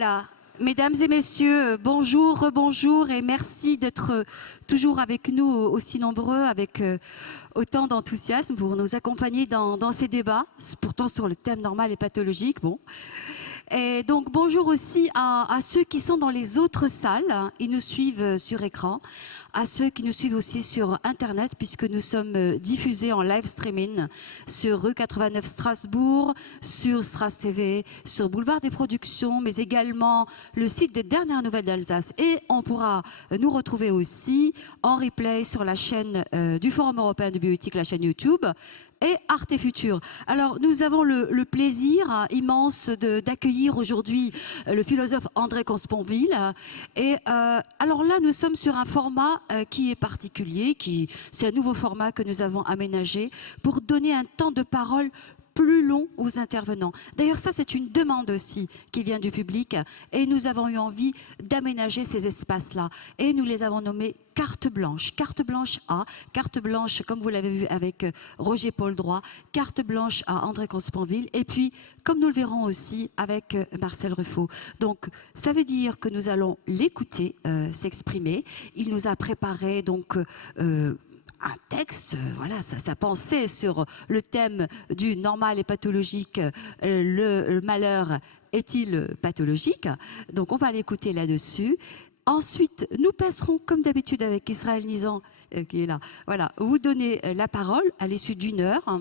Voilà, mesdames et messieurs, bonjour, rebonjour et merci d'être toujours avec nous aussi nombreux, avec autant d'enthousiasme pour nous accompagner dans ces débats, pourtant sur le thème normal et pathologique. Bon. Et donc bonjour aussi à ceux qui sont dans les autres salles, ils nous suivent sur écran, à ceux qui nous suivent aussi sur Internet, puisque nous sommes diffusés en live streaming sur rue 89 Strasbourg, sur Stras TV, sur Boulevard des Productions, mais également le site des dernières nouvelles d'Alsace. Et on pourra nous retrouver aussi en replay sur la chaîne du Forum européen de bioéthique, la chaîne YouTube, et Arte Futur. Alors, nous avons le plaisir immense d'accueillir aujourd'hui le philosophe André Consponville. Et alors là, nous sommes sur un format qui est particulier, c'est un nouveau format que nous avons aménagé pour donner un temps de parole plus long aux intervenants. D'ailleurs, ça, c'est une demande aussi qui vient du public et nous avons eu envie d'aménager ces espaces-là. Et nous les avons nommés carte blanche. Carte blanche à, carte blanche, comme vous l'avez vu avec Roger Paul Droit, carte blanche à André Consponville, et puis, comme nous le verrons aussi avec Marcel Ruffo. Donc, ça veut dire que nous allons l'écouter s'exprimer. Il nous a préparé donc un texte, voilà, sa pensée sur le thème du normal et pathologique, le malheur est-il pathologique? Donc on va l'écouter là-dessus. Ensuite, nous passerons, comme d'habitude avec Israël Nizan, qui est là, voilà, vous donner la parole à l'issue d'une heure.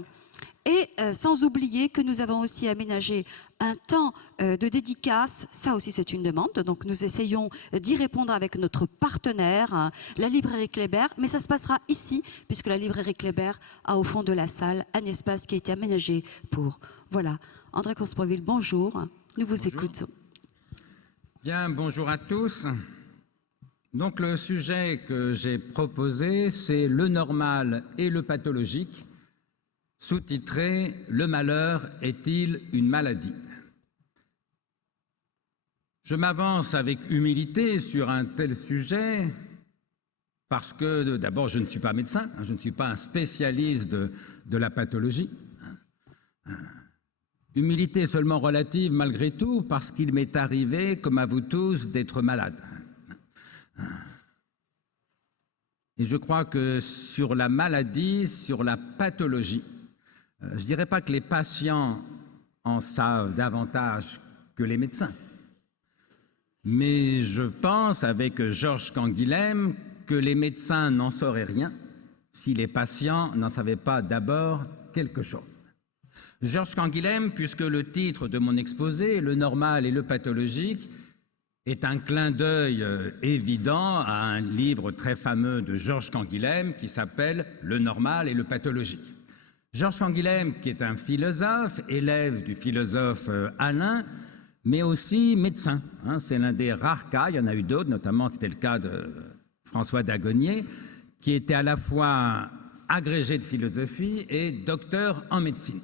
Et sans oublier que nous avons aussi aménagé un temps de dédicace, ça aussi c'est une demande, donc nous essayons d'y répondre avec notre partenaire, hein, la librairie Kléber, mais ça se passera ici, puisque la librairie Kléber a au fond de la salle un espace qui a été aménagé pour... Voilà, André Consponville, bonjour, nous vous écoutons. Bien, bonjour à tous. Donc le sujet que j'ai proposé, c'est le normal et le pathologique, sous-titré « Le malheur est-il une maladie ?» Je m'avance avec humilité sur un tel sujet parce que, d'abord, je ne suis pas médecin, je ne suis pas un spécialiste de la pathologie. Humilité seulement relative malgré tout parce qu'il m'est arrivé, comme à vous tous, d'être malade. Et je crois que sur la maladie, sur la pathologie, je ne dirais pas que les patients en savent davantage que les médecins, mais je pense, avec Georges Canguilhem, que les médecins n'en sauraient rien si les patients n'en savaient pas d'abord quelque chose. Georges Canguilhem, puisque le titre de mon exposé, « Le normal et le pathologique », est un clin d'œil évident à un livre très fameux de Georges Canguilhem qui s'appelle « Le normal et le pathologique ». Georges Canguilhem, qui est un philosophe, élève du philosophe Alain, mais aussi médecin. Hein, c'est l'un des rares cas, il y en a eu d'autres, notamment c'était le cas de François Dagonier, qui était à la fois agrégé de philosophie et docteur en médecine.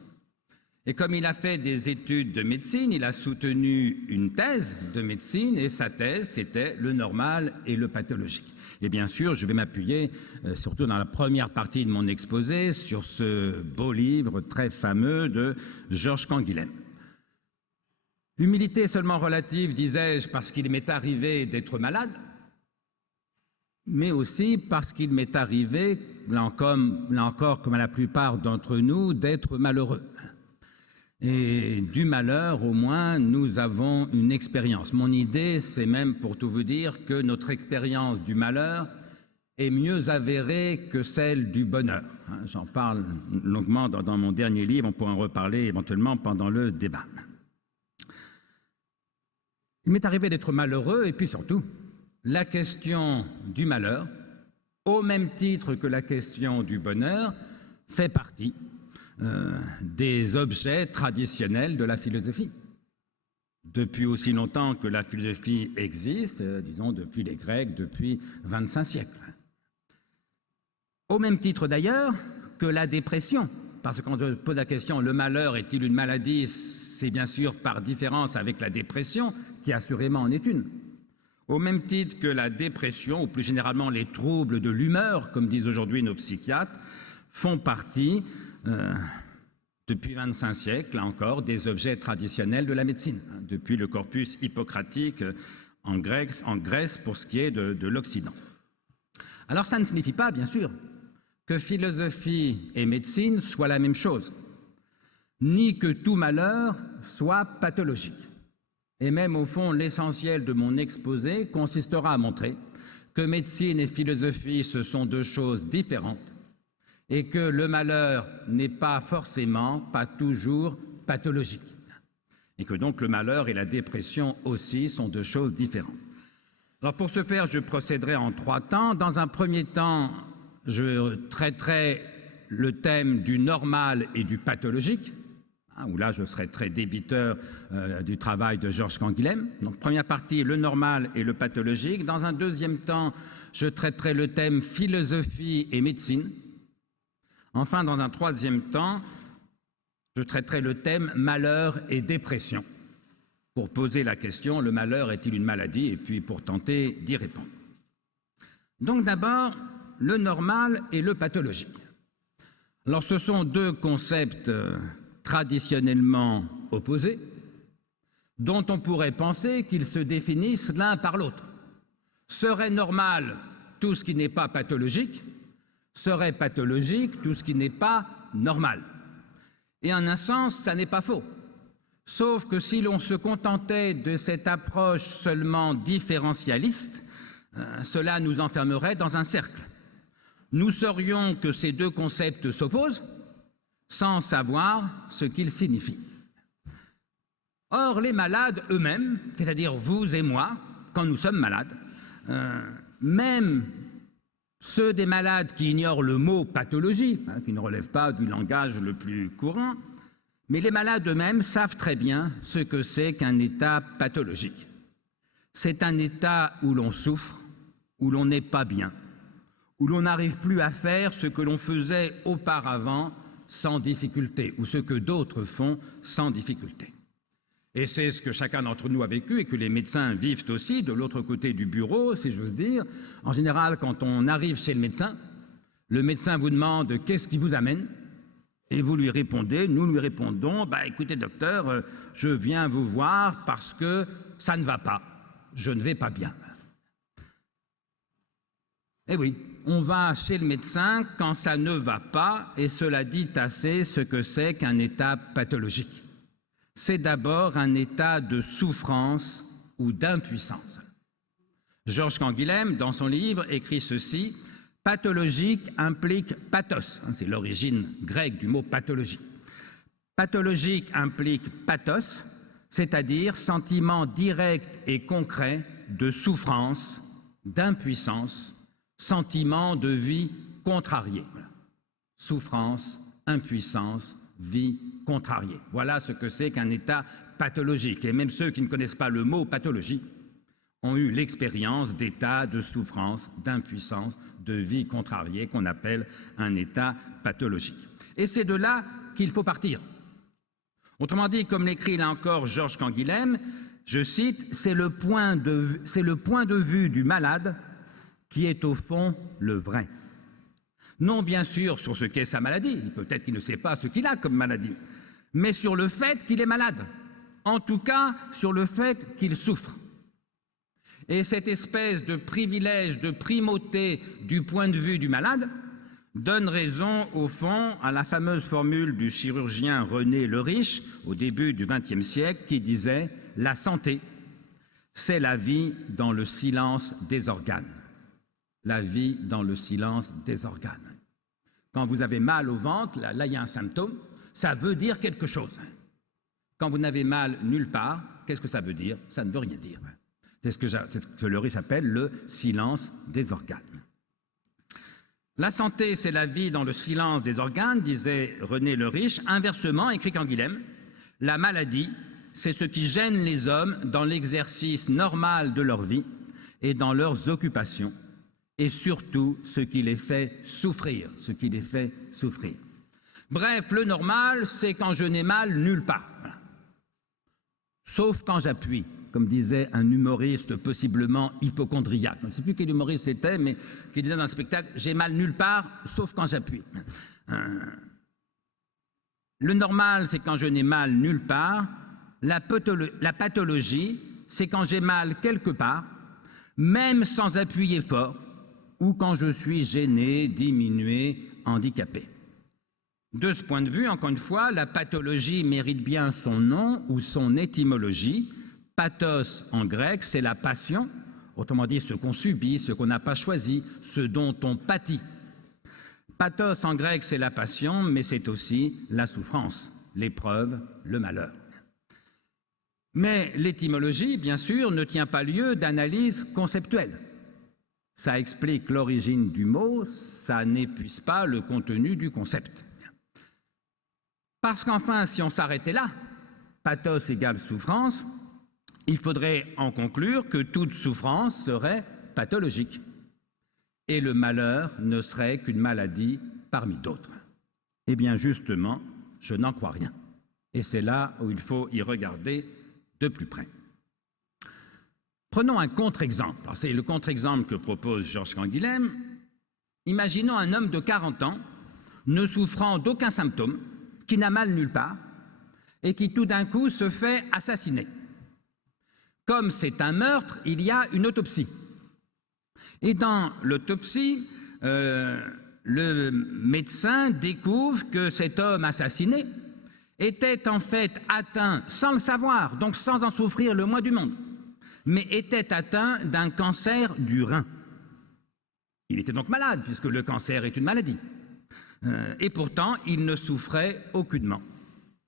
Et comme il a fait des études de médecine, il a soutenu une thèse de médecine, et sa thèse, c'était le normal et le pathologique. Et bien sûr, je vais m'appuyer, surtout dans la première partie de mon exposé, sur ce beau livre très fameux de Georges Canguilhem. Humilité seulement relative, disais-je, parce qu'il m'est arrivé d'être malade, mais aussi parce qu'il m'est arrivé, là encore, comme à la plupart d'entre nous, d'être malheureux. Et du malheur, au moins, nous avons une expérience. Mon idée, c'est même, pour tout vous dire, que notre expérience du malheur est mieux avérée que celle du bonheur. J'en parle longuement dans mon dernier livre, on pourra en reparler éventuellement pendant le débat. Il m'est arrivé d'être malheureux, et puis surtout, la question du malheur, au même titre que la question du bonheur, fait partie des objets traditionnels de la philosophie. Depuis aussi longtemps que la philosophie existe, disons depuis les Grecs, depuis 25 siècles. Au même titre d'ailleurs que la dépression, parce que quand je pose la question « le malheur est-il une maladie ?» c'est bien sûr par différence avec la dépression, qui assurément en est une. Au même titre que la dépression, ou plus généralement les troubles de l'humeur, comme disent aujourd'hui nos psychiatres, font partie Depuis 25 siècles, là encore, des objets traditionnels de la médecine, depuis le corpus hippocratique en Grèce pour ce qui est de l'Occident. Alors ça ne signifie pas, bien sûr, que philosophie et médecine soient la même chose, ni que tout malheur soit pathologique. Et même au fond, l'essentiel de mon exposé consistera à montrer que médecine et philosophie, ce sont deux choses différentes et que le malheur n'est pas forcément, pas toujours pathologique. Et que donc le malheur et la dépression aussi sont deux choses différentes. Alors pour ce faire, je procéderai en 3 temps. Dans un premier temps, je traiterai le thème du normal et du pathologique, où là je serai très débiteur du travail de Georges Canguilhem. Donc première partie, le normal et le pathologique. Dans un deuxième temps, je traiterai le thème philosophie et médecine. Enfin, dans un troisième temps, je traiterai le thème malheur et dépression, pour poser la question, le malheur est-il une maladie? Et puis pour tenter d'y répondre. Donc d'abord, le normal et le pathologique. Alors ce sont deux concepts traditionnellement opposés, dont on pourrait penser qu'ils se définissent l'un par l'autre. Serait normal tout ce qui n'est pas pathologique, serait pathologique tout ce qui n'est pas normal. Et en un sens, ça n'est pas faux. Sauf que si l'on se contentait de cette approche seulement différentialiste, cela nous enfermerait dans un cercle. Nous saurions que ces deux concepts s'opposent sans savoir ce qu'ils signifient. Or, les malades eux-mêmes, c'est-à-dire vous et moi, quand nous sommes malades, même ceux des malades qui ignorent le mot pathologie, qui ne relève pas du langage le plus courant, mais les malades eux-mêmes savent très bien ce que c'est qu'un état pathologique. C'est un état où l'on souffre, où l'on n'est pas bien, où l'on n'arrive plus à faire ce que l'on faisait auparavant sans difficulté, ou ce que d'autres font sans difficulté. Et c'est ce que chacun d'entre nous a vécu et que les médecins vivent aussi de l'autre côté du bureau, si j'ose dire. En général, quand on arrive chez le médecin vous demande « qu'est-ce qui vous amène ?» et vous lui répondez, nous lui répondons « écoutez docteur, je viens vous voir parce que ça ne va pas, je ne vais pas bien. » Eh oui, on va chez le médecin quand ça ne va pas et cela dit assez ce que c'est qu'un état pathologique. C'est d'abord un état de souffrance ou d'impuissance. Georges Canguilhem, dans son livre, écrit ceci: « Pathologique implique pathos », c'est l'origine grecque du mot pathologie. Pathologique implique pathos, c'est-à-dire sentiment direct et concret de souffrance, d'impuissance, sentiment de vie contrariée. Souffrance, impuissance, vie contrariée. Voilà ce que c'est qu'un état pathologique. Et même ceux qui ne connaissent pas le mot pathologie ont eu l'expérience d'état de souffrance, d'impuissance, de vie contrariée qu'on appelle un état pathologique. Et c'est de là qu'il faut partir. Autrement dit, comme l'écrit là encore Georges Canguilhem, je cite, « c'est le point de vue du malade qui est au fond le vrai. » Non bien sûr sur ce qu'est sa maladie, peut-être qu'il ne sait pas ce qu'il a comme maladie, mais sur le fait qu'il est malade, en tout cas sur le fait qu'il souffre. Et cette espèce de privilège, de primauté du point de vue du malade donne raison au fond à la fameuse formule du chirurgien René Le Riche au début du XXe siècle qui disait « La santé, c'est la vie dans le silence des organes. » La vie dans le silence des organes. Quand vous avez mal au ventre, là il y a un symptôme, ça veut dire quelque chose. Quand vous n'avez mal nulle part, qu'est-ce que ça veut dire? Ça ne veut rien dire. C'est ce que Le Riche appelle le silence des organes. La santé, c'est la vie dans le silence des organes, disait René Le Riche. Inversement, écrit Canguilhem, la maladie, c'est ce qui gêne les hommes dans l'exercice normal de leur vie et dans leurs occupations, et surtout ce qui les fait souffrir, Bref, le normal, c'est quand je n'ai mal nulle part. Voilà. Sauf quand j'appuie, comme disait un humoriste possiblement hypocondriaque. Je ne sais plus quel humoriste c'était, mais qui disait dans un spectacle, j'ai mal nulle part, sauf quand j'appuie. Le normal, c'est quand je n'ai mal nulle part. La pathologie, c'est quand j'ai mal quelque part, même sans appuyer fort, ou quand je suis gêné, diminué, handicapé. De ce point de vue, encore une fois, la pathologie mérite bien son nom ou son étymologie. Pathos en grec, c'est la passion, autrement dit ce qu'on subit, ce qu'on n'a pas choisi, ce dont on pâtit. Pathos en grec, c'est la passion, mais c'est aussi la souffrance, l'épreuve, le malheur. Mais l'étymologie, bien sûr, ne tient pas lieu d'analyse conceptuelle. Ça explique l'origine du mot, ça n'épuise pas le contenu du concept. Parce qu'enfin, si on s'arrêtait là, pathos égale souffrance, il faudrait en conclure que toute souffrance serait pathologique et le malheur ne serait qu'une maladie parmi d'autres. Eh bien justement, je n'en crois rien. Et c'est là où il faut y regarder de plus près. Prenons un contre-exemple. C'est le contre-exemple que propose Georges Canguilhem. Imaginons un homme de 40 ans, ne souffrant d'aucun symptôme, qui n'a mal nulle part, et qui tout d'un coup se fait assassiner. Comme c'est un meurtre, il y a une autopsie. Et dans l'autopsie, le médecin découvre que cet homme assassiné était en fait atteint, sans le savoir, donc sans en souffrir le moins du monde, mais était atteint d'un cancer du rein. Il était donc malade, puisque le cancer est une maladie. Et pourtant, il ne souffrait aucunement.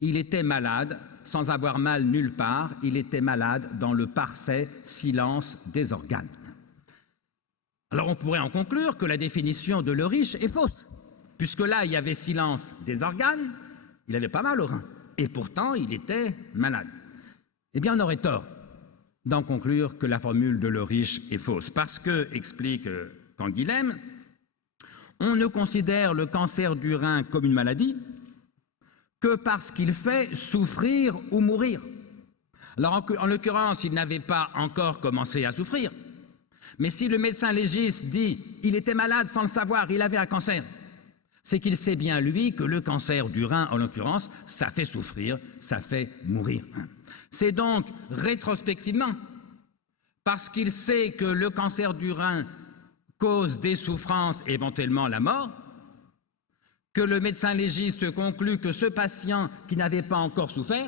Il était malade sans avoir mal nulle part, il était malade dans le parfait silence des organes. Alors on pourrait en conclure que la définition de Le Riche est fausse, puisque là, il y avait silence des organes, il avait pas mal au rein, et pourtant, il était malade. Eh bien, on aurait tort d'en conclure que la formule de Le Riche est fausse, parce que, explique Canguilhem, on ne considère le cancer du rein comme une maladie que parce qu'il fait souffrir ou mourir. Alors, en l'occurrence, il n'avait pas encore commencé à souffrir. Mais si le médecin légiste dit « il était malade sans le savoir, il avait un cancer », c'est qu'il sait bien, lui, que le cancer du rein, en l'occurrence, ça fait souffrir, ça fait mourir. C'est donc rétrospectivement, parce qu'il sait que le cancer du rein cause des souffrances, éventuellement la mort, que le médecin légiste conclut que ce patient qui n'avait pas encore souffert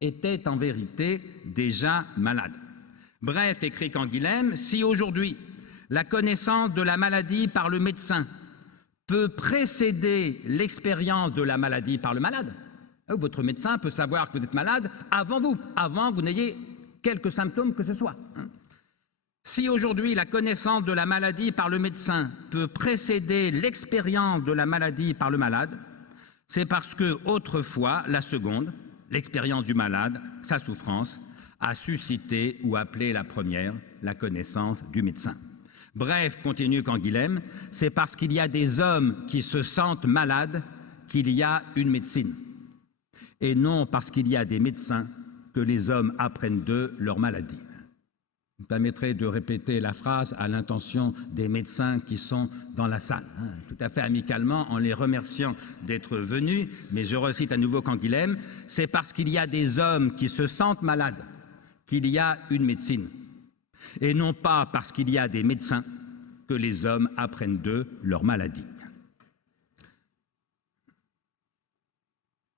était en vérité déjà malade. Bref, écrit Canguilhem, si aujourd'hui la connaissance de la maladie par le médecin peut précéder l'expérience de la maladie par le malade, votre médecin peut savoir que vous êtes malade avant que vous n'ayez quelques symptômes que ce soit. Si aujourd'hui la connaissance de la maladie par le médecin peut précéder l'expérience de la maladie par le malade, c'est parce que autrefois, la seconde, l'expérience du malade, sa souffrance, a suscité ou appelé la première, la connaissance du médecin. Bref, continue Canguilhem, c'est parce qu'il y a des hommes qui se sentent malades qu'il y a une médecine. Et non parce qu'il y a des médecins que les hommes apprennent d'eux leur maladie. Vous me permettrez de répéter la phrase à l'intention des médecins qui sont dans la salle, tout à fait amicalement, en les remerciant d'être venus, mais je recite à nouveau Canguilhem, c'est parce qu'il y a des hommes qui se sentent malades qu'il y a une médecine, et non pas parce qu'il y a des médecins que les hommes apprennent d'eux leur maladie.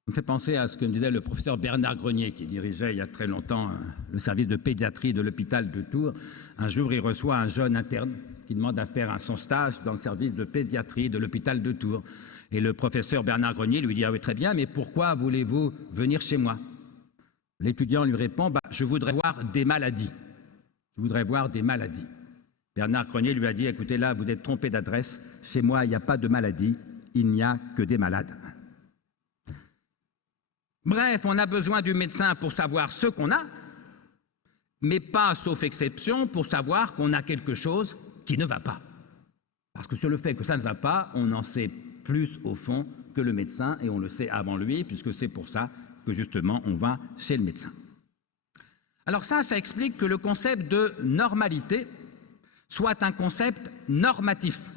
Ça me fait penser à ce que me disait le professeur Bernard Grenier, qui dirigeait il y a très longtemps le service de pédiatrie de l'hôpital de Tours. Un jour, il reçoit un jeune interne qui demande à faire son stage dans le service de pédiatrie de l'hôpital de Tours. Et le professeur Bernard Grenier lui dit « Ah oui, très bien, mais pourquoi voulez-vous venir chez moi ?» L'étudiant lui répond « Je voudrais voir des maladies. Je voudrais voir des maladies. » Bernard Grenier lui a dit « Écoutez, là, vous êtes trompé d'adresse. Chez moi, il n'y a pas de maladie. Il n'y a que des malades. » Bref, on a besoin du médecin pour savoir ce qu'on a, mais pas, sauf exception, pour savoir qu'on a quelque chose qui ne va pas. Parce que sur le fait que ça ne va pas, on en sait plus au fond que le médecin, et on le sait avant lui, puisque c'est pour ça que justement on va chez le médecin. Alors ça explique que le concept de normalité soit un concept normatif,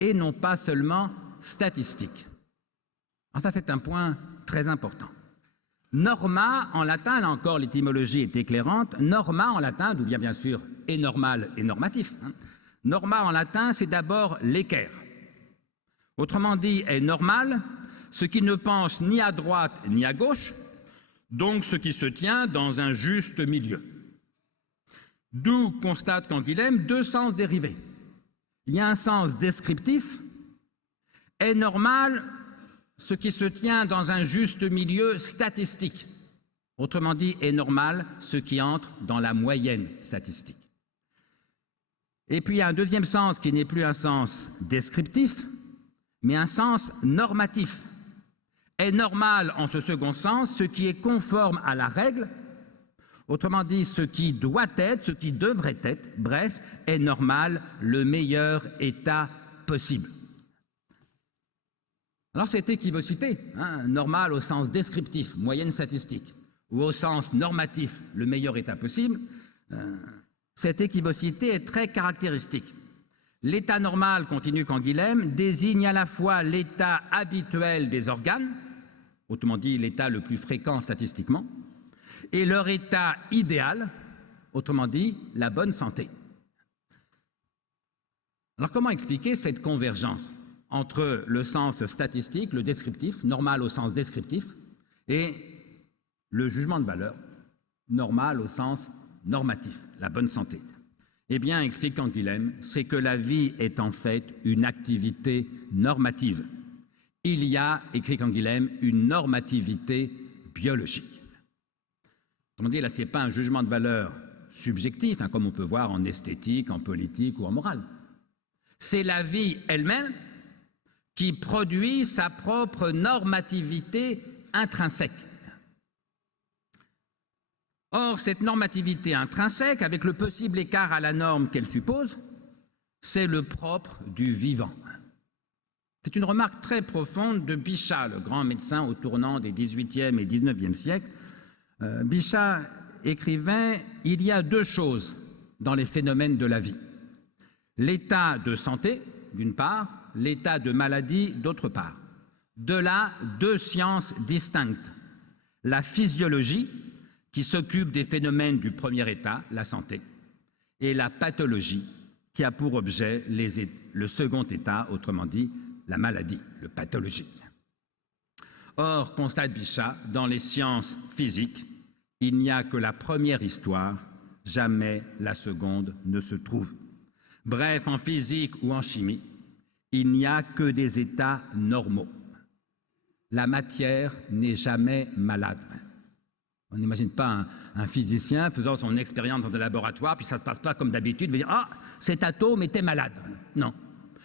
et non pas seulement statistique. Alors ça, c'est un point très important. Norma, en latin, là encore l'étymologie est éclairante, norma en latin, d'où vient bien sûr et normal et normatif. Norma en latin, c'est d'abord l'équerre. Autrement dit, est normal ce qui ne pense ni à droite ni à gauche, donc ce qui se tient dans un juste milieu. D'où constate Canguilhem deux sens dérivés. Il y a un sens descriptif, est normal ce qui se tient dans un juste milieu statistique. Autrement dit, est normal ce qui entre dans la moyenne statistique. Et puis il y a un deuxième sens qui n'est plus un sens descriptif, mais un sens normatif. Est normal en ce second sens ce qui est conforme à la règle, autrement dit ce qui doit être, ce qui devrait être, bref, est normal le meilleur état possible. Alors cette équivocité, normal au sens descriptif, moyenne statistique, ou au sens normatif, le meilleur état possible, cette équivocité est très caractéristique. L'état normal, continue Canguilhem, désigne à la fois l'état habituel des organes, autrement dit l'état le plus fréquent statistiquement, et leur état idéal, autrement dit la bonne santé. Alors comment expliquer cette convergence entre le sens statistique, le descriptif, normal au sens descriptif, et le jugement de valeur, normal au sens normatif, la bonne santé? Eh bien, explique Canguilhem, c'est que la vie est en fait une activité normative. Il y a, écrit Canguilhem, une normativité biologique. Autrement dit, là, ce n'est pas un jugement de valeur subjectif, comme on peut voir en esthétique, en politique ou en morale. C'est la vie elle-même qui produit sa propre normativité intrinsèque. Or, cette normativité intrinsèque, avec le possible écart à la norme qu'elle suppose, c'est le propre du vivant. C'est une remarque très profonde de Bichat, le grand médecin au tournant des XVIIIe et XIXe siècles. Bichat écrivait « Il y a deux choses dans les phénomènes de la vie. L'état de santé, d'une part, l'état de maladie, d'autre part. De là, deux sciences distinctes. La physiologie, qui s'occupe des phénomènes du premier état, la santé, et la pathologie, qui a pour objet le second état, autrement dit, la maladie, le pathologique. Or, constate Bichat, dans les sciences physiques, il n'y a que la première histoire, jamais la seconde ne se trouve. Bref, en physique ou en chimie, il n'y a que des états normaux. La matière n'est jamais malade. On n'imagine pas un physicien faisant son expérience dans un laboratoire, puis ça ne se passe pas comme d'habitude, il va dire « Ah, cet atome était malade ». Non.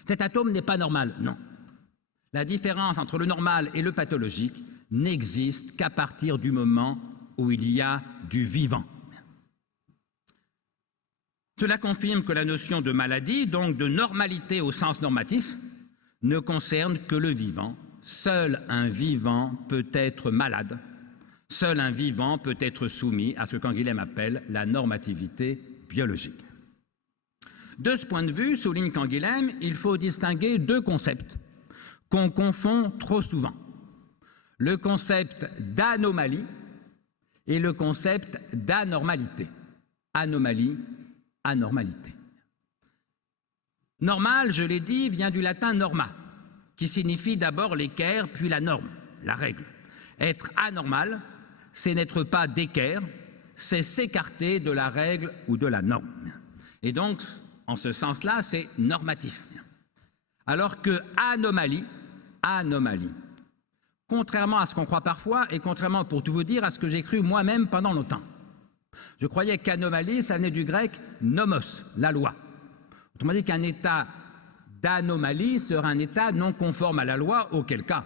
Cet atome n'est pas normal. Non. La différence entre le normal et le pathologique n'existe qu'à partir du moment où il y a du vivant. Cela confirme que la notion de maladie, donc de normalité au sens normatif, ne concerne que le vivant. Seul un vivant peut être malade. Seul un vivant peut être soumis à ce qu'Canguilhem appelle la normativité biologique. De ce point de vue, souligne Canguilhem, il faut distinguer deux concepts qu'on confond trop souvent. Le concept d'anomalie et le concept d'anormalité. Anomalie, anormalité. Normal, je l'ai dit, vient du latin norma, qui signifie d'abord l'équerre, puis la norme, la règle. Être anormal, c'est n'être pas d'équerre, c'est s'écarter de la règle ou de la norme. Et donc, en ce sens-là, c'est normatif. Alors que anomalie, contrairement à ce qu'on croit parfois, et contrairement, pour tout vous dire, à ce que j'ai cru moi-même pendant longtemps. Je croyais qu'anomalie, ça venait du grec nomos, la loi. Autrement dit qu'un état d'anomalie serait un état non conforme à la loi, auquel cas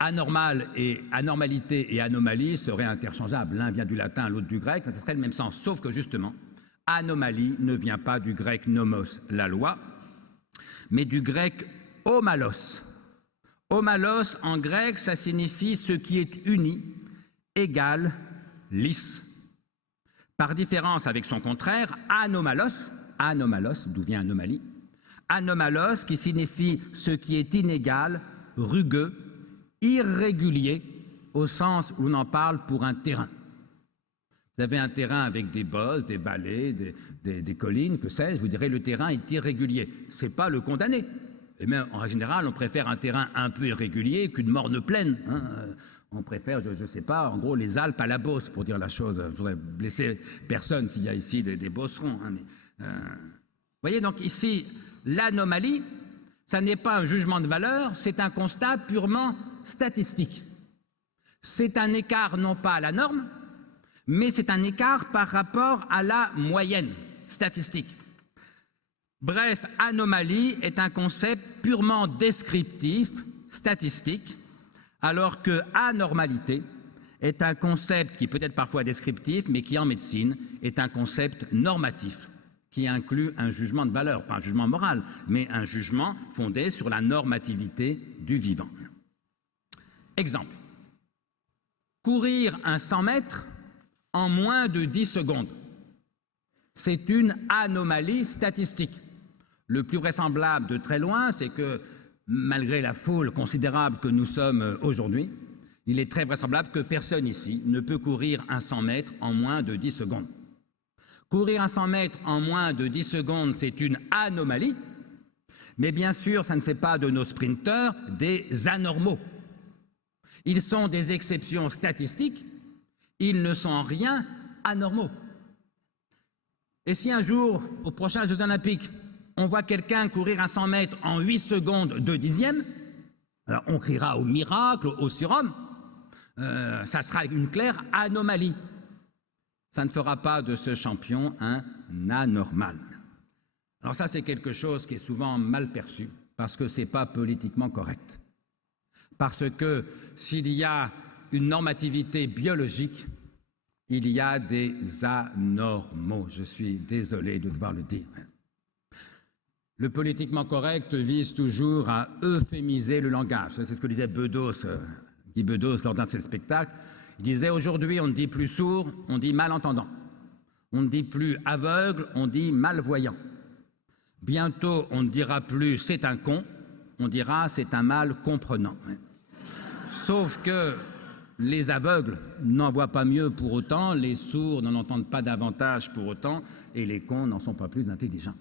anormal et anormalité et anomalie seraient interchangeables. L'un vient du latin, l'autre du grec, mais ça serait le même sens. Sauf que justement, anomalie ne vient pas du grec nomos, la loi, mais du grec omalos. Omalos, en grec, ça signifie ce qui est uni, égal, lisse. Par différence avec son contraire, anomalos, d'où vient anomalie, anomalos qui signifie ce qui est inégal, rugueux, irrégulier, au sens où l'on en parle pour un terrain. Vous avez un terrain avec des bosses, des vallées, des collines, que sais-je, vous direz le terrain est irrégulier. Ce n'est pas le condamner. Et même en général, on préfère un terrain un peu irrégulier qu'une morne plaine. Hein. On préfère, je ne sais pas, en gros, les Alpes à la Beauce, pour dire la chose. Je ne voudrais blesser personne s'il y a ici des Beaucerons. Hein, vous voyez, donc ici, l'anomalie, ça n'est pas un jugement de valeur, c'est un constat purement statistique. C'est un écart non pas à la norme, mais c'est un écart par rapport à la moyenne statistique. Bref, anomalie est un concept purement descriptif, statistique, alors que anormalité est un concept qui peut être parfois descriptif, mais qui en médecine est un concept normatif, qui inclut un jugement de valeur, pas un jugement moral, mais un jugement fondé sur la normativité du vivant. Exemple. Courir un 100 mètres en moins de 10 secondes. C'est une anomalie statistique. Le plus vraisemblable de très loin, c'est que malgré la foule considérable que nous sommes aujourd'hui, il est très vraisemblable que personne ici ne peut courir un 100 mètres en moins de 10 secondes. Courir un 100 mètres en moins de 10 secondes, c'est une anomalie, mais bien sûr, ça ne fait pas de nos sprinteurs des anormaux. Ils sont des exceptions statistiques, ils ne sont en rien anormaux. Et si un jour, aux prochains Jeux olympiques, on voit quelqu'un courir un 100 mètres en 8 secondes de dixième, alors on criera au miracle, au surhomme, ça sera une claire anomalie. Ça ne fera pas de ce champion un anormal. Alors ça, c'est quelque chose qui est souvent mal perçu, parce que ce n'est pas politiquement correct. Parce que s'il y a une normativité biologique, il y a des anormaux. Je suis désolé de devoir le dire. Le politiquement correct vise toujours à euphémiser le langage. C'est ce que disait Bedos, Guy Bedos, lors d'un de ses spectacles. Il disait « Aujourd'hui, on ne dit plus sourd, on dit malentendant. On ne dit plus aveugle, on dit malvoyant. Bientôt, on ne dira plus « c'est un con », on dira « c'est un mal comprenant ». Sauf que les aveugles n'en voient pas mieux pour autant, les sourds n'en entendent pas davantage pour autant, et les cons n'en sont pas plus intelligents.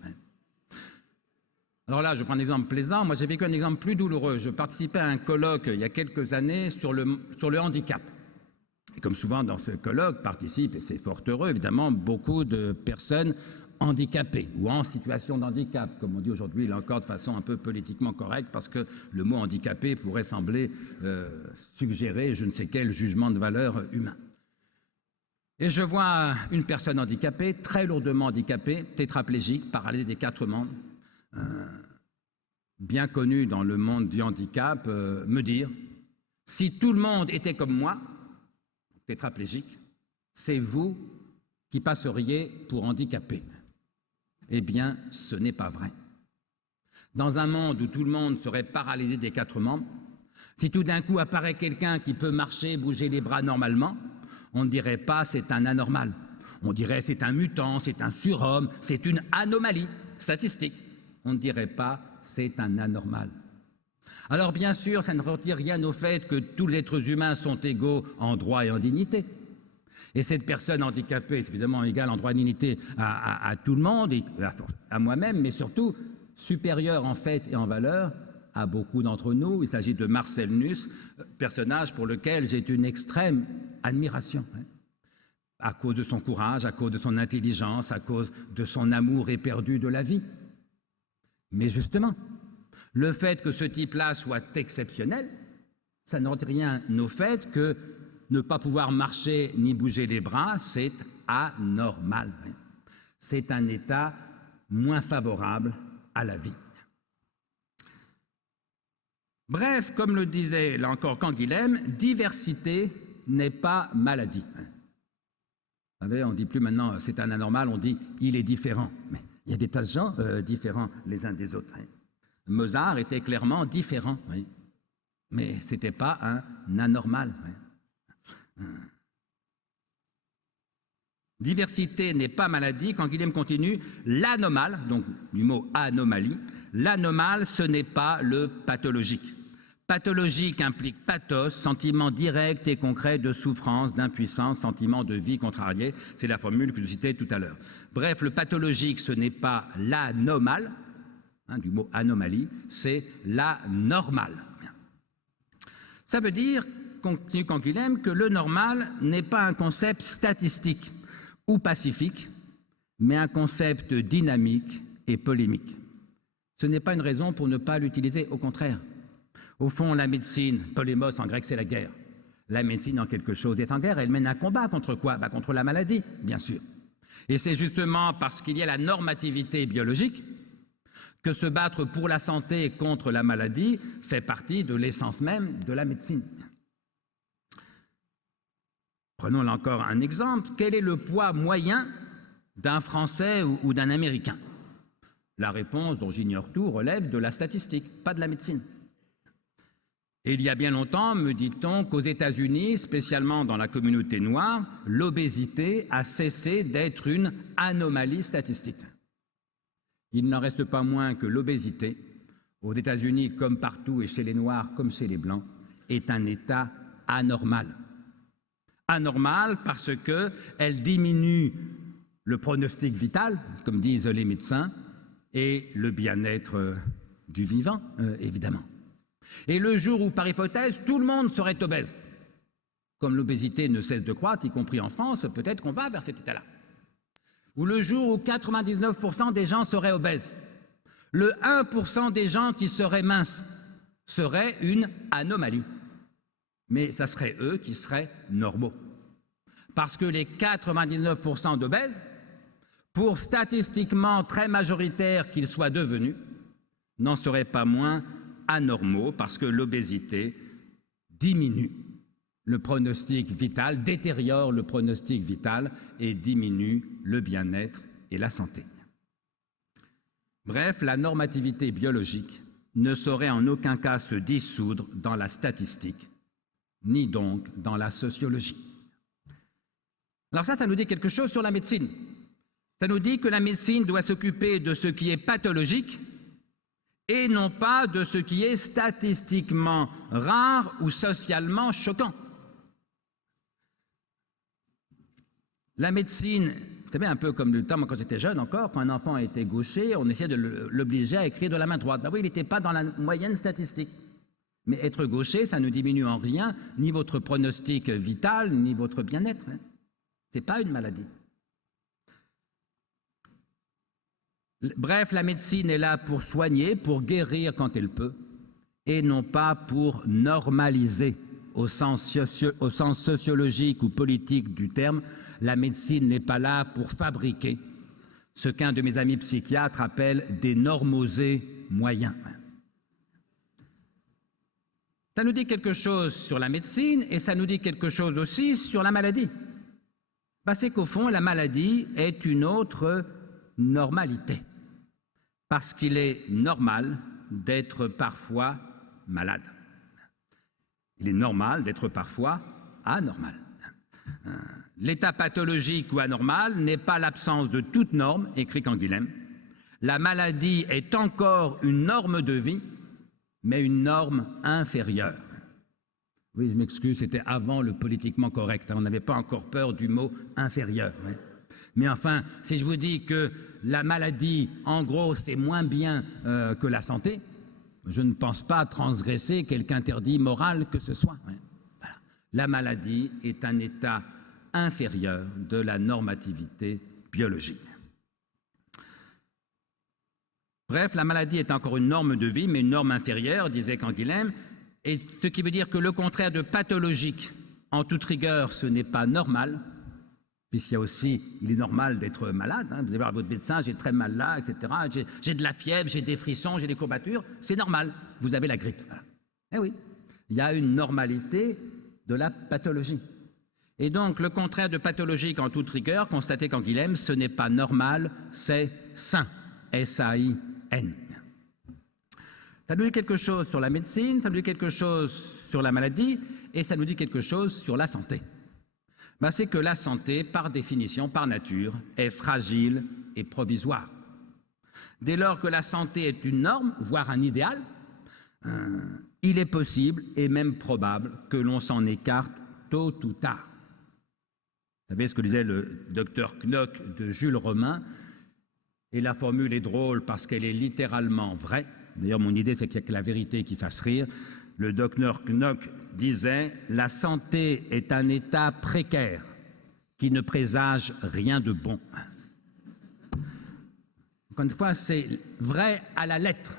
Alors là, je prends un exemple plaisant. Moi, j'ai vécu un exemple plus douloureux. Je participais à un colloque il y a quelques années sur le handicap. Et comme souvent dans ce colloque participent, et c'est fort heureux évidemment, beaucoup de personnes handicapées ou en situation de handicap, comme on dit aujourd'hui, là encore de façon un peu politiquement correcte, parce que le mot handicapé pourrait sembler suggérer je ne sais quel jugement de valeur humain. Et je vois une personne handicapée, très lourdement handicapée, tétraplégique, paralysée des 4 membres, bien connue dans le monde du handicap, me dire « Si tout le monde était comme moi, tétraplégique, c'est vous qui passeriez pour handicapé. » Eh bien, ce n'est pas vrai. Dans un monde où tout le monde serait paralysé des 4 membres, si tout d'un coup apparaît quelqu'un qui peut marcher, bouger les bras normalement, on ne dirait pas c'est un anormal. On dirait c'est un mutant, c'est un surhomme, c'est une anomalie statistique. On ne dirait pas c'est un anormal. Alors bien sûr, ça ne retire rien au fait que tous les êtres humains sont égaux en droit et en dignité. Et cette personne handicapée est évidemment égale en droit et dignité à tout le monde, et à moi-même, mais surtout supérieure en fait et en valeur à beaucoup d'entre nous. Il s'agit de Marcel Nuss, personnage pour lequel j'ai une extrême admiration, à cause de son courage, à cause de son intelligence, à cause de son amour éperdu de la vie. Mais justement, le fait que ce type-là soit exceptionnel, ça ne retire rien au fait que ne pas pouvoir marcher ni bouger les bras, c'est anormal. C'est un état moins favorable à la vie. Bref, comme le disait là encore Canguilhem, diversité n'est pas maladie. Vous savez, on ne dit plus maintenant c'est un anormal, on dit il est différent. Mais il y a des tas de gens différents les uns des autres. Mozart était clairement différent, oui. Mais ce n'était pas un anormal. Oui. Diversité n'est pas maladie. Quand Guilhem continue, l'anomale, donc du mot anomalie, l'anomale, ce n'est pas le pathologique. Pathologique implique pathos, sentiment direct et concret de souffrance, d'impuissance, sentiment de vie contrariée. C'est la formule que je citais tout à l'heure. Bref, le pathologique, ce n'est pas l'anormal, du mot anomalie, c'est la normale. Ça veut dire, continue Canguilhem, que le normal n'est pas un concept statistique ou pacifique, mais un concept dynamique et polémique. Ce n'est pas une raison pour ne pas l'utiliser, au contraire. Au fond, la médecine, polémos en grec, c'est la guerre. La médecine, en quelque chose, est en guerre. Elle mène un combat contre quoi? Contre la maladie, bien sûr. Et c'est justement parce qu'il y a la normativité biologique que se battre pour la santé contre la maladie fait partie de l'essence même de la médecine. Prenons là encore un exemple. Quel est le poids moyen d'un Français ou d'un Américain? La réponse, dont j'ignore tout, relève de la statistique, pas de la médecine. Et il y a bien longtemps, me dit-on, qu'aux États-Unis, spécialement dans la communauté noire, l'obésité a cessé d'être une anomalie statistique. Il n'en reste pas moins que l'obésité, aux États-Unis comme partout et chez les Noirs comme chez les Blancs, est un état anormal. Anormal parce qu'elle diminue le pronostic vital, comme disent les médecins, et le bien-être du vivant, évidemment. Et le jour où, par hypothèse, tout le monde serait obèse, comme l'obésité ne cesse de croître, y compris en France, peut-être qu'on va vers cet état-là. Ou le jour où 99% des gens seraient obèses, le 1% des gens qui seraient minces serait une anomalie. Mais ça serait eux qui seraient normaux. Parce que les 99% d'obèses, pour statistiquement très majoritaires qu'ils soient devenus, n'en seraient pas moins anormaux parce que l'obésité diminue le pronostic vital, détériore le pronostic vital et diminue le bien-être et la santé. Bref, la normativité biologique ne saurait en aucun cas se dissoudre dans la statistique, ni donc dans la sociologie. Alors ça nous dit quelque chose sur la médecine. Ça nous dit que la médecine doit s'occuper de ce qui est pathologique et non pas de ce qui est statistiquement rare ou socialement choquant. La médecine, vous savez, un peu comme le temps quand j'étais jeune encore, quand un enfant était gaucher, on essayait de l'obliger à écrire de la main droite. Oui, il n'était pas dans la moyenne statistique. Mais être gaucher, ça ne diminue en rien ni votre pronostic vital, ni votre bien-être. Ce n'est pas une maladie. Bref, la médecine est là pour soigner, pour guérir quand elle peut, et non pas pour normaliser au sens sociologique ou politique du terme. La médecine n'est pas là pour fabriquer ce qu'un de mes amis psychiatres appelle des normosés moyens. Ça nous dit quelque chose sur la médecine et ça nous dit quelque chose aussi sur la maladie. C'est qu'au fond, la maladie est une autre normalité. Parce qu'il est normal d'être parfois malade. Il est normal d'être parfois anormal. L'état pathologique ou anormal n'est pas l'absence de toute norme, écrit Canguilhem. La maladie est encore une norme de vie, mais une norme inférieure. Oui, je m'excuse, c'était avant le politiquement correct. On n'avait pas encore peur du mot inférieur. Mais enfin, si je vous dis que la maladie, en gros, c'est moins bien que la santé, je ne pense pas transgresser quelque interdit moral que ce soit. Voilà. La maladie est un état inférieur de la normativité biologique. Bref, la maladie est encore une norme de vie, mais une norme inférieure, disait Canguilhem, et ce qui veut dire que le contraire de pathologique, en toute rigueur, ce n'est pas normal, puisqu'il y a aussi, il est normal d'être malade, vous allez voir votre médecin, j'ai très mal là, etc., j'ai de la fièvre, j'ai des frissons, j'ai des courbatures, c'est normal, vous avez la grippe. Voilà. Eh oui, il y a une normalité de la pathologie. Et donc, le contraire de pathologique en toute rigueur, constaté Canguilhem, ce n'est pas normal, c'est sain, S-A-I-N. Ça nous dit quelque chose sur la médecine, ça nous dit quelque chose sur la maladie, et ça nous dit quelque chose sur la santé. C'est que la santé, par définition, par nature, est fragile et provisoire. Dès lors que la santé est une norme, voire un idéal, il est possible et même probable que l'on s'en écarte tôt ou tard. Vous savez ce que disait le docteur Knock de Jules Romain, et la formule est drôle parce qu'elle est littéralement vraie. D'ailleurs, mon idée, c'est qu'il n'y a que la vérité qui fasse rire. Le docteur Knock disait « La santé est un état précaire qui ne présage rien de bon ». Encore une fois, c'est vrai à la lettre.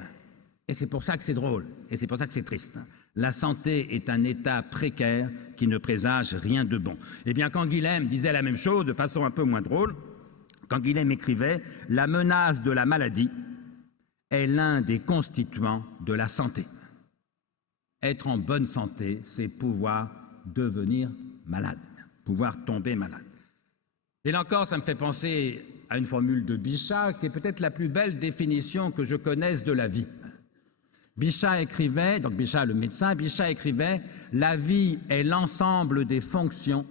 Et c'est pour ça que c'est drôle. Et c'est pour ça que c'est triste. La santé est un état précaire qui ne présage rien de bon. Eh bien, Canguilhem disait la même chose de façon un peu moins drôle. Canguilhem écrivait « La menace de la maladie est l'un des constituants de la santé. Être en bonne santé, c'est pouvoir devenir malade, pouvoir tomber malade. » Et là encore, ça me fait penser à une formule de Bichat, qui est peut-être la plus belle définition que je connaisse de la vie. Bichat écrivait, donc Bichat le médecin, Bichat écrivait « La vie est l'ensemble des fonctions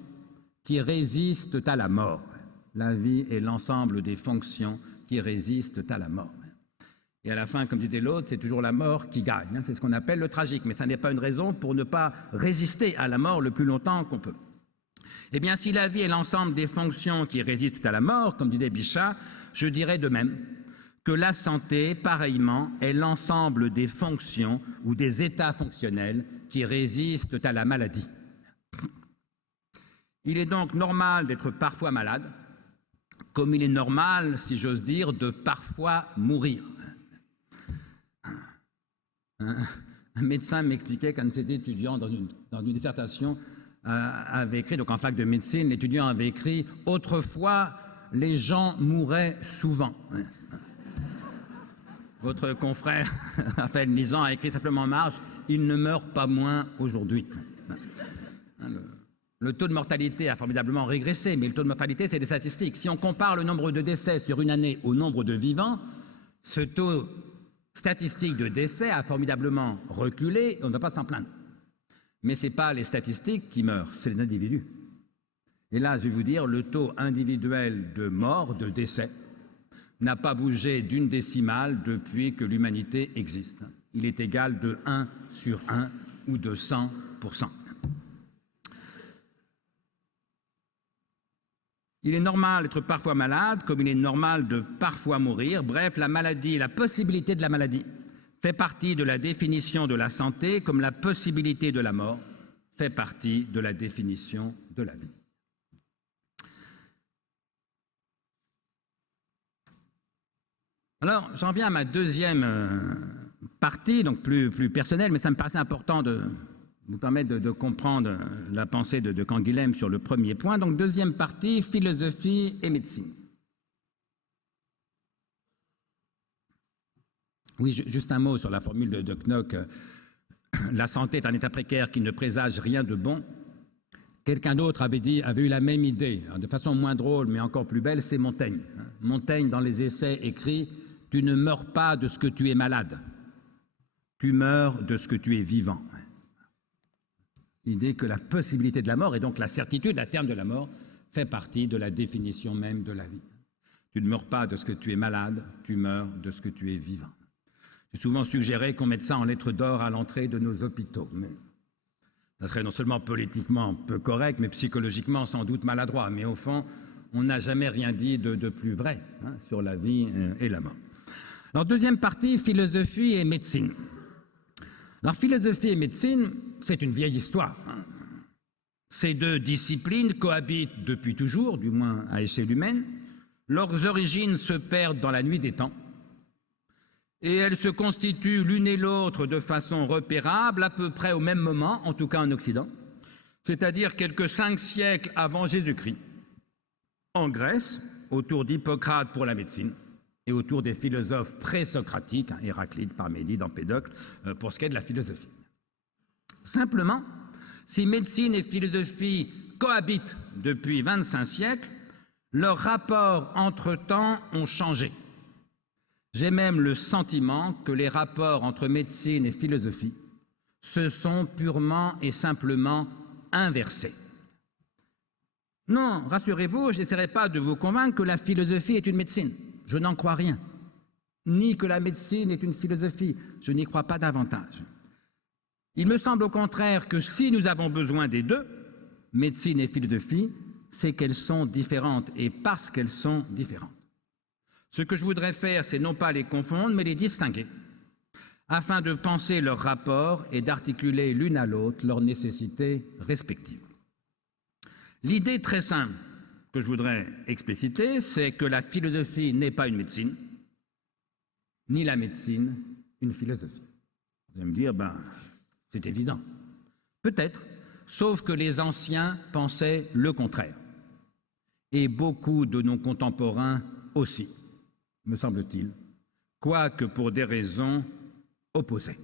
qui résistent à la mort. » La vie est l'ensemble des fonctions qui résistent à la mort. Et à la fin, comme disait l'autre, c'est toujours la mort qui gagne. C'est ce qu'on appelle le tragique, mais ça n'est pas une raison pour ne pas résister à la mort le plus longtemps qu'on peut. Eh bien, si la vie est l'ensemble des fonctions qui résistent à la mort, comme disait Bichat, je dirais de même que la santé, pareillement, est l'ensemble des fonctions ou des états fonctionnels qui résistent à la maladie. Il est donc normal d'être parfois malade, comme il est normal, si j'ose dire, de parfois mourir. Un médecin m'expliquait qu'un de ses étudiants, dans une dissertation, avait écrit, donc en fac de médecine, l'étudiant avait écrit « Autrefois, les gens mouraient souvent ». Votre confrère Raphaël Nizan a écrit simplement en marge « Il ne meurt pas moins aujourd'hui ». Le taux de mortalité a formidablement régressé, mais le taux de mortalité, c'est des statistiques. Si on compare le nombre de décès sur une année au nombre de vivants, ce taux statistique de décès a formidablement reculé et on ne va pas s'en plaindre. Mais ce n'est pas les statistiques qui meurent, c'est les individus. Et là, je vais vous dire, le taux individuel de mort, de décès, n'a pas bougé d'une décimale depuis que l'humanité existe. Il est égal de 1 sur 1 ou de 100%. Il est normal d'être parfois malade, comme il est normal de parfois mourir. Bref, la maladie, la possibilité de la maladie fait partie de la définition de la santé, comme la possibilité de la mort fait partie de la définition de la vie. Alors, j'en viens à ma deuxième partie, donc plus personnelle, mais ça me paraissait important de vous permettre de comprendre la pensée de Canguilhem sur le premier point. Donc, deuxième partie, philosophie et médecine. Oui, juste un mot sur la formule de Knock. La santé est un état précaire qui ne présage rien de bon. Quelqu'un d'autre avait eu la même idée, de façon moins drôle, mais encore plus belle, c'est Montaigne. Montaigne, dans les essais, écrit « Tu ne meurs pas de ce que tu es malade, tu meurs de ce que tu es vivant ». L'idée que la possibilité de la mort, et donc la certitude à terme de la mort, fait partie de la définition même de la vie. Tu ne meurs pas de ce que tu es malade, tu meurs de ce que tu es vivant. J'ai souvent suggéré qu'on mette ça en lettres d'or à l'entrée de nos hôpitaux, mais ça serait non seulement politiquement peu correct, mais psychologiquement sans doute maladroit. Mais au fond, on n'a jamais rien dit de plus vrai sur la vie et la mort. Alors, deuxième partie, philosophie et médecine. Alors, philosophie et médecine, c'est une vieille histoire. Ces deux disciplines cohabitent depuis toujours, du moins à échelle humaine. Leurs origines se perdent dans la nuit des temps. Et elles se constituent l'une et l'autre de façon repérable à peu près au même moment, en tout cas en Occident, c'est-à-dire quelques 5 siècles avant Jésus-Christ, en Grèce, autour d'Hippocrate pour la médecine, et autour des philosophes pré-socratiques, Héraclite, Parménide, Empédocle, pour ce qui est de la philosophie. Simplement, si médecine et philosophie cohabitent depuis 25 siècles, leurs rapports entre-temps ont changé. J'ai même le sentiment que les rapports entre médecine et philosophie se sont purement et simplement inversés. Non, rassurez-vous, je n'essaierai pas de vous convaincre que la philosophie est une médecine. Je n'en crois rien. Ni que la médecine est une philosophie. Je n'y crois pas davantage. Il me semble au contraire que si nous avons besoin des deux, médecine et philosophie, c'est qu'elles sont différentes, et parce qu'elles sont différentes. Ce que je voudrais faire, c'est non pas les confondre, mais les distinguer, afin de penser leur rapport et d'articuler l'une à l'autre leurs nécessités respectives. L'idée très simple que je voudrais expliciter, c'est que la philosophie n'est pas une médecine, ni la médecine une philosophie. Vous allez me dire, c'est évident. Peut-être, sauf que les anciens pensaient le contraire. Et beaucoup de nos contemporains aussi, me semble-t-il, quoique pour des raisons opposées.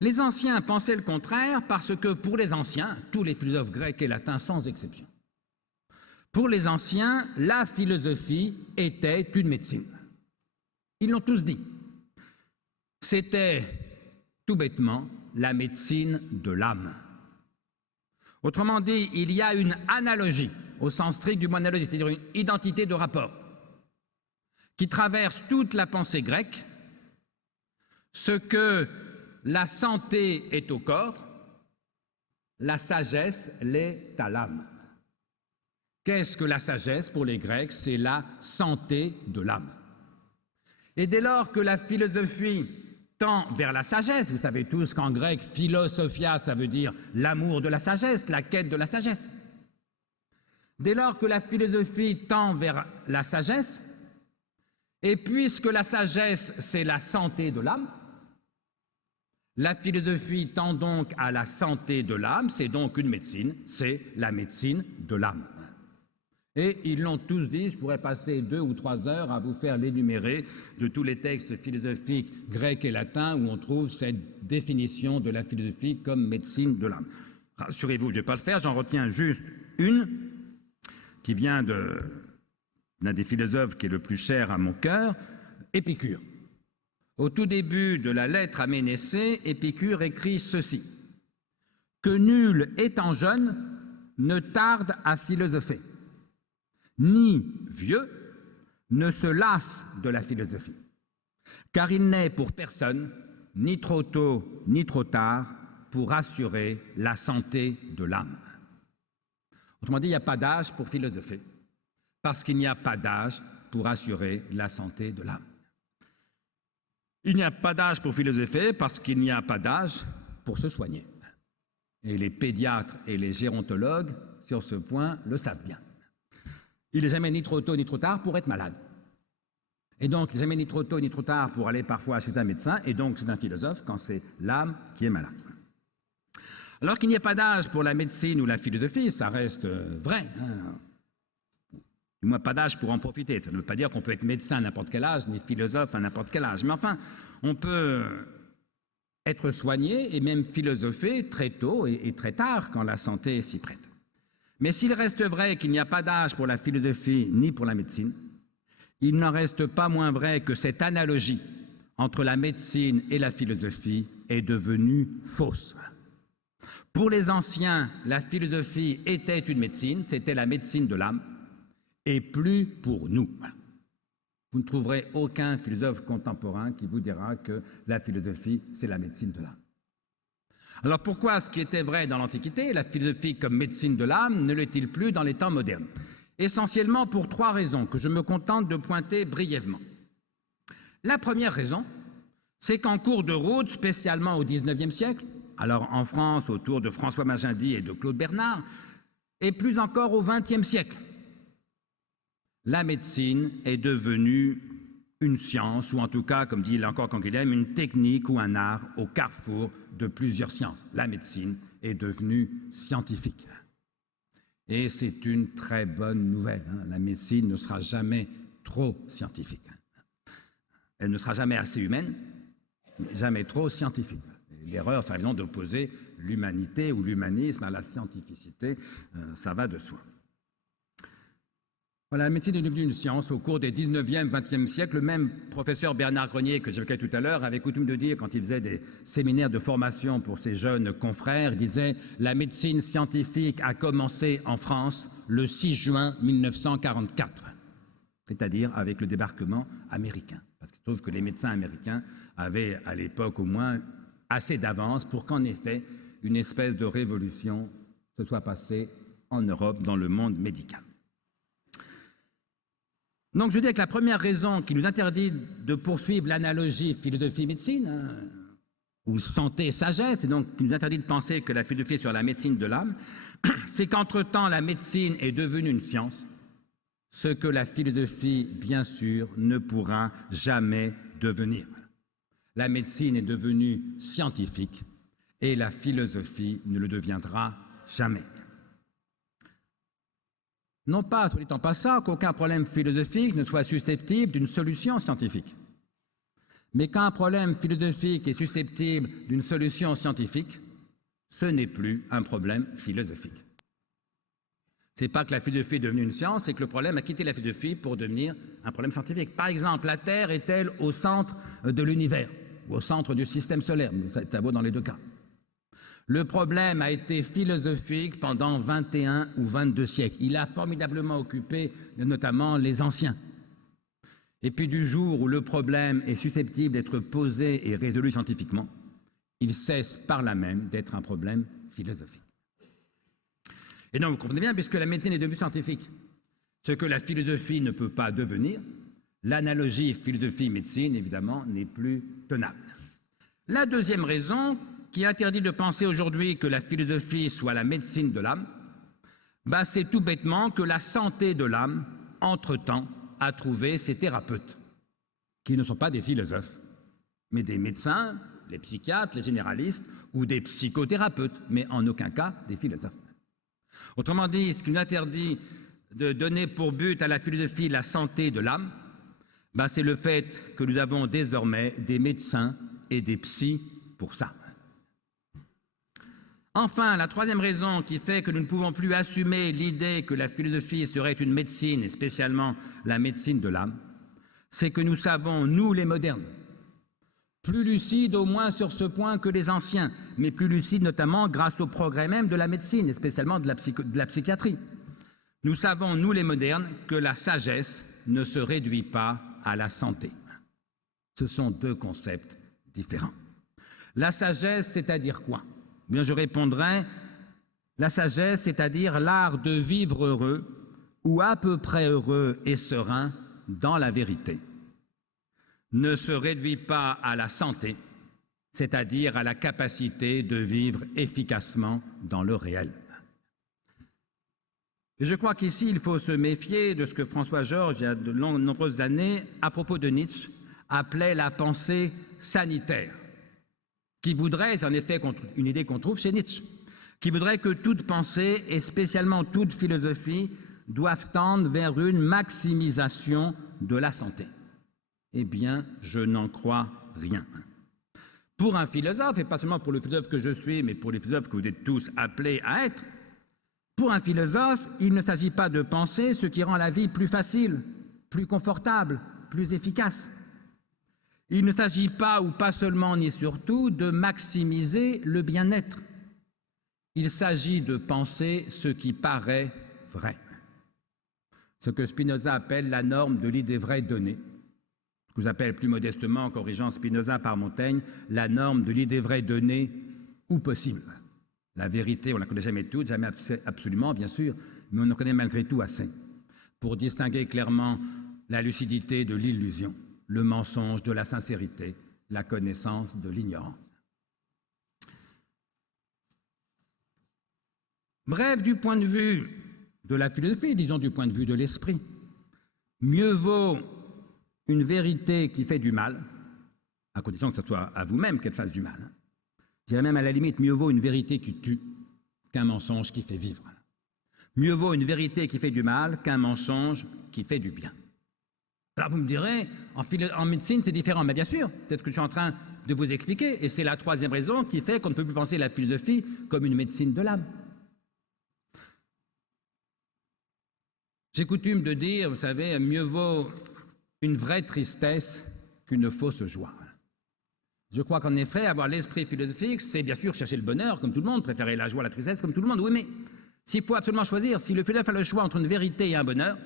Les anciens pensaient le contraire parce que pour les anciens, tous les philosophes grecs et latins sans exception, pour les anciens, la philosophie était une médecine. Ils l'ont tous dit. C'était tout bêtement la médecine de l'âme. Autrement dit, il y a une analogie, au sens strict du mot analogie, c'est-à-dire une identité de rapport, qui traverse toute la pensée grecque. Ce que la santé est au corps, la sagesse l'est à l'âme. Qu'est-ce que la sagesse pour les Grecs? C'est la santé de l'âme. Et dès lors que la philosophie tend vers la sagesse, vous savez tous qu'en grec, philosophia, ça veut dire l'amour de la sagesse, la quête de la sagesse. Dès lors que la philosophie tend vers la sagesse, et puisque la sagesse, c'est la santé de l'âme, la philosophie tend donc à la santé de l'âme, c'est donc une médecine, c'est la médecine de l'âme. Et ils l'ont tous dit, je pourrais passer 2 ou 3 heures à vous faire l'énumérer de tous les textes philosophiques grecs et latins où on trouve cette définition de la philosophie comme médecine de l'âme. Rassurez-vous, je ne vais pas le faire, j'en retiens juste une qui vient d'un des philosophes qui est le plus cher à mon cœur, Épicure. Au tout début de la lettre à Ménécée, Épicure écrit ceci: « Que nul étant jeune ne tarde à philosopher, ni vieux ne se lasse de la philosophie, car il n'est pour personne, ni trop tôt ni trop tard, pour assurer la santé de l'âme. » Autrement dit, il n'y a pas d'âge pour philosopher, parce qu'il n'y a pas d'âge pour assurer la santé de l'âme. Il n'y a pas d'âge pour philosopher, parce qu'il n'y a pas d'âge pour se soigner. Et les pédiatres et les gérontologues, sur ce point, le savent bien. Il n'est jamais ni trop tôt ni trop tard pour être malade. Et donc, jamais ni trop tôt ni trop tard pour aller parfois chez un médecin, et donc c'est un philosophe quand c'est l'âme qui est malade. Alors qu'il n'y a pas d'âge pour la médecine ou la philosophie, ça reste vrai. Du moins, pas d'âge pour en profiter. Ça ne veut pas dire qu'on peut être médecin à n'importe quel âge, ni philosophe à n'importe quel âge. Mais enfin, on peut être soigné et même philosopher très tôt et très tard quand la santé s'y prête. Mais s'il reste vrai qu'il n'y a pas d'âge pour la philosophie ni pour la médecine, il n'en reste pas moins vrai que cette analogie entre la médecine et la philosophie est devenue fausse. Pour les anciens, la philosophie était une médecine, c'était la médecine de l'âme, et plus pour nous. Vous ne trouverez aucun philosophe contemporain qui vous dira que la philosophie, c'est la médecine de l'âme. Alors pourquoi ce qui était vrai dans l'Antiquité, la philosophie comme médecine de l'âme, ne l'est-il plus dans les temps modernes? Essentiellement pour 3 raisons que je me contente de pointer brièvement. La première raison, c'est qu'en cours de route, spécialement au XIXe siècle, alors en France autour de François Magendie et de Claude Bernard, et plus encore au XXe siècle, la médecine est devenue une science, ou en tout cas, comme dit encore Canguilhem, une technique ou un art au carrefour de plusieurs sciences. La médecine est devenue scientifique. Et c'est une très bonne nouvelle. La médecine ne sera jamais trop scientifique. Elle ne sera jamais assez humaine, mais jamais trop scientifique. L'erreur, c'est évidemment d'opposer l'humanité ou l'humanisme à la scientificité, ça va de soi. Voilà, la médecine est devenue une science au cours des 19e, 20e siècles. Le même professeur Bernard Grenier, que j'évoquais tout à l'heure, avait coutume de dire, quand il faisait des séminaires de formation pour ses jeunes confrères, il disait « La médecine scientifique a commencé en France le 6 juin 1944 », c'est-à-dire avec le débarquement américain. Parce qu'il se trouve que les médecins américains avaient à l'époque au moins assez d'avance pour qu'en effet, une espèce de révolution se soit passée en Europe, dans le monde médical. Donc je dis que la première raison qui nous interdit de poursuivre l'analogie philosophie-médecine, ou santé-sagesse, et donc qui nous interdit de penser que la philosophie est sur la médecine de l'âme, c'est qu'entre-temps la médecine est devenue une science, ce que la philosophie, bien sûr, ne pourra jamais devenir. La médecine est devenue scientifique et la philosophie ne le deviendra jamais. Non pas, soit dit en passant, qu'aucun problème philosophique ne soit susceptible d'une solution scientifique. Mais quand un problème philosophique est susceptible d'une solution scientifique, ce n'est plus un problème philosophique. Ce n'est pas que la philosophie est devenue une science, c'est que le problème a quitté la philosophie pour devenir un problème scientifique. Par exemple, la Terre est-elle au centre de l'univers, ou au centre du système solaire? Ça vaut dans les deux cas. Le problème a été philosophique pendant 21 ou 22 siècles. Il a formidablement occupé notamment les anciens. Et puis du jour où le problème est susceptible d'être posé et résolu scientifiquement, il cesse par là même d'être un problème philosophique. Et donc vous comprenez bien, puisque la médecine est devenue scientifique, ce que la philosophie ne peut pas devenir, l'analogie philosophie-médecine, évidemment, n'est plus tenable. La deuxième raison qui interdit de penser aujourd'hui que la philosophie soit la médecine de l'âme, c'est tout bêtement que la santé de l'âme, entre-temps, a trouvé ses thérapeutes, qui ne sont pas des philosophes, mais des médecins, les psychiatres, les généralistes, ou des psychothérapeutes, mais en aucun cas des philosophes. Autrement dit, ce qui nous interdit de donner pour but à la philosophie la santé de l'âme, c'est le fait que nous avons désormais des médecins et des psys pour ça. Enfin, la troisième raison qui fait que nous ne pouvons plus assumer l'idée que la philosophie serait une médecine, et spécialement la médecine de l'âme, c'est que nous savons, nous les modernes, plus lucides au moins sur ce point que les anciens, mais plus lucides notamment grâce au progrès même de la médecine, et spécialement de la psychiatrie. Nous savons, nous les modernes, que la sagesse ne se réduit pas à la santé. Ce sont deux concepts différents. La sagesse, c'est-à-dire quoi ? Bien, je répondrai, la sagesse, c'est-à-dire l'art de vivre heureux, ou à peu près heureux et serein, dans la vérité, ne se réduit pas à la santé, c'est-à-dire à la capacité de vivre efficacement dans le réel. Et je crois qu'ici, il faut se méfier de ce que François Georges, il y a de nombreuses années, à propos de Nietzsche, appelait la pensée sanitaire, qui voudrait, c'est en effet une idée qu'on trouve chez Nietzsche, qui voudrait que toute pensée, et spécialement toute philosophie, doivent tendre vers une maximisation de la santé. Eh bien, je n'en crois rien. Pour un philosophe, et pas seulement pour le philosophe que je suis, mais pour les philosophes que vous êtes tous appelés à être, pour un philosophe, il ne s'agit pas de penser ce qui rend la vie plus facile, plus confortable, plus efficace. Il ne s'agit pas, ou pas seulement ni surtout, de maximiser le bien-être. Il s'agit de penser ce qui paraît vrai. Ce que Spinoza appelle la norme de l'idée vraie donnée, ce que j'appelle plus modestement, en corrigeant Spinoza par Montaigne, la norme de l'idée vraie donnée ou possible. La vérité, on ne la connaît jamais toute, jamais absolument, bien sûr, mais on en connaît malgré tout assez pour distinguer clairement la lucidité de l'illusion, le mensonge de la sincérité, la connaissance de l'ignorance. Bref, du point de vue de la philosophie, disons du point de vue de l'esprit, mieux vaut une vérité qui fait du mal, à condition que ce soit à vous-même qu'elle fasse du mal. Je dirais même à la limite, mieux vaut une vérité qui tue qu'un mensonge qui fait vivre. Mieux vaut une vérité qui fait du mal qu'un mensonge qui fait du bien. Alors vous me direz, en médecine c'est différent, mais bien sûr, peut-être que je suis en train de vous expliquer, et c'est la troisième raison qui fait qu'on ne peut plus penser la philosophie comme une médecine de l'âme. J'ai coutume de dire, vous savez, mieux vaut une vraie tristesse qu'une fausse joie. Je crois qu'en effet, avoir l'esprit philosophique, c'est bien sûr chercher le bonheur, comme tout le monde, préférer la joie à la tristesse, comme tout le monde. Oui, mais s'il faut absolument choisir, si le philosophe a le choix entre une vérité et un bonheur,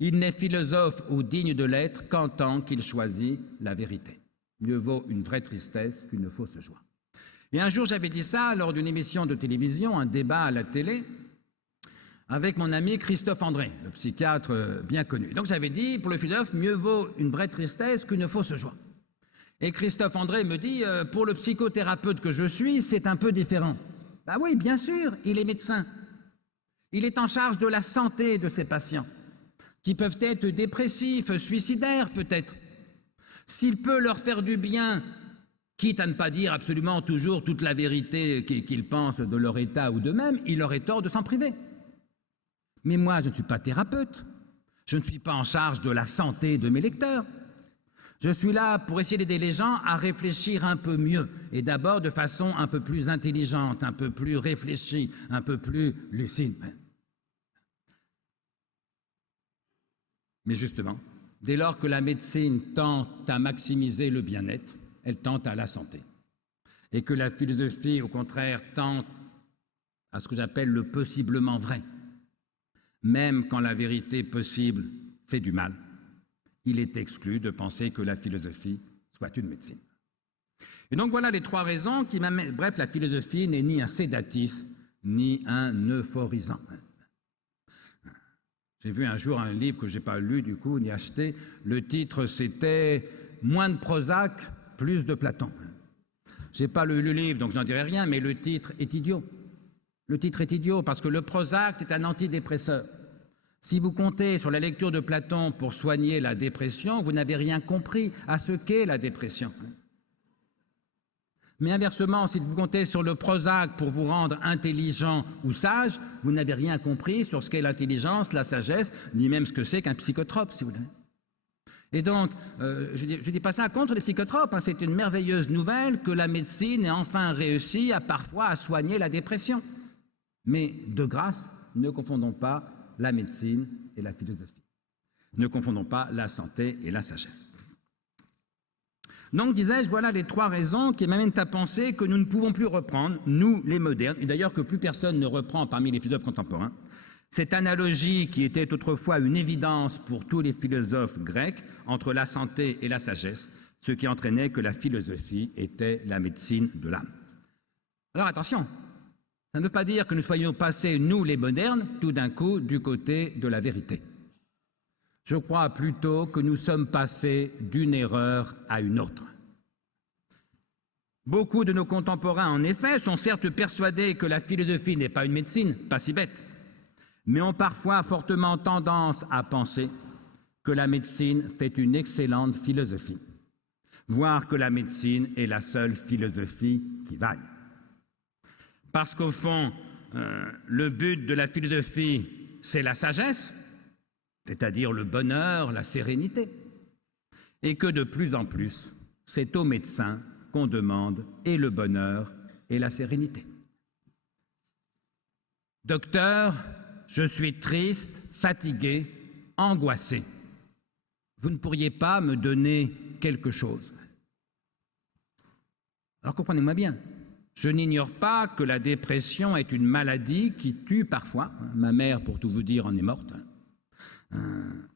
il n'est philosophe ou digne de l'être qu'en tant qu'il choisit la vérité. Mieux vaut une vraie tristesse qu'une fausse joie. Et un jour, j'avais dit ça lors d'une émission de télévision, un débat à la télé, avec mon ami Christophe André, le psychiatre bien connu. Donc j'avais dit, pour le philosophe, mieux vaut une vraie tristesse qu'une fausse joie. Et Christophe André me dit, pour le psychothérapeute que je suis, c'est un peu différent. Ben oui, bien sûr, il est médecin. Il est en charge de la santé de ses patients, qui peuvent être dépressifs, suicidaires peut-être. S'il peut leur faire du bien, quitte à ne pas dire absolument toujours toute la vérité qu'ils pensent de leur état ou d'eux-mêmes, il aurait tort de s'en priver. Mais moi, je ne suis pas thérapeute. Je ne suis pas en charge de la santé de mes lecteurs. Je suis là pour essayer d'aider les gens à réfléchir un peu mieux, et d'abord de façon un peu plus intelligente, un peu plus réfléchie, un peu plus lucide. Mais justement, dès lors que la médecine tente à maximiser le bien-être, elle tente à la santé. Et que la philosophie, au contraire, tente à ce que j'appelle le possiblement vrai. Même quand la vérité possible fait du mal, il est exclu de penser que la philosophie soit une médecine. Et donc voilà les trois raisons qui m'amènent. Bref, la philosophie n'est ni un sédatif, ni un euphorisant. J'ai vu un jour un livre que je n'ai pas lu du coup, ni acheté. Le titre, c'était « Moins de Prozac, plus de Platon ». Je n'ai pas lu le livre, donc je n'en dirai rien, mais le titre est idiot. Le titre est idiot parce que le Prozac est un antidépresseur. Si vous comptez sur la lecture de Platon pour soigner la dépression, vous n'avez rien compris à ce qu'est la dépression. Mais inversement, si vous comptez sur le Prozac pour vous rendre intelligent ou sage, vous n'avez rien compris sur ce qu'est l'intelligence, la sagesse, ni même ce que c'est qu'un psychotrope, si vous voulez. Et donc, je ne dis pas ça contre les psychotropes, hein, c'est une merveilleuse nouvelle que la médecine ait enfin réussi parfois à soigner la dépression. Mais de grâce, ne confondons pas la médecine et la philosophie. Ne confondons pas la santé et la sagesse. Donc, disais-je, voilà les trois raisons qui m'amènent à penser que nous ne pouvons plus reprendre, nous les modernes, et d'ailleurs que plus personne ne reprend parmi les philosophes contemporains, cette analogie qui était autrefois une évidence pour tous les philosophes grecs entre la santé et la sagesse, ce qui entraînait que la philosophie était la médecine de l'âme. Alors attention, ça ne veut pas dire que nous soyons passés, nous les modernes, tout d'un coup du côté de la vérité. Je crois plutôt que nous sommes passés d'une erreur à une autre. Beaucoup de nos contemporains, en effet, sont certes persuadés que la philosophie n'est pas une médecine, pas si bête, mais ont parfois fortement tendance à penser que la médecine fait une excellente philosophie, voire que la médecine est la seule philosophie qui vaille. Parce qu'au fond, le but de la philosophie, c'est la sagesse, c'est-à-dire le bonheur, la sérénité, et que de plus en plus, c'est aux médecins qu'on demande et le bonheur et la sérénité. Docteur, je suis triste, fatigué, angoissé. Vous ne pourriez pas me donner quelque chose? Alors comprenez-moi bien, je n'ignore pas que la dépression est une maladie qui tue parfois. Ma mère, pour tout vous dire, en est morte.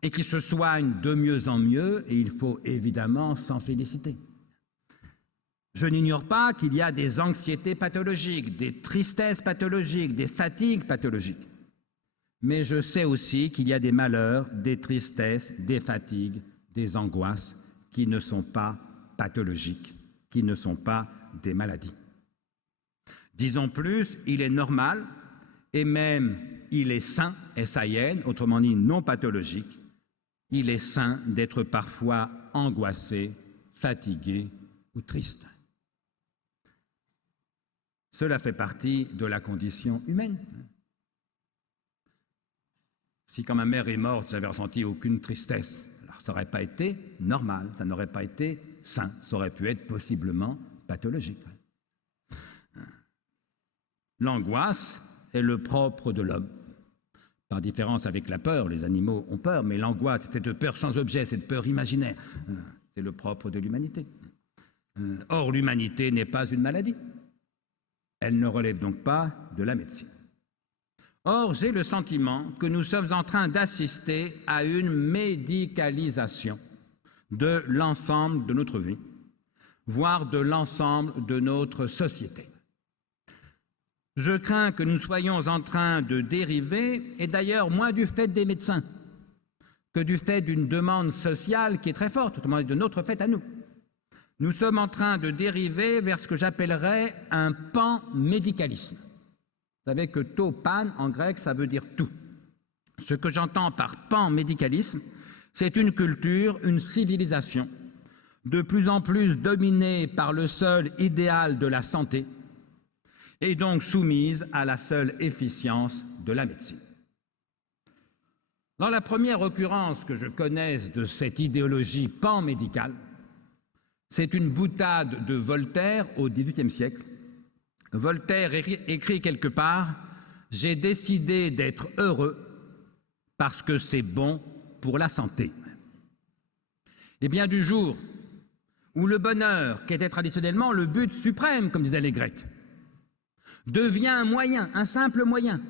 Et qui se soigne de mieux en mieux, et il faut évidemment s'en féliciter. Je n'ignore pas qu'il y a des anxiétés pathologiques, des tristesses pathologiques, des fatigues pathologiques. Mais je sais aussi qu'il y a des malheurs, des tristesses, des fatigues, des angoisses qui ne sont pas pathologiques, qui ne sont pas des maladies. Disons plus, il est normal et même il est sain, S-A-I-N, autrement dit non pathologique, il est sain d'être parfois angoissé, fatigué ou triste. Cela fait partie de la condition humaine. Si quand ma mère est morte, j'avais ressenti aucune tristesse, alors ça n'aurait pas été normal, ça n'aurait pas été sain, ça aurait pu être possiblement pathologique. L'angoisse est le propre de l'homme. Par différence avec la peur, les animaux ont peur, mais l'angoisse, c'est de peur sans objet, c'est de peur imaginaire. C'est le propre de l'humanité. Or, l'humanité n'est pas une maladie. Elle ne relève donc pas de la médecine. Or, j'ai le sentiment que nous sommes en train d'assister à une médicalisation de l'ensemble de notre vie, voire de l'ensemble de notre société. Je crains que nous soyons en train de dériver, et d'ailleurs moins du fait des médecins que du fait d'une demande sociale qui est très forte, autrement dit de notre fait à nous. Nous sommes en train de dériver vers ce que j'appellerais un pan-médicalisme. Vous savez que to pan en grec, ça veut dire tout. Ce que j'entends par pan-médicalisme, c'est une culture, une civilisation, de plus en plus dominée par le seul idéal de la santé, et donc soumise à la seule efficience de la médecine. Dans la première occurrence que je connaisse de cette idéologie pan-médicale, c'est une boutade de Voltaire au XVIIIe siècle. Voltaire écrit quelque part « J'ai décidé d'être heureux parce que c'est bon pour la santé ». Et bien du jour où le bonheur, qui était traditionnellement le but suprême, comme disaient les Grecs, devient un moyen, un simple moyen,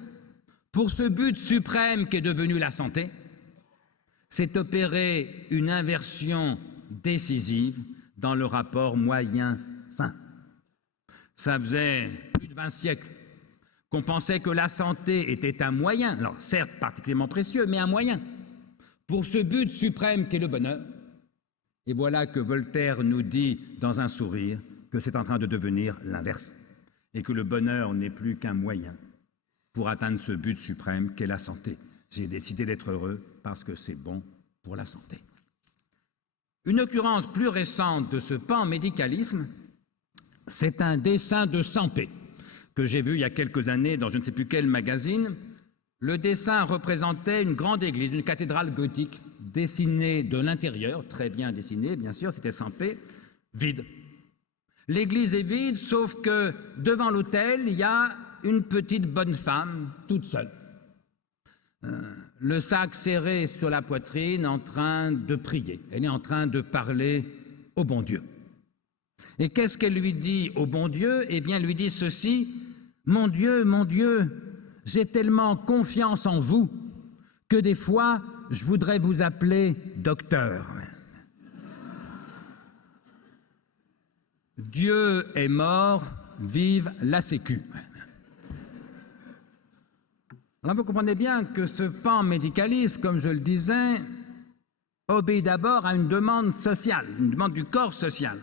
pour ce but suprême qui est devenu la santé, s'est opérée une inversion décisive dans le rapport moyen-fin. Ça faisait plus de 20 siècles qu'on pensait que la santé était un moyen, alors certes particulièrement précieux, mais un moyen, pour ce but suprême qu'est le bonheur. Et voilà que Voltaire nous dit dans un sourire que c'est en train de devenir l'inverse, et que le bonheur n'est plus qu'un moyen pour atteindre ce but suprême qu'est la santé. J'ai décidé d'être heureux parce que c'est bon pour la santé. Une occurrence plus récente de ce pan-médicalisme, c'est un dessin de Sampé que j'ai vu il y a quelques années dans je ne sais plus quel magazine. Le dessin représentait une grande église, une cathédrale gothique, dessinée de l'intérieur, très bien dessinée, bien sûr, c'était Sampé, vide. L'église est vide, sauf que devant l'autel, il y a une petite bonne femme, toute seule. Le sac serré sur la poitrine, en train de prier. Elle est en train de parler au bon Dieu. Et qu'est-ce qu'elle lui dit au bon Dieu? Eh bien, elle lui dit ceci: mon Dieu, j'ai tellement confiance en vous que des fois, je voudrais vous appeler docteur. Dieu est mort, vive la Sécu. Alors vous comprenez bien que ce pan-médicalisme, comme je le disais, obéit d'abord à une demande sociale, une demande du corps social.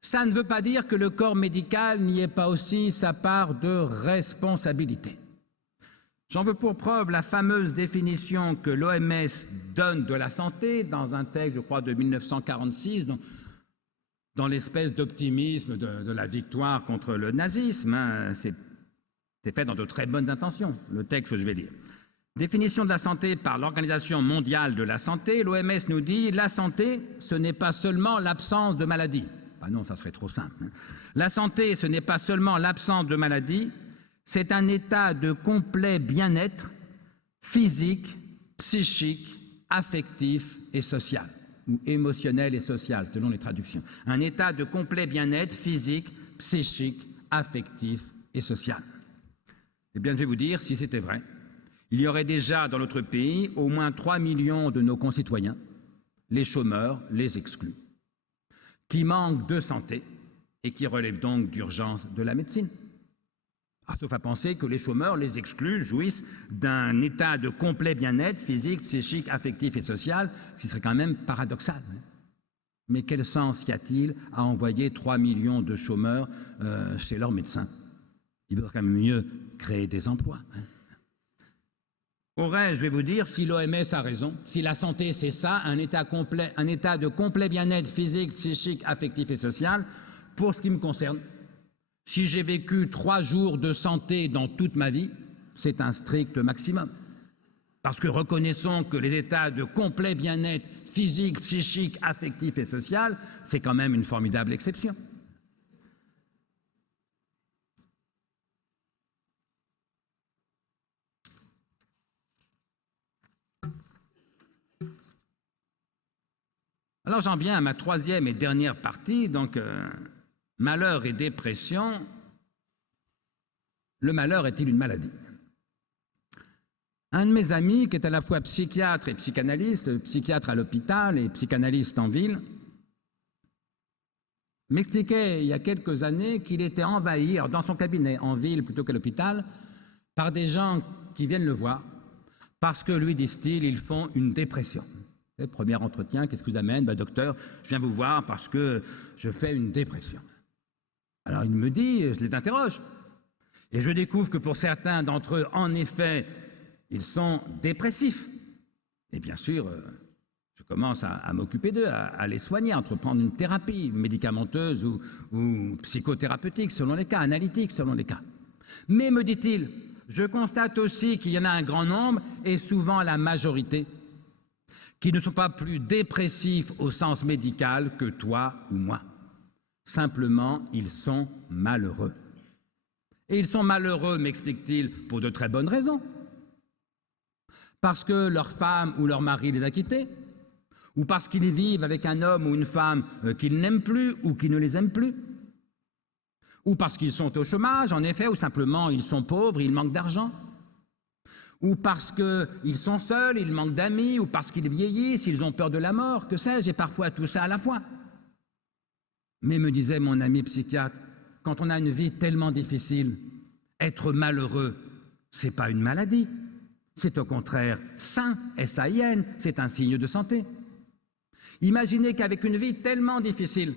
Ça ne veut pas dire que le corps médical n'y ait pas aussi sa part de responsabilité. J'en veux pour preuve la fameuse définition que l'OMS donne de la santé dans un texte, je crois, de 1946, dans l'espèce d'optimisme de la victoire contre le nazisme. C'est fait dans de très bonnes intentions, le texte que je vais lire. Définition de la santé par l'Organisation mondiale de la santé, l'OMS nous dit « La santé, ce n'est pas seulement l'absence de maladie ». Ben non, ça serait trop simple. La santé, ce n'est pas seulement l'absence de maladie, c'est un état de complet bien-être physique, psychique, affectif et social, ou émotionnel et social, selon les traductions. Un état de complet bien-être physique, psychique, affectif et social. Eh bien, je vais vous dire, si c'était vrai, il y aurait déjà dans notre pays au moins 3 millions de nos concitoyens, les chômeurs, les exclus, qui manquent de santé et qui relèvent donc d'urgence de la médecine. Sauf à penser que les chômeurs, les exclus, jouissent d'un état de complet bien-être physique, psychique, affectif et social, ce qui serait quand même paradoxal. Mais quel sens y a-t-il à envoyer 3 millions de chômeurs chez leurs médecins? Il vaudrait quand même mieux créer des emplois. Au reste, je vais vous dire, si l'OMS a raison, si la santé c'est ça, un état de complet bien-être physique, psychique, affectif et social, pour ce qui me concerne, si j'ai vécu 3 jours de santé dans toute ma vie, c'est un strict maximum. Parce que reconnaissons que les états de complet bien-être physique, psychique, affectif et social, c'est quand même une formidable exception. Alors j'en viens à ma troisième et dernière partie, donc malheur et dépression. Le malheur est-il une maladie? Un de mes amis, qui est à la fois psychiatre et psychanalyste, psychiatre à l'hôpital et psychanalyste en ville, m'expliquait il y a quelques années qu'il était envahi, alors dans son cabinet, en ville plutôt qu'à l'hôpital, par des gens qui viennent le voir parce que, lui, disent-ils, ils font une dépression. Le premier entretien, qu'est-ce qui vous amène? Docteur, je viens vous voir parce que je fais une dépression. Alors il me dit, je les interroge, et je découvre que pour certains d'entre eux, en effet, ils sont dépressifs. Et bien sûr, je commence à m'occuper d'eux, à les soigner, à entreprendre une thérapie médicamenteuse ou psychothérapeutique selon les cas, analytique selon les cas. Mais, me dit-il, je constate aussi qu'il y en a un grand nombre, et souvent la majorité, qui ne sont pas plus dépressifs au sens médical que toi ou moi. Simplement, ils sont malheureux. Et ils sont malheureux, m'explique-t-il, pour de très bonnes raisons. Parce que leur femme ou leur mari les a quittés, ou parce qu'ils vivent avec un homme ou une femme qu'ils n'aiment plus ou qui ne les aiment plus, ou parce qu'ils sont au chômage, en effet, ou simplement ils sont pauvres, ils manquent d'argent, ou parce qu'ils sont seuls, ils manquent d'amis, ou parce qu'ils vieillissent, ils ont peur de la mort, que sais-je, et parfois tout ça à la fois. Mais, me disait mon ami psychiatre, quand on a une vie tellement difficile, être malheureux, c'est pas une maladie, c'est au contraire sain, S-A-I-N, c'est un signe de santé. Imaginez qu'avec une vie tellement difficile,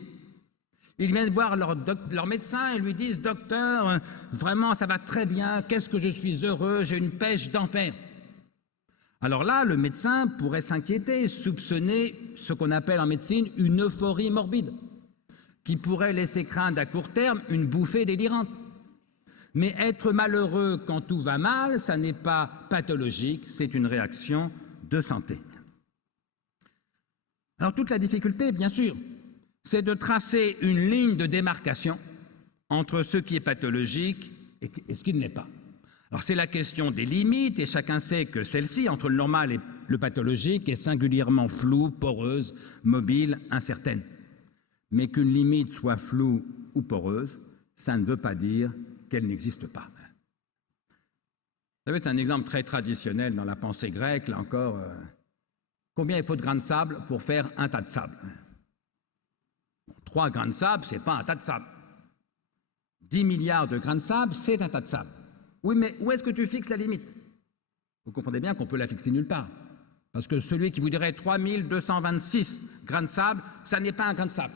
ils viennent voir leur médecin et lui disent « Docteur, vraiment ça va très bien, qu'est-ce que je suis heureux, j'ai une pêche d'enfer ». Alors là, le médecin pourrait s'inquiéter, soupçonner ce qu'on appelle en médecine une euphorie morbide, qui pourrait laisser craindre à court terme une bouffée délirante. Mais être malheureux quand tout va mal, ça n'est pas pathologique, c'est une réaction de santé. Alors toute la difficulté, bien sûr, c'est de tracer une ligne de démarcation entre ce qui est pathologique et ce qui ne l'est pas. Alors c'est la question des limites, et chacun sait que celle-ci, entre le normal et le pathologique, est singulièrement floue, poreuse, mobile, incertaine. Mais qu'une limite soit floue ou poreuse, ça ne veut pas dire qu'elle n'existe pas. Ça va être un exemple très traditionnel dans la pensée grecque, là encore. Combien il faut de grains de sable pour faire un tas de sable? 3 grains de sable, ce n'est pas un tas de sable. 10 milliards de grains de sable, c'est un tas de sable. Oui, mais où est-ce que tu fixes la limite? Vous comprenez bien qu'on peut la fixer nulle part. Parce que celui qui vous dirait 3226 grains de sable, ça n'est pas un grain de sable.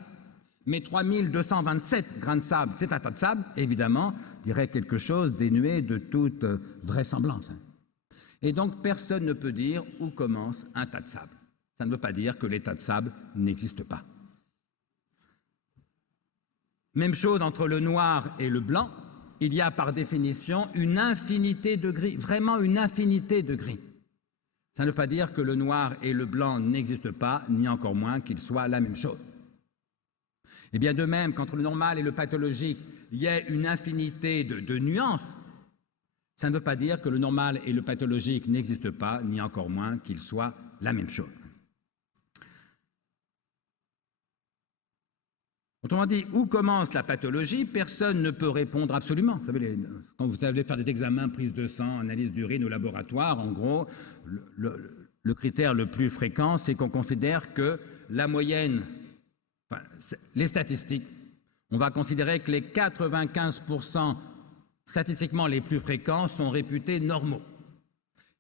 Mais 3227 grains de sable, c'est un tas de sable, évidemment, dirait quelque chose dénué de toute vraisemblance. Et donc, personne ne peut dire où commence un tas de sable. Ça ne veut pas dire que les tas de sable n'existent pas. Même chose entre le noir et le blanc, il y a par définition une infinité de gris, vraiment une infinité de gris. Ça ne veut pas dire que le noir et le blanc n'existent pas, ni encore moins qu'ils soient la même chose. Et bien de même, qu'entre le normal et le pathologique, il y a une infinité de nuances, ça ne veut pas dire que le normal et le pathologique n'existent pas, ni encore moins qu'ils soient la même chose. Autrement dit, où commence la pathologie? Personne ne peut répondre absolument. Vous savez, quand vous allez faire des examens, prise de sang, analyse d'urine au laboratoire, en gros, le critère le plus fréquent, c'est qu'on considère que la moyenne, enfin, les statistiques, on va considérer que les 95% statistiquement les plus fréquents sont réputés normaux.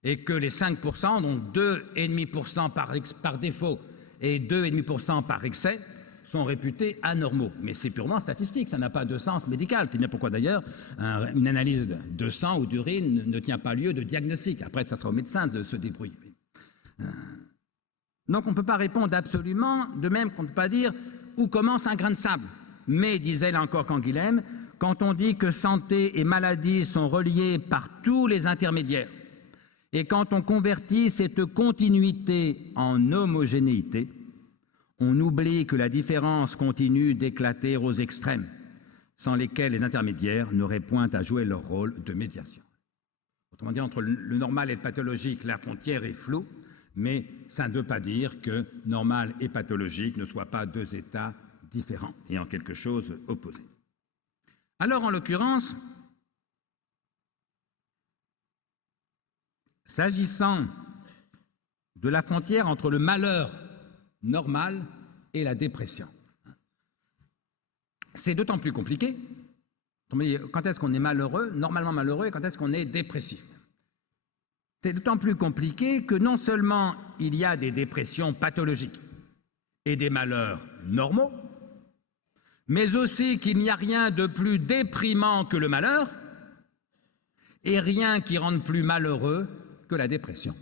Et que les 5%, donc 2,5% par défaut et 2,5% par excès, sont réputés anormaux. Mais c'est purement statistique, ça n'a pas de sens médical. C'est bien pourquoi d'ailleurs une analyse de sang ou d'urine ne tient pas lieu de diagnostic. Après, ça sera au médecin de se débrouiller. Donc on ne peut pas répondre absolument, de même qu'on ne peut pas dire où commence un grain de sable. Mais, disait là encore Canguilhem, quand on dit que santé et maladie sont reliées par tous les intermédiaires, et quand on convertit cette continuité en homogénéité, on oublie que la différence continue d'éclater aux extrêmes, sans lesquels les intermédiaires n'auraient point à jouer leur rôle de médiation. Autrement dit, entre le normal et le pathologique, la frontière est floue, mais ça ne veut pas dire que normal et pathologique ne soient pas deux états différents et en quelque chose opposés. Alors, en l'occurrence, s'agissant de la frontière entre le malheur normal et la dépression, C'est d'autant plus compliqué. Quand est-ce qu'on est malheureux, normalement malheureux, et quand est-ce qu'on est dépressif? C'est d'autant plus compliqué que non seulement il y a des dépressions pathologiques et des malheurs normaux, mais aussi qu'il n'y a rien de plus déprimant que le malheur et rien qui rende plus malheureux que la dépression.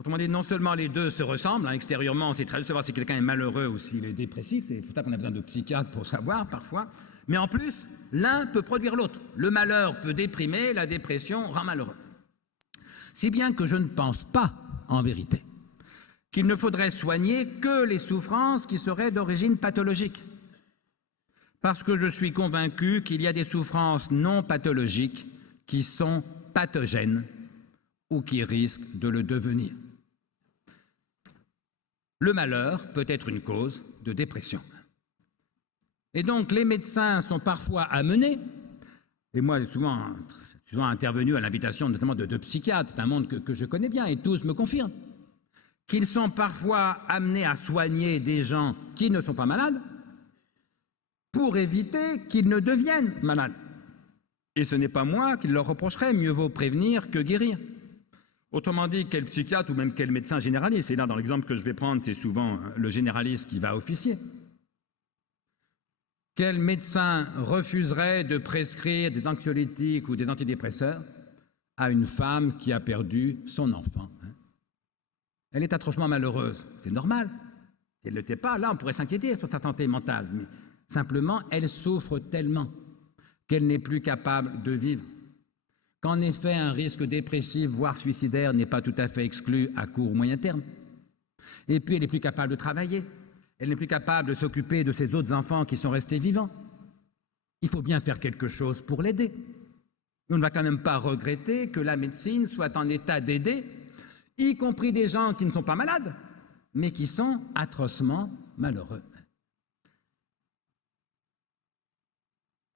Autrement dit, non seulement les deux se ressemblent, extérieurement, c'est très dur de savoir si quelqu'un est malheureux ou s'il est dépressif, c'est pour ça qu'on a besoin de psychiatres pour savoir parfois, mais en plus, l'un peut produire l'autre. Le malheur peut déprimer, la dépression rend malheureux. Si bien que je ne pense pas, en vérité, qu'il ne faudrait soigner que les souffrances qui seraient d'origine pathologique. Parce que je suis convaincu qu'il y a des souffrances non pathologiques qui sont pathogènes ou qui risquent de le devenir. Le malheur peut être une cause de dépression. Et donc les médecins sont parfois amenés, et moi j'ai souvent intervenu à l'invitation notamment de psychiatres, c'est un monde que je connais bien et tous me confirment, qu'ils sont parfois amenés à soigner des gens qui ne sont pas malades pour éviter qu'ils ne deviennent malades. Et ce n'est pas moi qui leur reprocherai, mieux vaut prévenir que guérir. Autrement dit, quel psychiatre ou même quel médecin généraliste, et là dans l'exemple que je vais prendre, c'est souvent le généraliste qui va officier. Quel médecin refuserait de prescrire des anxiolytiques ou des antidépresseurs à une femme qui a perdu son enfant? Elle est atrocement malheureuse, c'est normal. Si elle ne l'était pas, là on pourrait s'inquiéter sur sa santé mentale, mais simplement elle souffre tellement qu'elle n'est plus capable de vivre. Qu'en effet, un risque dépressif, voire suicidaire, n'est pas tout à fait exclu à court ou moyen terme. Et puis, elle n'est plus capable de travailler. Elle n'est plus capable de s'occuper de ses autres enfants qui sont restés vivants. Il faut bien faire quelque chose pour l'aider. On ne va quand même pas regretter que la médecine soit en état d'aider, y compris des gens qui ne sont pas malades, mais qui sont atrocement malheureux.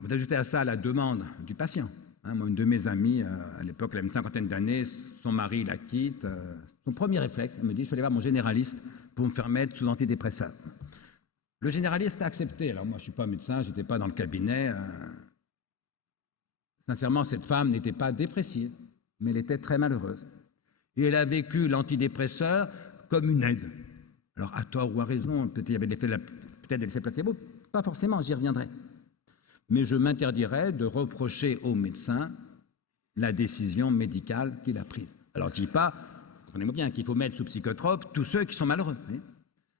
Vous ajoutez à ça la demande du patient. Moi, une de mes amies, à l'époque, elle avait une cinquantaine d'années, son mari la quitte. Son premier réflexe, elle me dit, je suis allé voir mon généraliste pour me faire mettre sous antidépresseur. Le généraliste a accepté. Alors moi, je ne suis pas médecin, je n'étais pas dans le cabinet. Sincèrement, cette femme n'était pas dépressive, mais elle était très malheureuse. Et elle a vécu l'antidépresseur comme une aide. Alors, à tort ou à raison, peut-être il y avait peut-être l'effet placebo, pas forcément, j'y reviendrai. Mais je m'interdirais de reprocher au médecin la décision médicale qu'il a prise. Alors, je ne dis pas, comprenez-moi bien, qu'il faut mettre sous psychotrope tous ceux qui sont malheureux,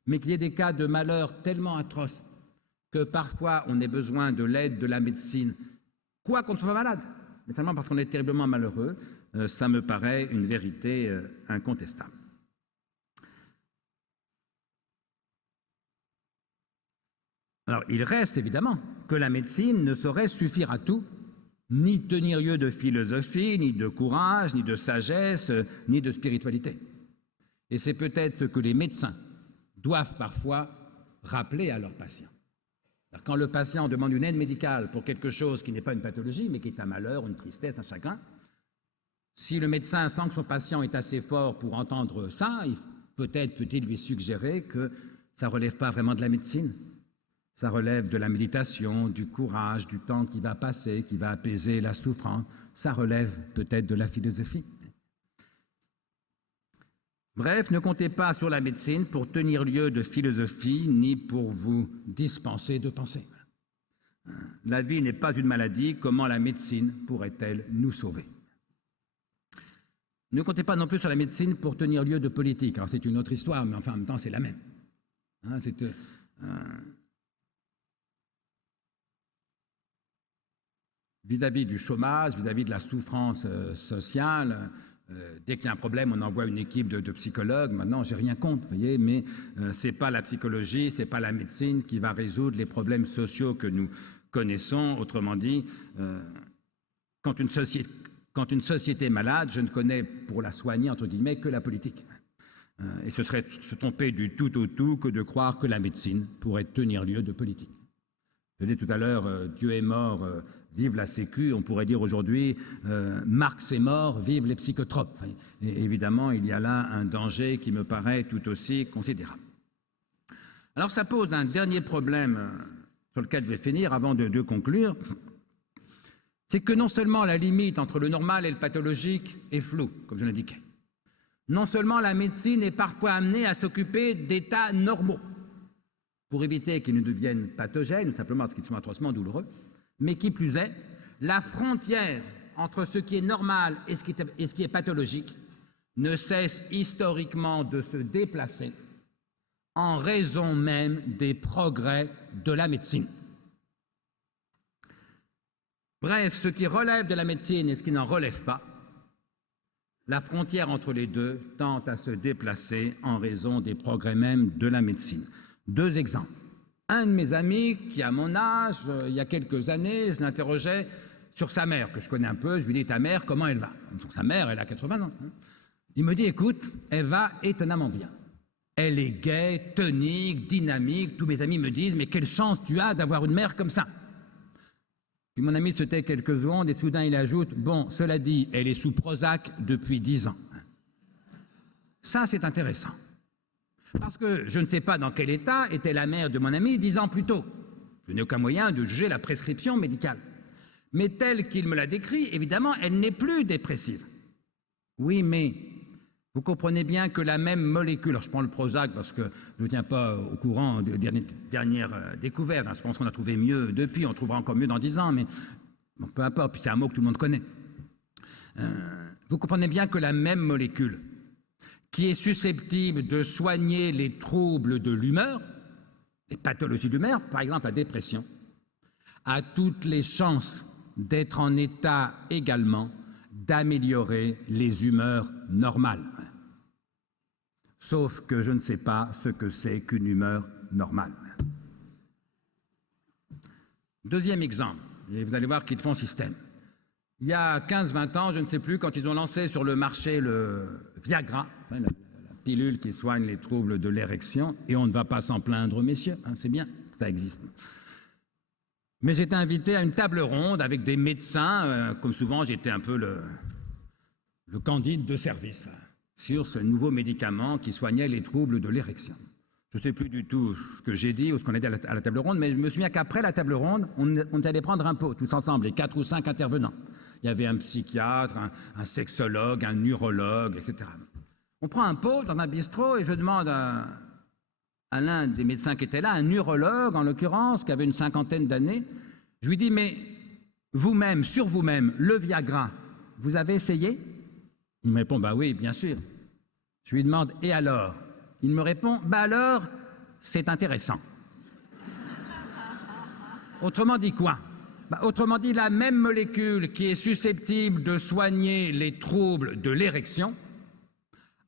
mais qu'il y ait des cas de malheur tellement atroces que parfois on ait besoin de l'aide de la médecine, quoi qu'on ne soit pas malade, mais seulement parce qu'on est terriblement malheureux, ça me paraît une vérité incontestable. Alors, il reste évidemment que la médecine ne saurait suffire à tout, ni tenir lieu de philosophie, ni de courage, ni de sagesse, ni de spiritualité. Et c'est peut-être ce que les médecins doivent parfois rappeler à leurs patients. Alors, quand le patient demande une aide médicale pour quelque chose qui n'est pas une pathologie, mais qui est un malheur, une tristesse, un chagrin, si le médecin sent que son patient est assez fort pour entendre ça, peut-être peut-il lui suggérer que ça ne relève pas vraiment de la médecine. Ça relève de la méditation, du courage, du temps qui va passer, qui va apaiser la souffrance. Ça relève peut-être de la philosophie. Bref, ne comptez pas sur la médecine pour tenir lieu de philosophie, ni pour vous dispenser de pensée. La vie n'est pas une maladie, comment la médecine pourrait-elle nous sauver? Ne comptez pas non plus sur la médecine pour tenir lieu de politique. Alors c'est une autre histoire, mais enfin en même temps c'est la même. Vis-à-vis du chômage, vis-à-vis de la souffrance sociale, dès qu'il y a un problème, on envoie une équipe de psychologues. Maintenant, j'ai rien contre, vous voyez, mais c'est pas la psychologie, c'est pas la médecine qui va résoudre les problèmes sociaux que nous connaissons. Autrement dit, quand une société est malade, je ne connais pour la soigner, entre guillemets, que la politique. Et ce serait se tromper du tout au tout que de croire que la médecine pourrait tenir lieu de politique. Je disais tout à l'heure, Dieu est mort, vive la Sécu. On pourrait dire aujourd'hui, Marx est mort, vive les psychotropes. Et évidemment, il y a là un danger qui me paraît tout aussi considérable. Alors ça pose un dernier problème sur lequel je vais finir avant de conclure. C'est que non seulement la limite entre le normal et le pathologique est floue, comme je l'indiquais, non seulement la médecine est parfois amenée à s'occuper d'états normaux pour éviter qu'ils ne deviennent pathogènes ou simplement parce qu'ils sont atrocement douloureux, mais qui plus est, la frontière entre ce qui est normal et ce qui est pathologique ne cesse historiquement de se déplacer en raison même des progrès de la médecine. Bref, ce qui relève de la médecine et ce qui n'en relève pas, la frontière entre les deux tend à se déplacer en raison des progrès même de la médecine. 2 exemples. Un de mes amis qui a mon âge, il y a quelques années, je l'interrogeais sur sa mère, que je connais un peu. Je lui dis, ta mère, comment elle va? Sa mère, elle a 80 ans. Il me dit, écoute, elle va étonnamment bien. Elle est gaie, tonique, dynamique. Tous mes amis me disent, mais quelle chance tu as d'avoir une mère comme ça. Puis mon ami se tait quelques secondes et soudain il ajoute, bon, cela dit, elle est sous Prozac depuis 10 ans. Ça, c'est intéressant. Parce que je ne sais pas dans quel état était la mère de mon ami 10 ans plus tôt. Je n'ai aucun moyen de juger la prescription médicale. Mais telle qu'il me l'a décrit, évidemment, elle n'est plus dépressive. Oui, mais vous comprenez bien que la même molécule, alors je prends le Prozac parce que je ne tiens pas au courant des dernières découvertes, je pense qu'on a trouvé mieux depuis, on trouvera encore mieux dans 10 ans, mais bon, peu importe, puis c'est un mot que tout le monde connaît. Vous comprenez bien que la même molécule qui est susceptible de soigner les troubles de l'humeur, les pathologies de l'humeur, par exemple la dépression, a toutes les chances d'être en état également d'améliorer les humeurs normales. Sauf que je ne sais pas ce que c'est qu'une humeur normale. Deuxième exemple, et vous allez voir qu'ils font système. Il y a 15-20 ans, je ne sais plus, quand ils ont lancé sur le marché le Viagra, la pilule qui soigne les troubles de l'érection, et on ne va pas s'en plaindre, messieurs, c'est bien, ça existe. Mais j'étais invité à une table ronde avec des médecins, comme souvent j'étais un peu le candide de service sur ce nouveau médicament qui soignait les troubles de l'érection. Je ne sais plus du tout ce que j'ai dit ou ce qu'on a dit à la table ronde, mais je me souviens qu'après la table ronde, on allait prendre un pot, tous ensemble, les 4 ou 5 intervenants. Il y avait un psychiatre, un sexologue, un urologue, etc. On prend un pot dans un bistrot et je demande à l'un des médecins qui était là, un urologue en l'occurrence, qui avait une 50aine d'années, je lui dis, mais vous-même, sur vous-même, le Viagra, vous avez essayé? Il me répond, bah oui, bien sûr. Je lui demande, et alors? Il me répond, bah alors, c'est intéressant. Autrement dit quoi? Autrement dit, la même molécule qui est susceptible de soigner les troubles de l'érection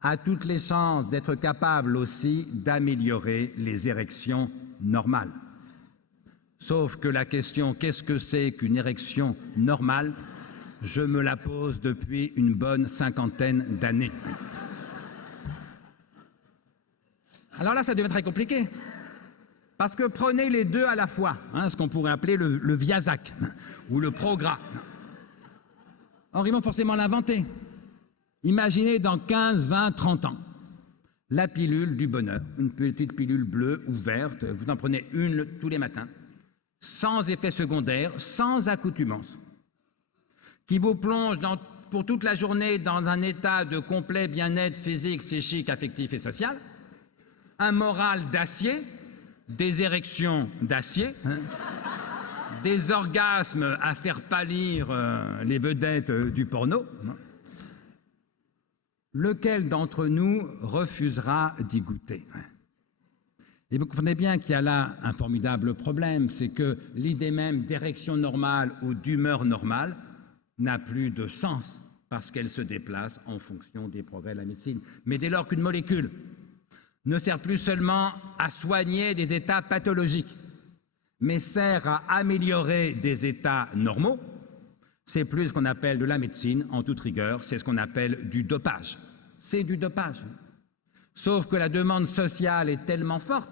a toutes les chances d'être capable aussi d'améliorer les érections normales. Sauf que la question, qu'est-ce que c'est qu'une érection normale? Je me la pose depuis une bonne 50aine d'années. Alors là, ça devient très compliqué. Parce que prenez les deux à la fois, ce qu'on pourrait appeler le Viazac ou le Progras. Or, ils vont forcément l'inventer. Imaginez dans 15, 20, 30 ans, la pilule du bonheur, une petite pilule bleue ou verte, vous en prenez une tous les matins, sans effet secondaire, sans accoutumance, qui vous plonge pour toute la journée dans un état de complet bien-être physique, psychique, affectif et social, un moral d'acier, des érections d'acier, des orgasmes à faire pâlir les vedettes du porno. Lequel d'entre nous refusera d'y goûter? Et vous comprenez bien qu'il y a là un formidable problème, c'est que l'idée même d'érection normale ou d'humeur normale n'a plus de sens parce qu'elle se déplace en fonction des progrès de la médecine. Mais dès lors qu'une molécule ne sert plus seulement à soigner des états pathologiques, mais sert à améliorer des états normaux, c'est plus ce qu'on appelle de la médecine, en toute rigueur, c'est ce qu'on appelle du dopage. C'est du dopage. Sauf que la demande sociale est tellement forte.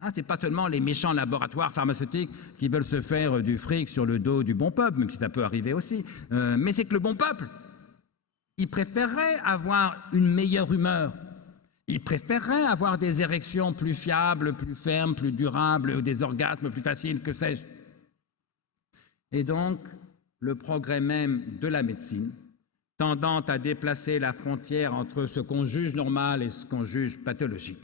Ce n'est pas seulement les méchants laboratoires pharmaceutiques qui veulent se faire du fric sur le dos du bon peuple, même si ça peut arriver aussi, mais c'est que le bon peuple, il préférerait avoir une meilleure humeur Ils préféreraient avoir des érections plus fiables, plus fermes, plus durables, ou des orgasmes plus faciles, que sais-je. Et donc, le progrès même de la médecine, tendant à déplacer la frontière entre ce qu'on juge normal et ce qu'on juge pathologique,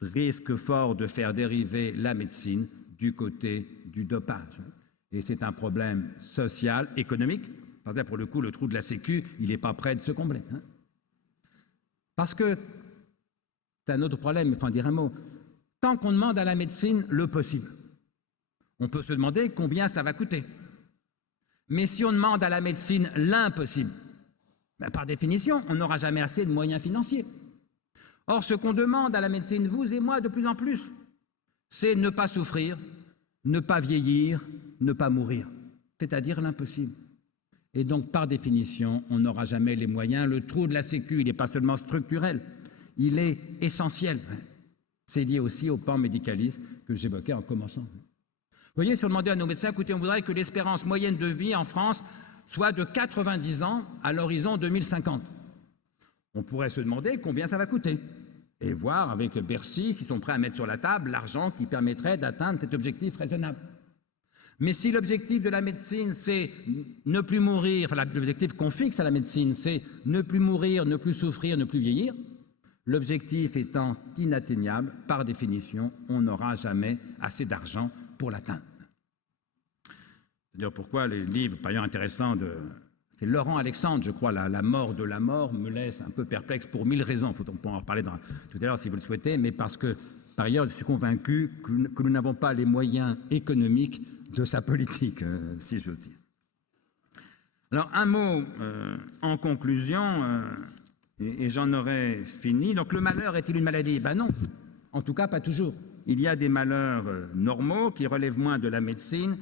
risque fort de faire dériver la médecine du côté du dopage. Et c'est un problème social, économique. Parce que pour le coup, le trou de la Sécu, il n'est pas prêt de se combler. Parce que c'est un autre problème, il faut en dire un mot. Tant qu'on demande à la médecine le possible, on peut se demander combien ça va coûter. Mais si on demande à la médecine l'impossible, ben par définition, on n'aura jamais assez de moyens financiers. Or, ce qu'on demande à la médecine, vous et moi, de plus en plus, c'est ne pas souffrir, ne pas vieillir, ne pas mourir, c'est-à-dire l'impossible. Et donc, par définition, on n'aura jamais les moyens. Le trou de la Sécu, il n'est pas seulement structurel, il est essentiel. C'est lié aussi au pan médicaliste que j'évoquais en commençant. Vous voyez, si on demandait à nos médecins, écoutez, on voudrait que l'espérance moyenne de vie en France soit de 90 ans à l'horizon 2050. On pourrait se demander combien ça va coûter et voir avec Bercy s'ils sont prêts à mettre sur la table l'argent qui permettrait d'atteindre cet objectif raisonnable. Mais si l'objectif de la médecine, c'est ne plus mourir, enfin l'objectif qu'on fixe à la médecine, c'est ne plus mourir, ne plus souffrir, ne plus vieillir, l'objectif étant inatteignable, par définition, on n'aura jamais assez d'argent pour l'atteindre. C'est d'ailleurs pourquoi les livres, par ailleurs intéressants, c'est Laurent Alexandre, je crois, la mort de la mort, me laisse un peu perplexe pour 1000 raisons. On peut en reparler tout à l'heure si vous le souhaitez, mais parce que, par ailleurs, je suis convaincu que nous n'avons pas les moyens économiques de sa politique, si j'ose dire. Alors, un mot en conclusion, et j'en aurai fini. Donc, le malheur est-il une maladie? Ben non, en tout cas, pas toujours. Il y a des malheurs normaux qui relèvent moins de la médecine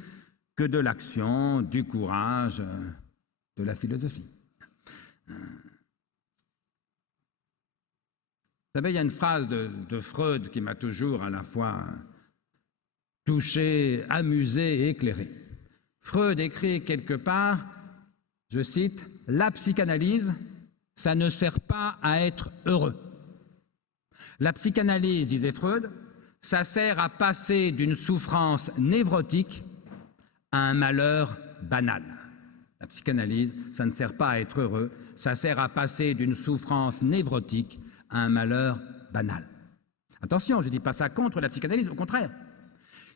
que de l'action, du courage, de la philosophie. Vous savez, il y a une phrase de Freud qui m'a toujours à la fois touché, amusé et éclairé. Freud écrit quelque part, je cite, « La psychanalyse, ça ne sert pas à être heureux. La psychanalyse, disait Freud, ça sert à passer d'une souffrance névrotique à un malheur banal. La psychanalyse, ça ne sert pas à être heureux, ça sert à passer d'une souffrance névrotique à un malheur banal. » Attention, je ne dis pas ça contre la psychanalyse, au contraire.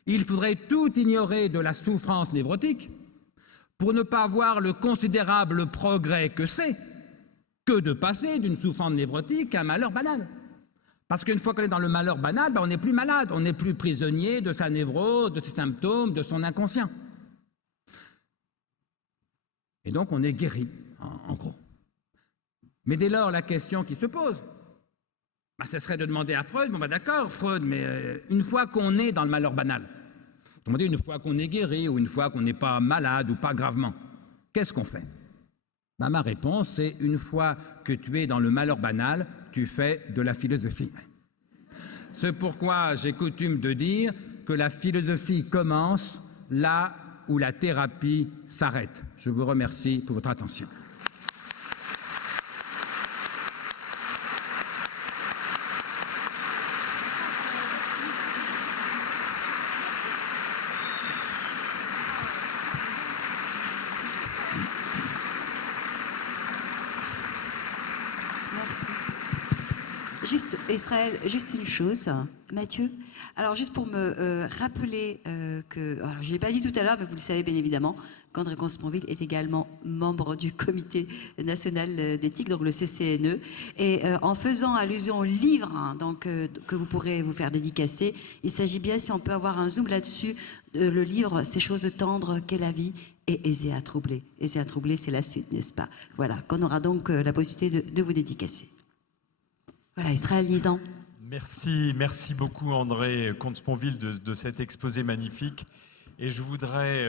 Il faudrait tout ignorer de la souffrance névrotique pour ne pas voir le considérable progrès que c'est que de passer d'une souffrance névrotique à un malheur banal. Parce qu'une fois qu'on est dans le malheur banal, on n'est plus malade, on n'est plus prisonnier de sa névrose, de ses symptômes, de son inconscient. Et donc on est guéri, en gros. Mais dès lors, la question qui se pose, ce serait de demander à Freud, d'accord Freud, mais une fois qu'on est dans le malheur banal, demander une fois qu'on est guéri ou une fois qu'on n'est pas malade ou pas gravement, qu'est-ce qu'on fait? Ma réponse, c'est une fois que tu es dans le malheur banal, tu fais de la philosophie. C'est pourquoi j'ai coutume de dire que la philosophie commence là où la thérapie s'arrête. Je vous remercie pour votre attention. Juste, Israël, juste une chose, Mathieu. Alors, juste pour me rappeler que, alors je ne l'ai pas dit tout à l'heure, mais vous le savez bien évidemment, qu'André Consponville est également membre du Comité national d'éthique, donc le CCNE. Et en faisant allusion au livre donc, que vous pourrez vous faire dédicacer, il s'agit bien, si on peut avoir un zoom là-dessus, le livre « Ces choses tendres qu'est la vie » et aisé à troubler. Aisé à troubler, c'est la suite, n'est-ce pas? Voilà, qu'on aura donc la possibilité de vous dédicacer. Voilà, Israël Nizan. Merci beaucoup André Consponville de cet exposé magnifique. Et je voudrais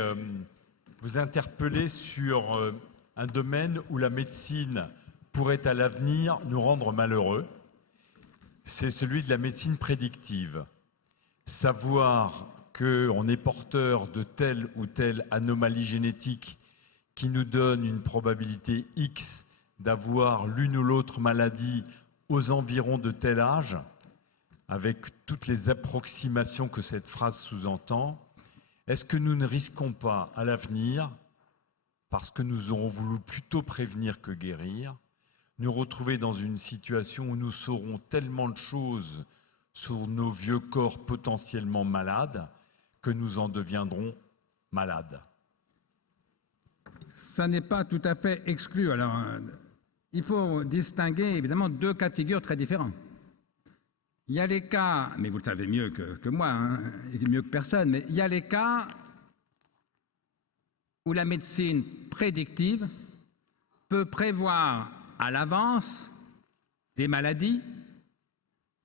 vous interpeller sur un domaine où la médecine pourrait à l'avenir nous rendre malheureux. C'est celui de la médecine prédictive. Savoir qu'on est porteur de telle ou telle anomalie génétique qui nous donne une probabilité X d'avoir l'une ou l'autre maladie aux environs de tel âge, avec toutes les approximations que cette phrase sous-entend, est-ce que nous ne risquons pas à l'avenir, parce que nous aurons voulu plutôt prévenir que guérir, nous retrouver dans une situation où nous saurons tellement de choses sur nos vieux corps potentiellement malades que nous en deviendrons malades? Ça n'est pas tout à fait exclu. Alors, il faut distinguer évidemment deux cas de figure très différents. Il y a les cas, mais vous le savez mieux que moi, hein, et mieux que personne, mais il y a les cas où la médecine prédictive peut prévoir à l'avance des maladies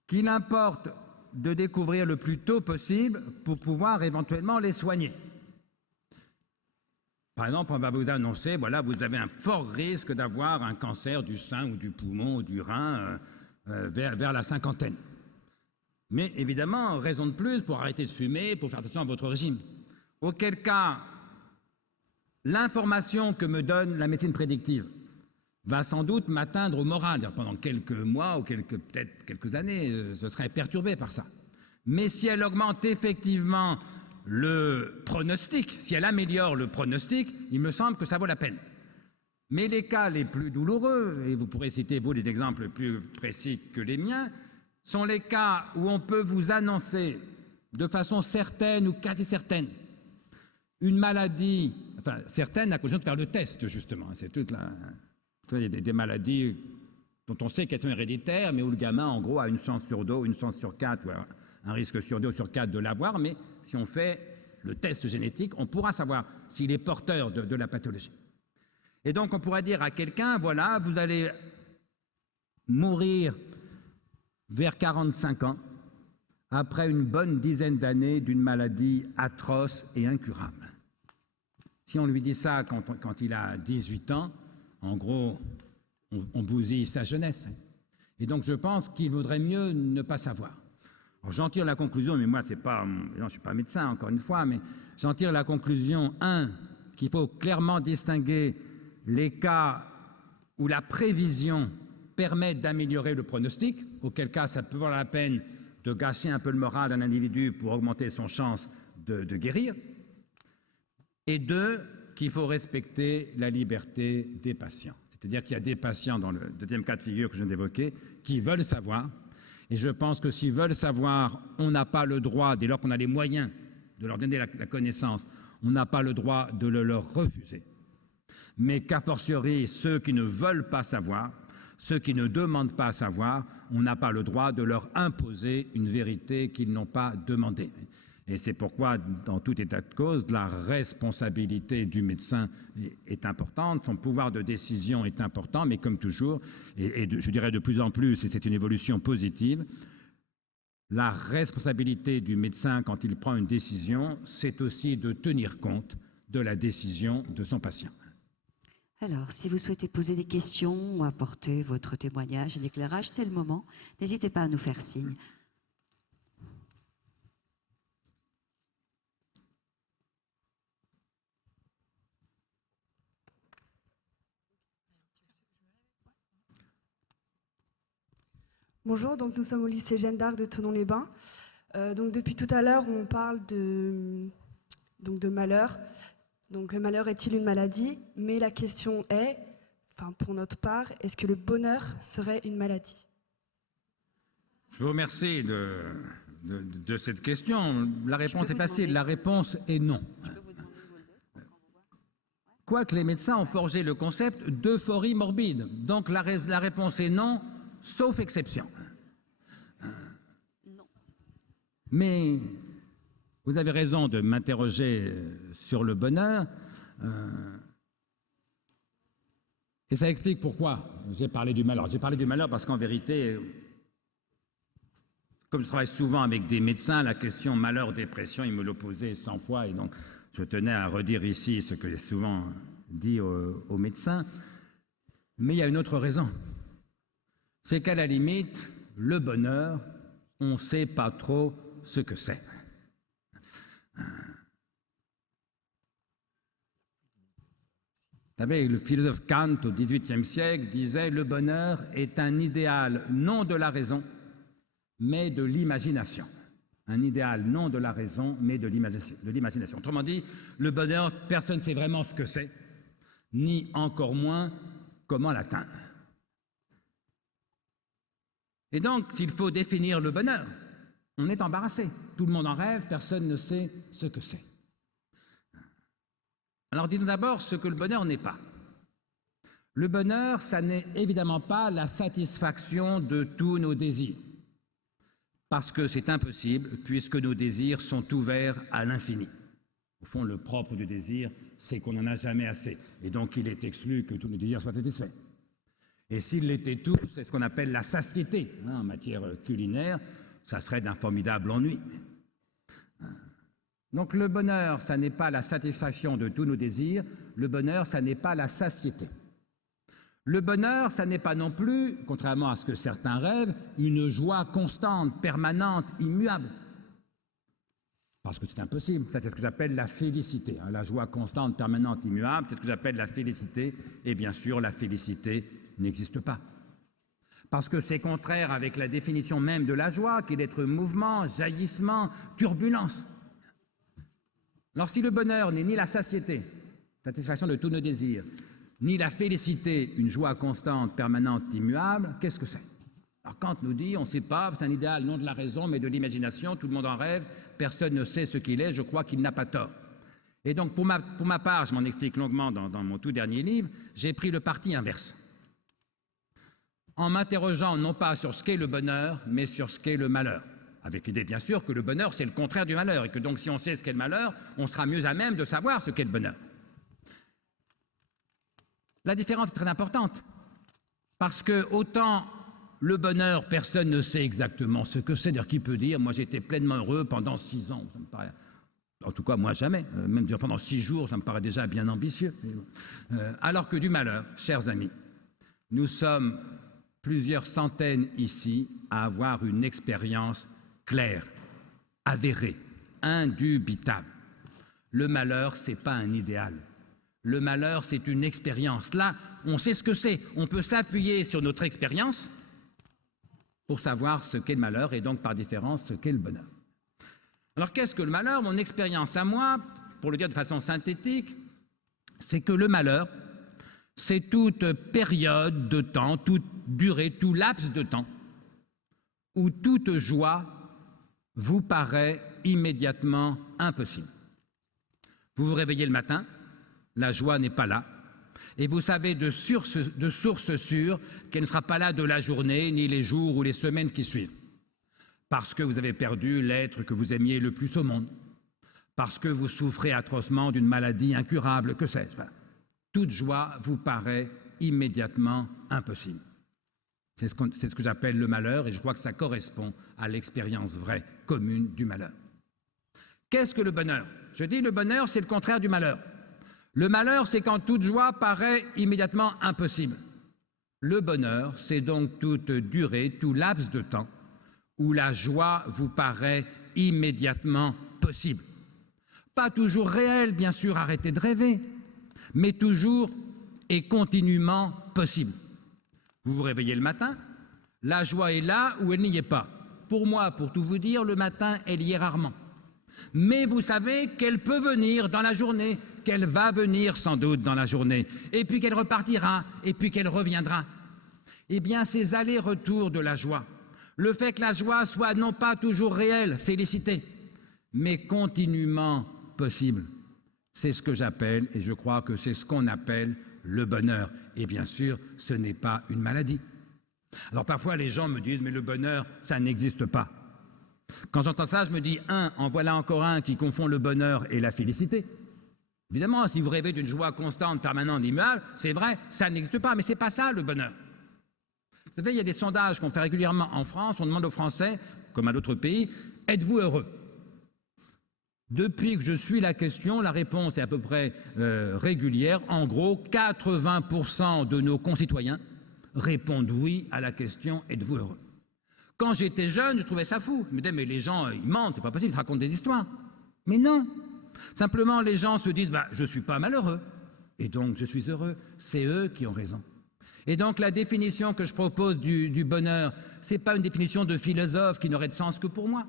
qu'il importe de découvrir le plus tôt possible pour pouvoir éventuellement les soigner. Par exemple, on va vous annoncer, voilà, vous avez un fort risque d'avoir un cancer du sein ou du poumon ou du rein vers la cinquantaine. Mais évidemment, raison de plus pour arrêter de fumer, pour faire attention à votre régime. Auquel cas, l'information que me donne la médecine prédictive va sans doute m'atteindre au moral. Pendant quelques mois ou peut-être quelques années, je serai perturbé par ça. Mais si elle augmente effectivement le pronostic, si elle améliore le pronostic, il me semble que ça vaut la peine. Mais les cas les plus douloureux, et vous pourrez citer vous des exemples plus précis que les miens, sont les cas où on peut vous annoncer de façon certaine ou quasi certaine une maladie, enfin certaine à condition de faire le test justement. C'est toute la... Il y a des maladies dont on sait qu'elles sont héréditaires, mais où le gamin en gros a une chance sur 2, une chance sur 4, ou un risque sur 2 ou sur 4 de l'avoir, mais si on fait le test génétique, on pourra savoir s'il est porteur de la pathologie. Et donc on pourra dire à quelqu'un, voilà, vous allez mourir vers 45 ans, après une bonne dizaine d'années d'une maladie atroce et incurable. Si on lui dit ça quand il a 18 ans, en gros, on bousille sa jeunesse. Et donc je pense qu'il vaudrait mieux ne pas savoir. Alors, j'en tire la conclusion, mais moi, je ne suis pas médecin, encore une fois, mais j'en tire la conclusion, qu'il faut clairement distinguer les cas où la prévision permet d'améliorer le pronostic, auquel cas ça peut valoir la peine de gâcher un peu le moral d'un individu pour augmenter son chance de guérir, et 2, qu'il faut respecter la liberté des patients. C'est-à-dire qu'il y a des patients, dans le deuxième cas de figure que je viens d'évoquer, qui veulent savoir, et je pense que s'ils veulent savoir, on n'a pas le droit, dès lors qu'on a les moyens de leur donner la connaissance, on n'a pas le droit de le leur refuser. Mais qu'a fortiori, ceux qui ne veulent pas savoir, ceux qui ne demandent pas à savoir, on n'a pas le droit de leur imposer une vérité qu'ils n'ont pas demandée. Et c'est pourquoi, dans tout état de cause, la responsabilité du médecin est importante, son pouvoir de décision est important, mais comme toujours, je dirais de plus en plus, et c'est une évolution positive, la responsabilité du médecin quand il prend une décision, c'est aussi de tenir compte de la décision de son patient. Alors, si vous souhaitez poser des questions ou apporter votre témoignage et éclairage, c'est le moment. N'hésitez pas à nous faire signe. Bonjour, donc nous sommes au lycée Jeanne d'Arc de Thonon-les-Bains. Donc depuis tout à l'heure, on parle de malheur. Donc le malheur est-il une maladie? Mais la question est, enfin pour notre part, est-ce que le bonheur serait une maladie? Je vous remercie de cette question. La réponse est facile. La réponse est non. Quoique les médecins ont forgé le concept d'euphorie morbide. Donc la réponse est non, sauf exception. Mais vous avez raison de m'interroger sur le bonheur. Et ça explique pourquoi j'ai parlé du malheur. J'ai parlé du malheur parce qu'en vérité, comme je travaille souvent avec des médecins, la question malheur-dépression, ils me l'ont posée 100 fois. Et donc, je tenais à redire ici ce que j'ai souvent dit aux médecins. Mais il y a une autre raison. C'est qu'à la limite, le bonheur, on ne sait pas trop ce que c'est. savez, le philosophe Kant, au XVIIIe siècle, disait « Le bonheur est un idéal non de la raison, mais de l'imagination. » Un idéal non de la raison, mais de l'imagination. Autrement dit, le bonheur, personne ne sait vraiment ce que c'est, ni encore moins comment l'atteindre. Et donc, s'il faut définir le bonheur, on est embarrassé. Tout le monde en rêve, personne ne sait ce que c'est. Alors, disons d'abord ce que le bonheur n'est pas. Le bonheur, ça n'est évidemment pas la satisfaction de tous nos désirs. Parce que c'est impossible, puisque nos désirs sont ouverts à l'infini. Au fond, le propre du désir, c'est qu'on n'en a jamais assez. Et donc, il est exclu que tous nos désirs soient satisfaits. Et s'ils l'étaient tous, c'est ce qu'on appelle la satiété. En matière culinaire, ça serait d'un formidable ennui. Donc le bonheur, ça n'est pas la satisfaction de tous nos désirs. Le bonheur, ça n'est pas la satiété. Le bonheur, ça n'est pas non plus, contrairement à ce que certains rêvent, une joie constante, permanente, immuable. Parce que c'est impossible. C'est ce que j'appelle la félicité. La joie constante, permanente, immuable, c'est ce que j'appelle la félicité. Et bien sûr, la félicité n'existe pas. Parce que c'est contraire avec la définition même de la joie, qui est d'être mouvement, jaillissement, turbulence. Alors si le bonheur n'est ni la satiété, satisfaction de tous nos désirs, ni la félicité, une joie constante, permanente, immuable, qu'est-ce que c'est? Alors Kant nous dit, on ne sait pas, c'est un idéal non de la raison, mais de l'imagination, tout le monde en rêve, personne ne sait ce qu'il est, je crois qu'il n'a pas tort. Et donc pour ma part, je m'en explique longuement dans mon tout dernier livre, j'ai pris le parti inverse. En m'interrogeant non pas sur ce qu'est le bonheur, mais sur ce qu'est le malheur. Avec l'idée, bien sûr, que le bonheur, c'est le contraire du malheur, et que donc, si on sait ce qu'est le malheur, on sera mieux à même de savoir ce qu'est le bonheur. La différence est très importante, parce que autant le bonheur, personne ne sait exactement ce que c'est. D'ailleurs, qui peut dire, moi j'étais pleinement heureux pendant 6 ans, ça me paraît... En tout cas, moi jamais, même pendant 6 jours, ça me paraît déjà bien ambitieux. Alors que du malheur, chers amis, nous sommes plusieurs centaines ici à avoir une expérience claire, avérée, indubitable. Le malheur, ce n'est pas un idéal. Le malheur, c'est une expérience. Là, on sait ce que c'est. On peut s'appuyer sur notre expérience pour savoir ce qu'est le malheur et donc, par différence, ce qu'est le bonheur. Alors, qu'est-ce que le malheur? Mon expérience à moi, pour le dire de façon synthétique, c'est que le malheur, c'est toute période de temps, toute durée, tout laps de temps où toute joie vous paraît immédiatement impossible. Vous vous réveillez le matin, la joie n'est pas là, et vous savez de source sûre qu'elle ne sera pas là de la journée, ni les jours ou les semaines qui suivent. Parce que vous avez perdu l'être que vous aimiez le plus au monde, parce que vous souffrez atrocement d'une maladie incurable, que sais-je. Toute joie vous paraît immédiatement impossible. C'est ce que j'appelle le malheur, et je crois que ça correspond à l'expérience vraie, commune du malheur. Qu'est-ce que le bonheur? Je dis le bonheur, c'est le contraire du malheur. Le malheur, c'est quand toute joie paraît immédiatement impossible. Le bonheur, c'est donc toute durée, tout laps de temps où la joie vous paraît immédiatement possible. Pas toujours réelle, bien sûr, arrêtez de rêver, mais toujours et continuellement possible. Vous vous réveillez le matin, la joie est là ou elle n'y est pas. Pour moi, pour tout vous dire, le matin, elle y est rarement. Mais vous savez qu'elle peut venir dans la journée, qu'elle va venir sans doute dans la journée, et puis qu'elle repartira, et puis qu'elle reviendra. Eh bien, ces allers-retours de la joie, le fait que la joie soit non pas toujours réelle, félicité, mais continuellement possible, c'est ce que j'appelle, et je crois que c'est ce qu'on appelle le bonheur. Et bien sûr, ce n'est pas une maladie. Alors parfois, les gens me disent, mais le bonheur, ça n'existe pas. Quand j'entends ça, je me dis, en voilà encore un qui confond le bonheur et la félicité. Évidemment, si vous rêvez d'une joie constante, permanente, immuable, c'est vrai, ça n'existe pas, mais c'est pas ça le bonheur. Vous savez, il y a des sondages qu'on fait régulièrement en France, on demande aux Français, comme à d'autres pays, êtes-vous heureux? Depuis que je suis la question, la réponse est à peu près régulière. En gros, 80% de nos concitoyens répondent oui à la question « Êtes-vous heureux ?» Quand j'étais jeune, je trouvais ça fou. Je me disais « Mais les gens, ils mentent, c'est pas possible, ils racontent des histoires. » Mais non. Simplement, les gens se disent « Je ne suis pas malheureux. » Et donc, je suis heureux. C'est eux qui ont raison. Et donc, la définition que je propose du bonheur, ce n'est pas une définition de philosophe qui n'aurait de sens que pour moi.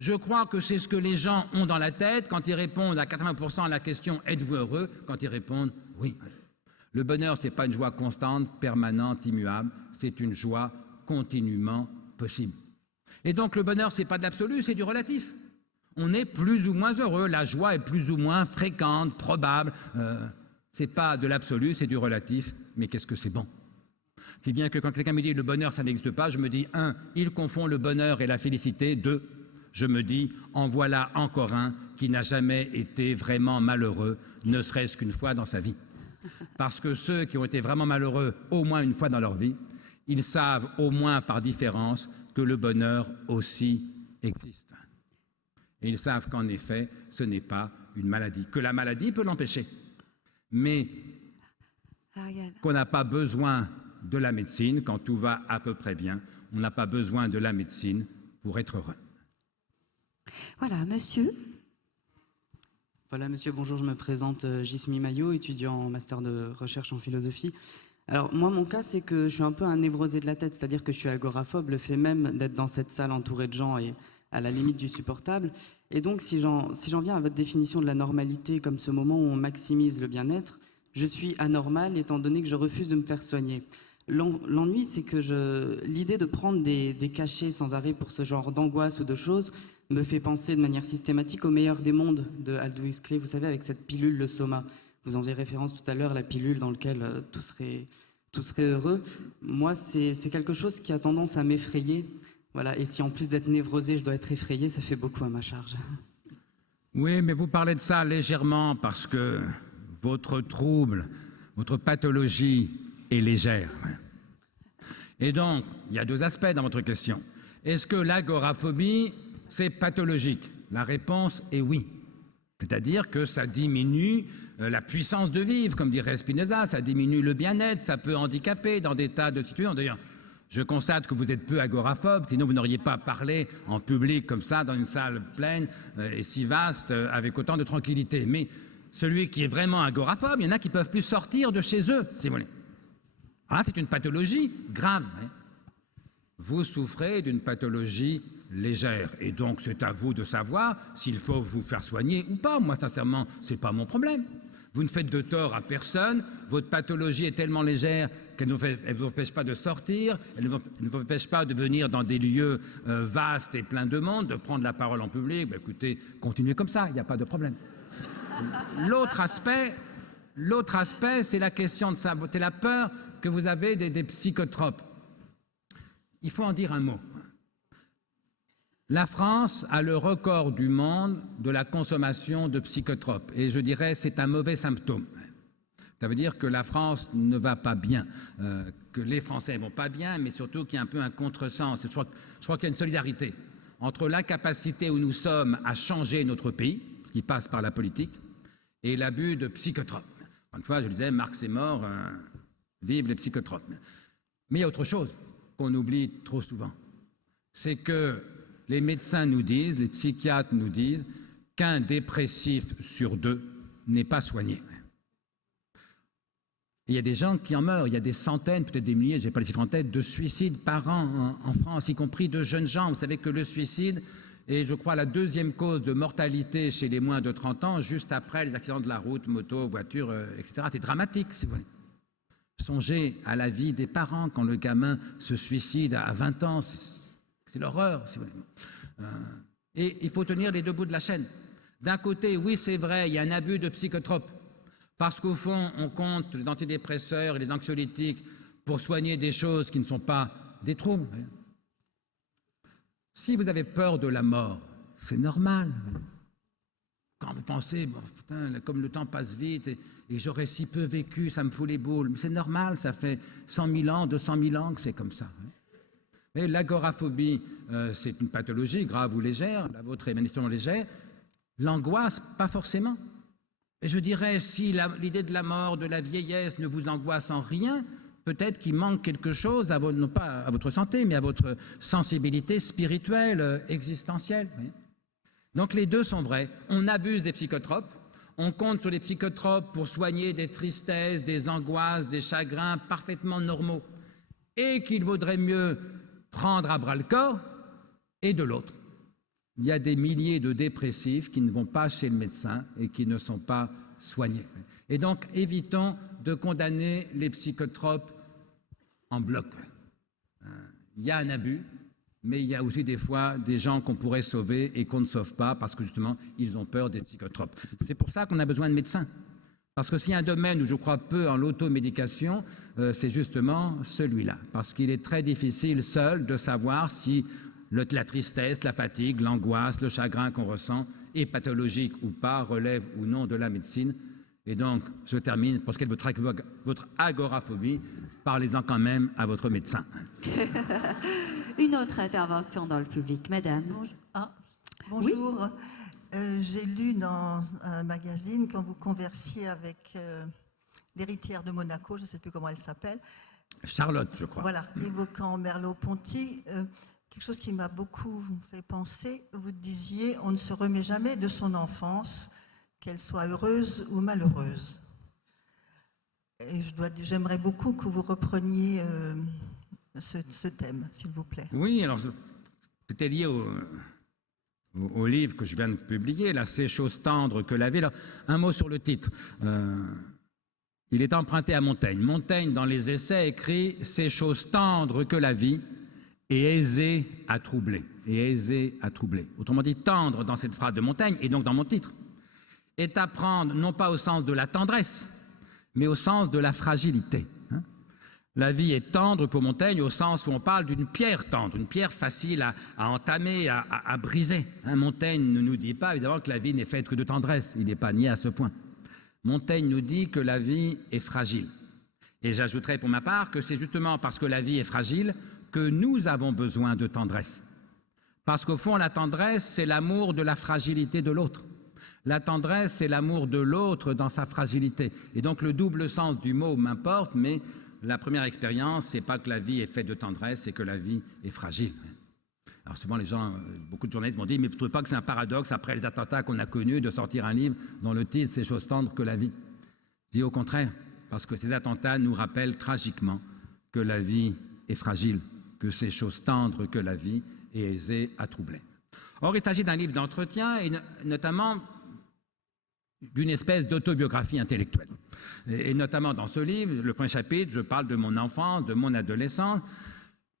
Je crois que c'est ce que les gens ont dans la tête quand ils répondent à 80% à la question « Êtes-vous heureux ?», quand ils répondent « Oui ». Le bonheur, ce n'est pas une joie constante, permanente, immuable, c'est une joie continuellement possible. Et donc, le bonheur, ce n'est pas de l'absolu, c'est du relatif. On est plus ou moins heureux, la joie est plus ou moins fréquente, probable. Ce n'est pas de l'absolu, c'est du relatif, mais qu'est-ce que c'est bon? Si bien que quand quelqu'un me dit le bonheur, ça n'existe pas, je me dis 1, il confond le bonheur et la félicité. 2, je me dis en voilà encore un qui n'a jamais été vraiment malheureux, ne serait-ce qu'une fois dans sa vie. Parce que ceux qui ont été vraiment malheureux au moins une fois dans leur vie, ils savent au moins par différence que le bonheur aussi existe. Et ils savent qu'en effet, ce n'est pas une maladie, que la maladie peut l'empêcher, mais qu'on n'a pas besoin de la médecine quand tout va à peu près bien. On n'a pas besoin de la médecine pour être heureux. Voilà, monsieur. Voilà, monsieur, bonjour, je me présente Gismi Maillot, étudiant en master de recherche en philosophie. Alors, moi, mon cas, c'est que je suis un peu un névrosé de la tête, c'est-à-dire que je suis agoraphobe, le fait même d'être dans cette salle entourée de gens est à la limite du supportable. Et donc, si j'en viens à votre définition de la normalité comme ce moment où on maximise le bien-être, je suis anormal étant donné que je refuse de me faire soigner. L'ennui, c'est que l'idée de prendre des cachets sans arrêt pour ce genre d'angoisse ou de choses me fait penser de manière systématique au meilleur des mondes de Aldous Huxley, vous savez, avec cette pilule, le soma. Vous en faisiez référence tout à l'heure, la pilule dans laquelle tout serait heureux. Moi, c'est quelque chose qui a tendance à m'effrayer. Voilà. Et si en plus d'être névrosé, je dois être effrayé, ça fait beaucoup à ma charge. Oui, mais vous parlez de ça légèrement parce que votre trouble, votre pathologie est légère. Et donc, il y a 2 aspects dans votre question. Est-ce que l'agoraphobie, c'est pathologique? La réponse est oui. C'est-à-dire que ça diminue la puissance de vivre, comme dirait Spinoza, ça diminue le bien-être, ça peut handicaper dans des tas de situations. D'ailleurs, je constate que vous êtes peu agoraphobe, sinon vous n'auriez pas parlé en public comme ça, dans une salle pleine et si vaste, avec autant de tranquillité. Mais celui qui est vraiment agoraphobe, il y en a qui ne peuvent plus sortir de chez eux, si vous voulez. Ah, c'est une pathologie grave. Hein. Vous souffrez d'une pathologie légère. Et donc, c'est à vous de savoir s'il faut vous faire soigner ou pas. Moi, sincèrement, ce n'est pas mon problème. Vous ne faites de tort à personne. Votre pathologie est tellement légère qu'elle ne vous empêche pas de sortir, elle ne vous empêche pas de venir dans des lieux vastes et pleins de monde, de prendre la parole en public. Ben, écoutez, continuez comme ça, il n'y a pas de problème. L'autre aspect, c'est la question de ça. C'est la peur que vous avez des psychotropes. Il faut en dire un mot. La France a le record du monde de la consommation de psychotropes. Et je dirais c'est un mauvais symptôme. Ça veut dire que la France ne va pas bien, que les Français ne vont pas bien, mais surtout qu'il y a un peu un contresens. Je crois qu'il y a une solidarité entre l'incapacité où nous sommes à changer notre pays, ce qui passe par la politique, et l'abus de psychotropes. Une fois, je disais, Marx est mort, vive les psychotropes. Mais il y a autre chose qu'on oublie trop souvent. C'est que les médecins nous disent, les psychiatres nous disent, qu'un dépressif sur 2 n'est pas soigné. Il y a des gens qui en meurent, il y a des centaines, peut-être des milliers, je n'ai pas les chiffres en tête, de suicides par an en France, y compris de jeunes gens. Vous savez que le suicide est, je crois, la 2e cause de mortalité chez les moins de 30 ans, juste après les accidents de la route, moto, voiture, etc. C'est dramatique, si vous voulez. Songez à la vie des parents quand le gamin se suicide à 20 ans, c'est l'horreur, si vous voulez. Et il faut tenir les 2 bouts de la chaîne. D'un côté, oui, c'est vrai, il y a un abus de psychotropes, parce qu'au fond, on compte les antidépresseurs et les anxiolytiques pour soigner des choses qui ne sont pas des troubles. Si vous avez peur de la mort, c'est normal. Quand vous pensez, bon, putain, comme le temps passe vite et j'aurais si peu vécu, ça me fout les boules. Mais c'est normal, ça fait 100 000 ans, 200 000 ans que c'est comme ça. Mais l'agoraphobie, c'est une pathologie grave ou légère, la vôtre est manifestement légère. L'angoisse, pas forcément. Et je dirais, si l'idée de la mort, de la vieillesse ne vous angoisse en rien, peut-être qu'il manque quelque chose, non pas à votre santé, mais à votre sensibilité spirituelle, existentielle. Oui. Donc les 2 sont vrais. On abuse des psychotropes, On compte sur les psychotropes pour soigner des tristesses, des angoisses, des chagrins parfaitement normaux, et qu'il vaudrait mieux prendre à bras le corps, et de l'autre, il y a des milliers de dépressifs qui ne vont pas chez le médecin et qui ne sont pas soignés. Et donc, évitons de condamner les psychotropes en bloc. Il y a un abus, mais il y a aussi des fois des gens qu'on pourrait sauver et qu'on ne sauve pas parce que justement, ils ont peur des psychotropes. C'est pour ça qu'on a besoin de médecins. Parce que s'il y a un domaine où je crois peu en l'automédication, c'est justement celui-là. Parce qu'il est très difficile seul de savoir si la tristesse, la fatigue, l'angoisse, le chagrin qu'on ressent est pathologique ou pas, relève ou non de la médecine. Et donc, je termine pour ce qui est de votre agoraphobie, parlez-en quand même à votre médecin. Une autre intervention dans le public, madame. Bonjour. J'ai lu dans un magazine quand vous conversiez avec l'héritière de Monaco, je ne sais plus comment elle s'appelle. Charlotte, je crois. Voilà, évoquant Merleau-Ponty, quelque chose qui m'a beaucoup fait penser. Vous disiez, on ne se remet jamais de son enfance, qu'elle soit heureuse ou malheureuse. Et j'aimerais beaucoup que vous repreniez ce thème, s'il vous plaît. Oui, alors c'était lié au livre que je viens de publier, là, Ces choses tendres que la vie. Alors, un mot sur le titre. Il est emprunté à Montaigne. Montaigne, dans les Essais, écrit « Ces choses tendres que la vie est aisée à troubler ». Et aisée à troubler. Autrement dit, tendre dans cette phrase de Montaigne, et donc dans mon titre, est à prendre non pas au sens de la tendresse, mais au sens de la fragilité. La vie est tendre pour Montaigne au sens où on parle d'une pierre tendre, une pierre facile à entamer, à briser. Montaigne ne nous dit pas évidemment que la vie n'est faite que de tendresse, il n'est pas nié à ce point. Montaigne nous dit que la vie est fragile. Et j'ajouterai pour ma part que c'est justement parce que la vie est fragile que nous avons besoin de tendresse. Parce qu'au fond, la tendresse, c'est l'amour de la fragilité de l'autre. La tendresse, c'est l'amour de l'autre dans sa fragilité. Et donc le double sens du mot m'importe, mais la première expérience, c'est pas que la vie est faite de tendresse, c'est que la vie est fragile. Alors souvent les gens, beaucoup de journalistes m'ont dit, mais vous ne trouvez pas que c'est un paradoxe après les attentats qu'on a connus de sortir un livre dont le titre c'est choses tendres que la vie? Je dis au contraire, parce que ces attentats nous rappellent tragiquement que la vie est fragile, que c'est choses tendres que la vie est aisée à troubler. Or, il s'agit d'un livre d'entretien et notamment d'une espèce d'autobiographie intellectuelle. Et notamment dans ce livre, le premier chapitre, je parle de mon enfance, de mon adolescence,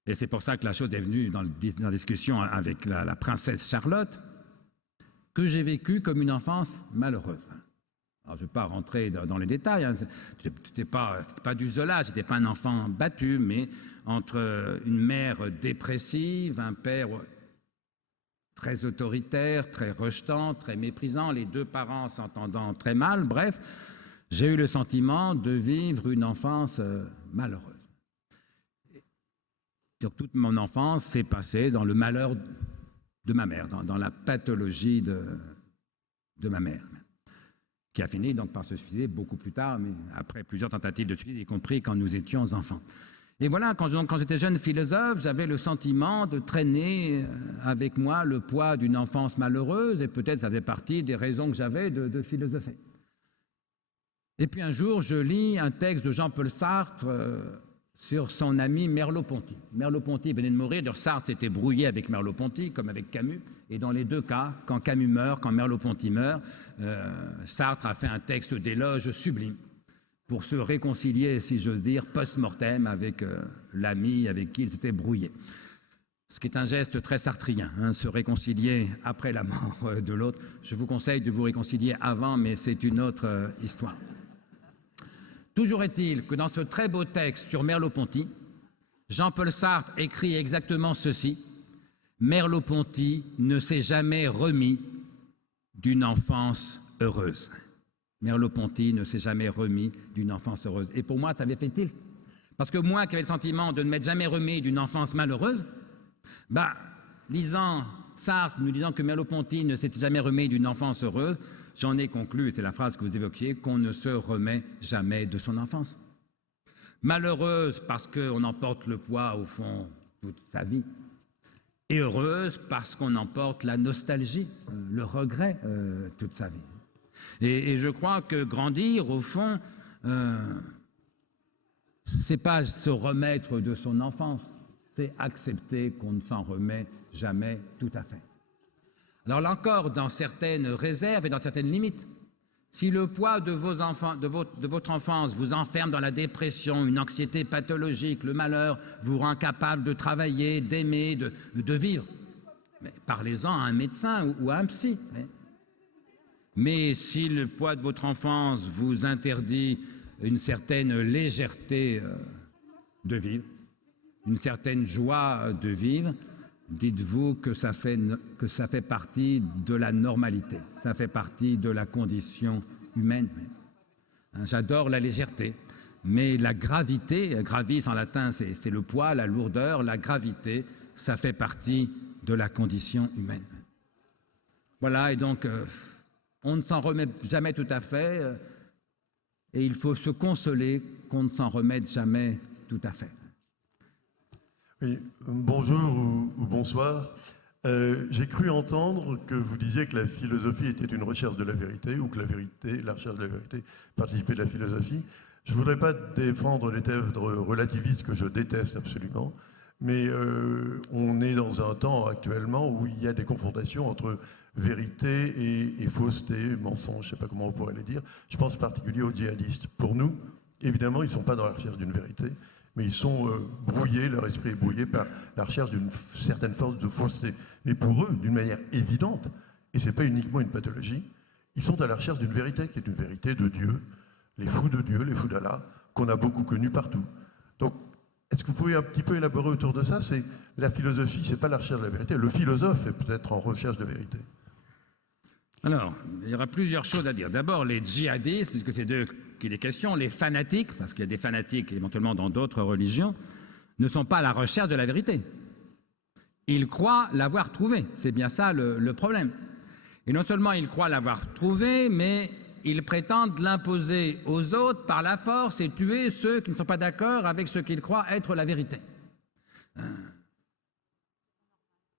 et c'est pour ça que la chose est venue dans la discussion avec la princesse Charlotte, que j'ai vécu comme une enfance malheureuse. Alors, je ne vais pas rentrer dans les détails, hein. C'était pas du Zola, c'était pas un enfant battu, mais entre une mère dépressive, un père très autoritaire, très rejetant, très méprisant, les deux parents s'entendant très mal, bref, j'ai eu le sentiment de vivre une enfance malheureuse. Donc toute mon enfance s'est passée dans le malheur de ma mère, dans la pathologie de ma mère, qui a fini donc par se suicider beaucoup plus tard, mais après plusieurs tentatives de suicide, y compris quand nous étions enfants. Et voilà, quand j'étais jeune philosophe, j'avais le sentiment de traîner avec moi le poids d'une enfance malheureuse, et peut-être ça faisait partie des raisons que j'avais de philosopher. Et puis un jour, je lis un texte de Jean-Paul Sartre sur son ami Merleau-Ponty. Merleau-Ponty venait de mourir, d'ailleurs Sartre s'était brouillé avec Merleau-Ponty, comme avec Camus, et dans les deux cas, quand Camus meurt, quand Merleau-Ponty meurt, Sartre a fait un texte d'éloge sublime pour se réconcilier, si j'ose dire, post-mortem avec l'ami avec qui il s'était brouillé. Ce qui est un geste très sartrien, se réconcilier après la mort de l'autre. Je vous conseille de vous réconcilier avant, mais c'est une autre histoire. Toujours est-il que dans ce très beau texte sur Merleau-Ponty, Jean-Paul Sartre écrit exactement ceci: Merleau-Ponty ne s'est jamais remis d'une enfance heureuse. Merleau-Ponty ne s'est jamais remis d'une enfance heureuse. Et pour moi, ça avait fait tilt. Parce que moi, qui avais le sentiment de ne m'être jamais remis d'une enfance malheureuse, lisant Sartre, nous disant que Merleau-Ponty ne s'était jamais remis d'une enfance heureuse, j'en ai conclu, et c'est la phrase que vous évoquiez, qu'on ne se remet jamais de son enfance. Malheureuse parce qu'on en porte le poids, au fond, toute sa vie. Et heureuse parce qu'on en porte la nostalgie, le regret toute sa vie. Et je crois que grandir, au fond, c'est pas se remettre de son enfance, c'est accepter qu'on ne s'en remet jamais tout à fait. Alors là encore, dans certaines réserves et dans certaines limites, si le poids de vos enfants, de votre enfance vous enferme dans la dépression, une anxiété pathologique, le malheur vous rend capable de travailler, d'aimer, de vivre, mais parlez-en à un médecin ou à un psy. Mais si le poids de votre enfance vous interdit une certaine légèreté de vivre, une certaine joie de vivre, dites-vous que ça fait partie de la normalité, ça fait partie de la condition humaine. J'adore la légèreté, mais la gravité, gravis en latin c'est le poids, la lourdeur, la gravité, ça fait partie de la condition humaine. Voilà, et donc on ne s'en remet jamais tout à fait, et il faut se consoler qu'on ne s'en remette jamais tout à fait. Oui, bonjour ou bonsoir. J'ai cru entendre que vous disiez que la philosophie était une recherche de la vérité, ou que la recherche de la vérité participait de la philosophie. Je ne voudrais pas défendre les thèses relativistes que je déteste absolument, mais on est dans un temps actuellement où il y a des confrontations entre vérité et fausseté, mensonge, je ne sais pas comment on pourrait les dire. Je pense en particulier aux djihadistes. Pour nous, évidemment, ils ne sont pas dans la recherche d'une vérité, mais ils sont brouillés, leur esprit est brouillé par la recherche d'une certaine force de fausseté. Mais pour eux, d'une manière évidente, et ce n'est pas uniquement une pathologie, ils sont à la recherche d'une vérité qui est une vérité de Dieu, les fous de Dieu, les fous d'Allah, qu'on a beaucoup connus partout. Donc, est-ce que vous pouvez un petit peu élaborer autour de ça? C'est la philosophie, c'est pas la recherche de la vérité. Le philosophe est peut-être en recherche de vérité. Alors, il y aura plusieurs choses à dire. D'abord, les djihadistes, puisque c'est d'eux qu'il est question, les fanatiques, parce qu'il y a des fanatiques éventuellement dans d'autres religions, ne sont pas à la recherche de la vérité. Ils croient l'avoir trouvée. C'est bien ça le problème. Et non seulement ils croient l'avoir trouvée, mais ils prétendent l'imposer aux autres par la force et tuer ceux qui ne sont pas d'accord avec ce qu'ils croient être la vérité. Vous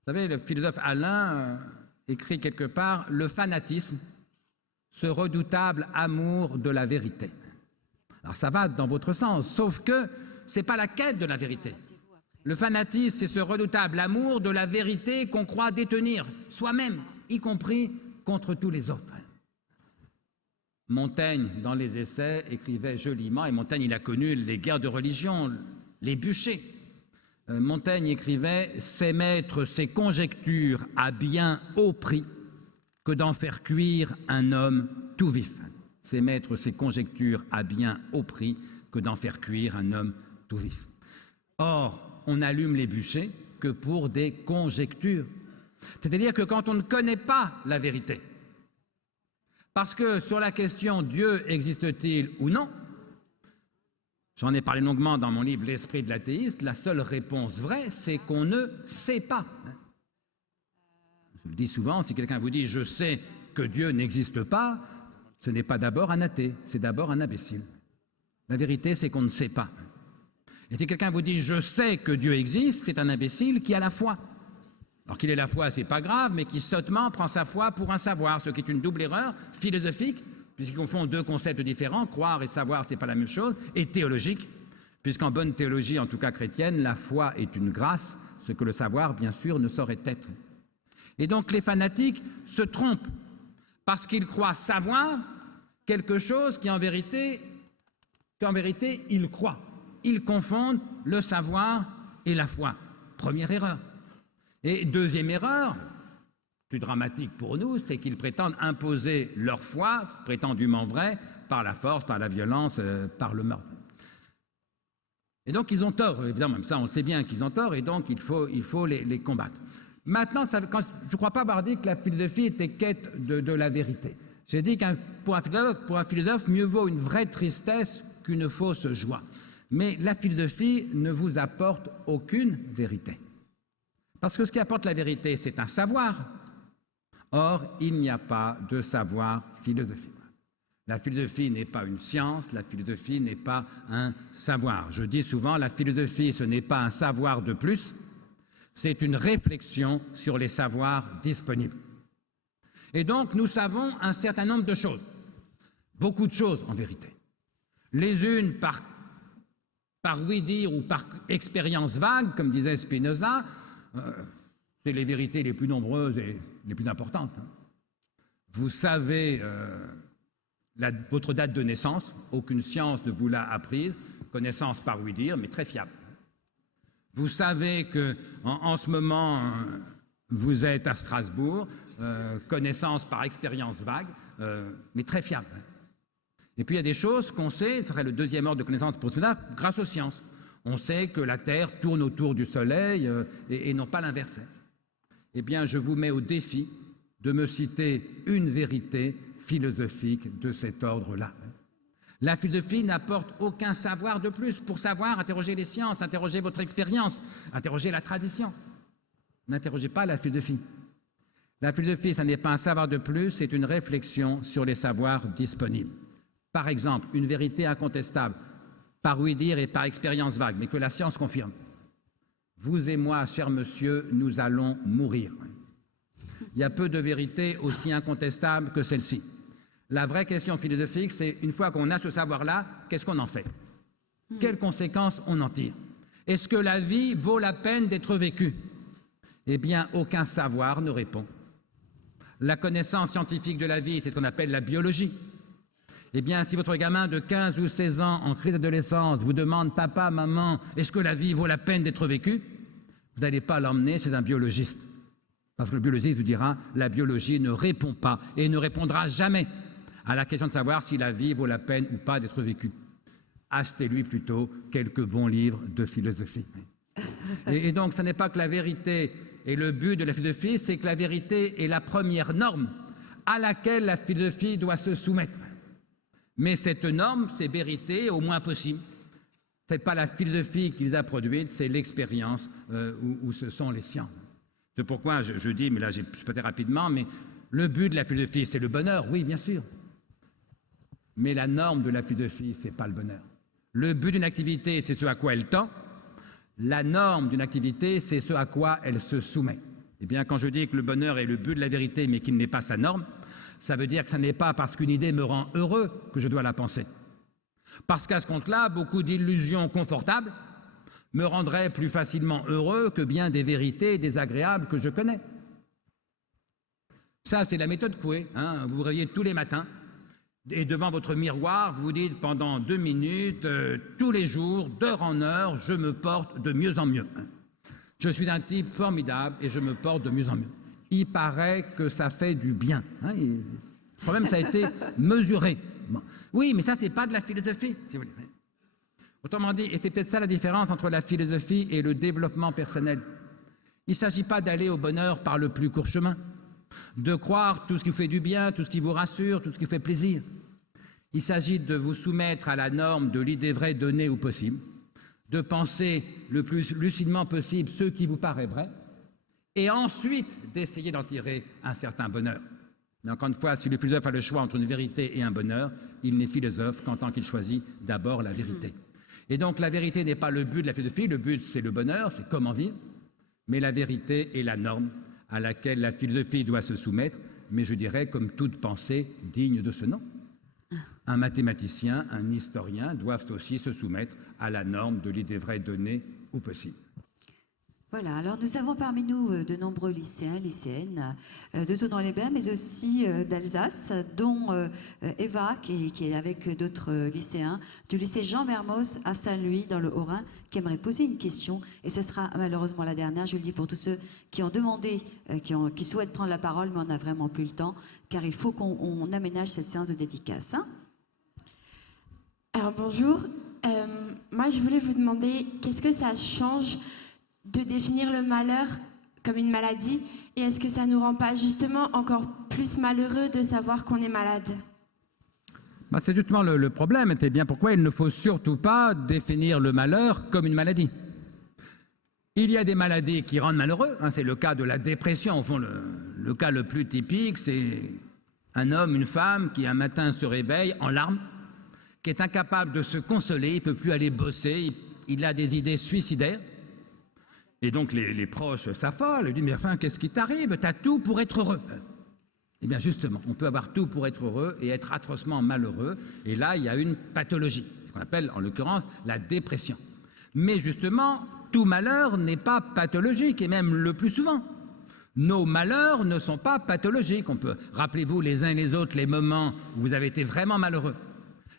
savez, le philosophe Alain écrit quelque part « Le fanatisme, ce redoutable amour de la vérité ». Alors ça va dans votre sens, sauf que ce n'est pas la quête de la vérité. Le fanatisme, c'est ce redoutable amour de la vérité qu'on croit détenir soi-même, y compris contre tous les autres. Montaigne, dans les Essais, écrivait joliment, et Montaigne, il a connu les guerres de religion, les bûchers. Montaigne écrivait « C'est mettre ses conjectures à bien haut prix que d'en faire cuire un homme tout vif. » C'est mettre ses conjectures à bien haut prix que d'en faire cuire un homme tout vif. Or, on n'allume les bûchers que pour des conjectures. C'est-à-dire que quand on ne connaît pas la vérité, parce que sur la question « Dieu existe-t-il ou non », j'en ai parlé longuement dans mon livre « L'esprit de l'athéiste », la seule réponse vraie, c'est qu'on ne sait pas. Je le dis souvent, si quelqu'un vous dit « je sais que Dieu n'existe pas », ce n'est pas d'abord un athée, c'est d'abord un imbécile. La vérité, c'est qu'on ne sait pas. Et si quelqu'un vous dit « je sais que Dieu existe », c'est un imbécile qui a la foi. Alors qu'il ait la foi, c'est pas grave, mais qui sottement prend sa foi pour un savoir, ce qui est une double erreur philosophique, puisqu'ils confondent deux concepts différents, croire et savoir, c'est pas la même chose, et théologique, puisqu'en bonne théologie, en tout cas chrétienne, la foi est une grâce, ce que le savoir, bien sûr, ne saurait être. Et donc les fanatiques se trompent, parce qu'ils croient savoir quelque chose qu'en vérité, ils croient. Ils confondent le savoir et la foi. Première erreur. Et deuxième erreur, plus dramatique pour nous, c'est qu'ils prétendent imposer leur foi, prétendument vraie, par la force, par la violence, par le meurtre. Et donc ils ont tort, évidemment, même ça on sait bien qu'ils ont tort, et donc il faut les combattre. Maintenant, je ne crois pas avoir dit que la philosophie était quête de la vérité. J'ai dit que pour un philosophe, mieux vaut une vraie tristesse qu'une fausse joie. Mais la philosophie ne vous apporte aucune vérité. Parce que ce qui apporte la vérité, c'est un savoir. Or, il n'y a pas de savoir philosophique. La philosophie n'est pas une science, la philosophie n'est pas un savoir. Je dis souvent, la philosophie, ce n'est pas un savoir de plus, c'est une réflexion sur les savoirs disponibles. Et donc, nous savons un certain nombre de choses. Beaucoup de choses, en vérité. Les unes par oui-dire ou par expérience vague, comme disait Spinoza, c'est les vérités les plus nombreuses et les plus importantes. Vous savez votre date de naissance, aucune science ne vous l'a apprise, connaissance par oui-dire, mais très fiable. Vous savez qu'en ce moment, vous êtes à Strasbourg, connaissance par expérience vague, mais très fiable. Et puis il y a des choses qu'on sait, ce serait le deuxième ordre de connaissance pour cela, grâce aux sciences. On sait que la Terre tourne autour du Soleil et non pas l'inverse. Eh bien, je vous mets au défi de me citer une vérité philosophique de cet ordre-là. La philosophie n'apporte aucun savoir de plus. Pour savoir, interrogez les sciences, interrogez votre expérience, interrogez la tradition. N'interrogez pas la philosophie. La philosophie, ce n'est pas un savoir de plus, c'est une réflexion sur les savoirs disponibles. Par exemple, une vérité incontestable, par oui-dire et par expérience vague, mais que la science confirme. Vous et moi, cher monsieur, nous allons mourir. Il y a peu de vérités aussi incontestables que celle-ci. La vraie question philosophique, c'est une fois qu'on a ce savoir-là, qu'est-ce qu'on en fait? Quelles conséquences on en tire? Est-ce que la vie vaut la peine d'être vécue? Eh bien, aucun savoir ne répond. La connaissance scientifique de la vie, c'est ce qu'on appelle la biologie. Eh bien, si votre gamin de 15 ou 16 ans, en crise d'adolescence, vous demande « Papa, maman, est-ce que la vie vaut la peine d'être vécue ?» vous n'allez pas l'emmener chez un biologiste. Parce que le biologiste vous dira « La biologie ne répond pas et ne répondra jamais à la question de savoir si la vie vaut la peine ou pas d'être vécue. » Achetez-lui plutôt quelques bons livres de philosophie. Et donc, ce n'est pas que la vérité est le but de la philosophie, c'est que la vérité est la première norme à laquelle la philosophie doit se soumettre. Mais cette norme, ces vérités, au moins possible, ce n'est pas la philosophie qui les a produites, c'est l'expérience ou ce sont les sciences. C'est pourquoi je dis, mais là je peux dire rapidement, mais le but de la philosophie, c'est le bonheur, oui, bien sûr. Mais la norme de la philosophie, ce n'est pas le bonheur. Le but d'une activité, c'est ce à quoi elle tend. La norme d'une activité, c'est ce à quoi elle se soumet. Eh bien, quand je dis que le bonheur est le but de la vérité, mais qu'il n'est pas sa norme, ça veut dire que ce n'est pas parce qu'une idée me rend heureux que je dois la penser. Parce qu'à ce compte-là, beaucoup d'illusions confortables me rendraient plus facilement heureux que bien des vérités désagréables que je connais. Ça, c'est la méthode Coué. Vous vous réveillez tous les matins et devant votre miroir, vous vous dites pendant 2 minutes, tous les jours, d'heure en heure, je me porte de mieux en mieux. Je suis un type formidable et je me porte de mieux en mieux. Il paraît que ça fait du bien. Le problème, ça a été mesuré. Bon. Oui, mais ça, c'est pas de la philosophie, si vous voulez. Autrement dit, et c'est peut-être ça la différence entre la philosophie et le développement personnel. Il ne s'agit pas d'aller au bonheur par le plus court chemin, de croire tout ce qui vous fait du bien, tout ce qui vous rassure, tout ce qui vous fait plaisir. Il s'agit de vous soumettre à la norme de l'idée vraie donnée ou possible, de penser le plus lucidement possible ce qui vous paraît vrai, et ensuite d'essayer d'en tirer un certain bonheur. Mais encore une fois, si le philosophe a le choix entre une vérité et un bonheur, il n'est philosophe qu'en tant qu'il choisit d'abord la vérité. Et donc la vérité n'est pas le but de la philosophie, le but c'est le bonheur, c'est comment vivre, mais la vérité est la norme à laquelle la philosophie doit se soumettre, mais je dirais comme toute pensée digne de ce nom. Un mathématicien, un historien doivent aussi se soumettre à la norme de l'idée vraie donnée ou possible. Voilà, alors nous avons parmi nous de nombreux lycéens, lycéennes de Thonon-les-Bains, mais aussi d'Alsace, dont Eva, qui est avec d'autres lycéens, du lycée Jean Mermoz à Saint-Louis, dans le Haut-Rhin, qui aimerait poser une question. Et ce sera malheureusement la dernière, je le dis pour tous ceux qui ont demandé, qui souhaitent prendre la parole, mais on n'a vraiment plus le temps, car il faut qu'on aménage cette séance de dédicace. Alors bonjour, moi je voulais vous demander qu'est-ce que ça change de définir le malheur comme une maladie, et est-ce que ça ne nous rend pas justement encore plus malheureux de savoir qu'on est malade? C'est justement le problème, c'est bien pourquoi il ne faut surtout pas définir le malheur comme une maladie. Il y a des maladies qui rendent malheureux, c'est le cas de la dépression, au fond le cas le plus typique, c'est un homme, une femme qui un matin se réveille en larmes, qui est incapable de se consoler, il ne peut plus aller bosser, il a des idées suicidaires. Et donc les proches s'affolent, ils disent « Mais enfin, qu'est-ce qui t'arrive? T'as tout pour être heureux. » Eh bien justement, on peut avoir tout pour être heureux et être atrocement malheureux. Et là, il y a une pathologie, ce qu'on appelle en l'occurrence la dépression. Mais justement, tout malheur n'est pas pathologique, et même le plus souvent. Nos malheurs ne sont pas pathologiques. Rappelez-vous les uns et les autres les moments où vous avez été vraiment malheureux.